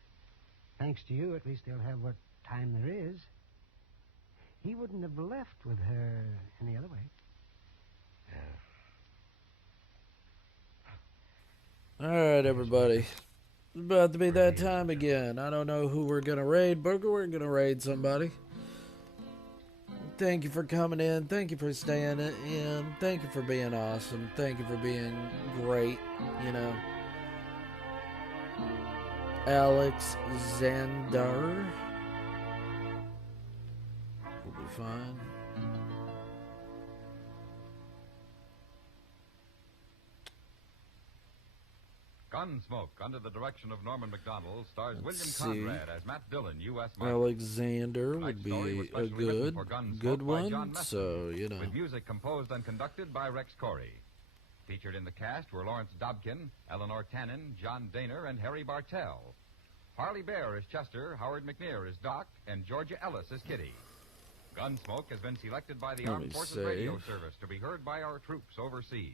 thanks to you, at least they'll have what time there is. He wouldn't have left with her any other way. All right, everybody. It's about to be that time again. I don't know who we're going to raid, but we're going to raid somebody. Thank you for coming in. Thank you for staying in. Thank you for being awesome. Thank you for being great, you know. Alex Zander. We'll be fine. Gunsmoke, under the direction of Norman McDonald, stars Let's William see. Conrad as Matt Dillon, U.S. Marshal. Alexander would be a good one, so, you know. With music composed and conducted by Rex Corey. Featured in the cast were Lawrence Dobkin, Eleanor Tannen, John Daner, and Harry Bartell. Harley Bear as Chester, Howard McNear as Doc, and Georgia Ellis as Kitty. Gunsmoke has been selected by the Armed Forces Radio Service to be heard by our troops overseas.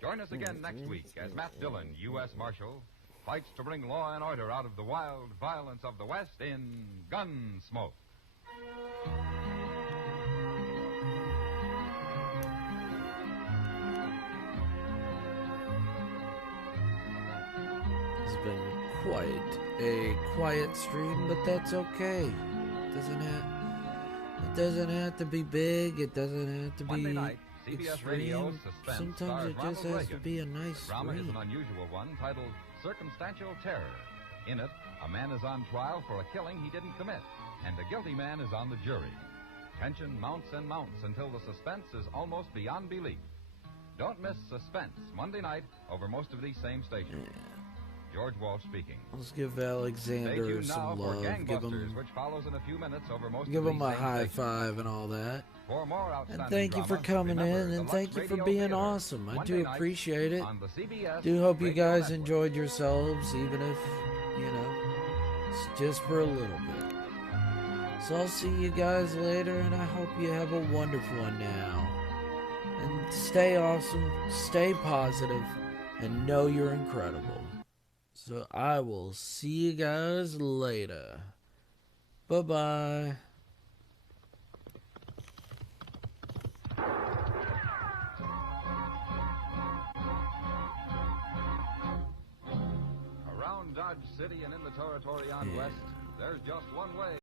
Join us again next week as Matt Dillon, U.S. Marshal, fights to bring law and order out of the wild violence of the West in Gunsmoke. It's been quite a quiet stream, but that's okay. It doesn't have to be big. It doesn't have to Monday be night, CBS Radio extreme. Suspense Sometimes stars it just Ronald has to Reagan. be a nice The drama is stream. an unusual one titled Circumstantial Terror. In it, a man is on trial for a killing he didn't commit, and a guilty man is on the jury. Tension mounts and mounts until the suspense is almost beyond belief. Don't miss Suspense, Monday night, over most of these same stations. George Walsh speaking. Let's give Stay Alexander tuned now some for love. Give Gangbusters, him, which follows in a few minutes over most give of him these a same high stations. five and all that. For more outstanding And thank you for drama, coming remember in, the and Lux thank you for Radio being Theater, awesome. I Monday do nights appreciate it. on the CBS Do hope you Radio guys Network. enjoyed yourselves, even if, you know, it's just for a little bit. So I'll see you guys later, and I hope you have a wonderful one now. And stay awesome, stay positive, and know you're incredible. So I will see you guys later. Bye-bye. Around Dodge City and in the territory on West, there's just one way.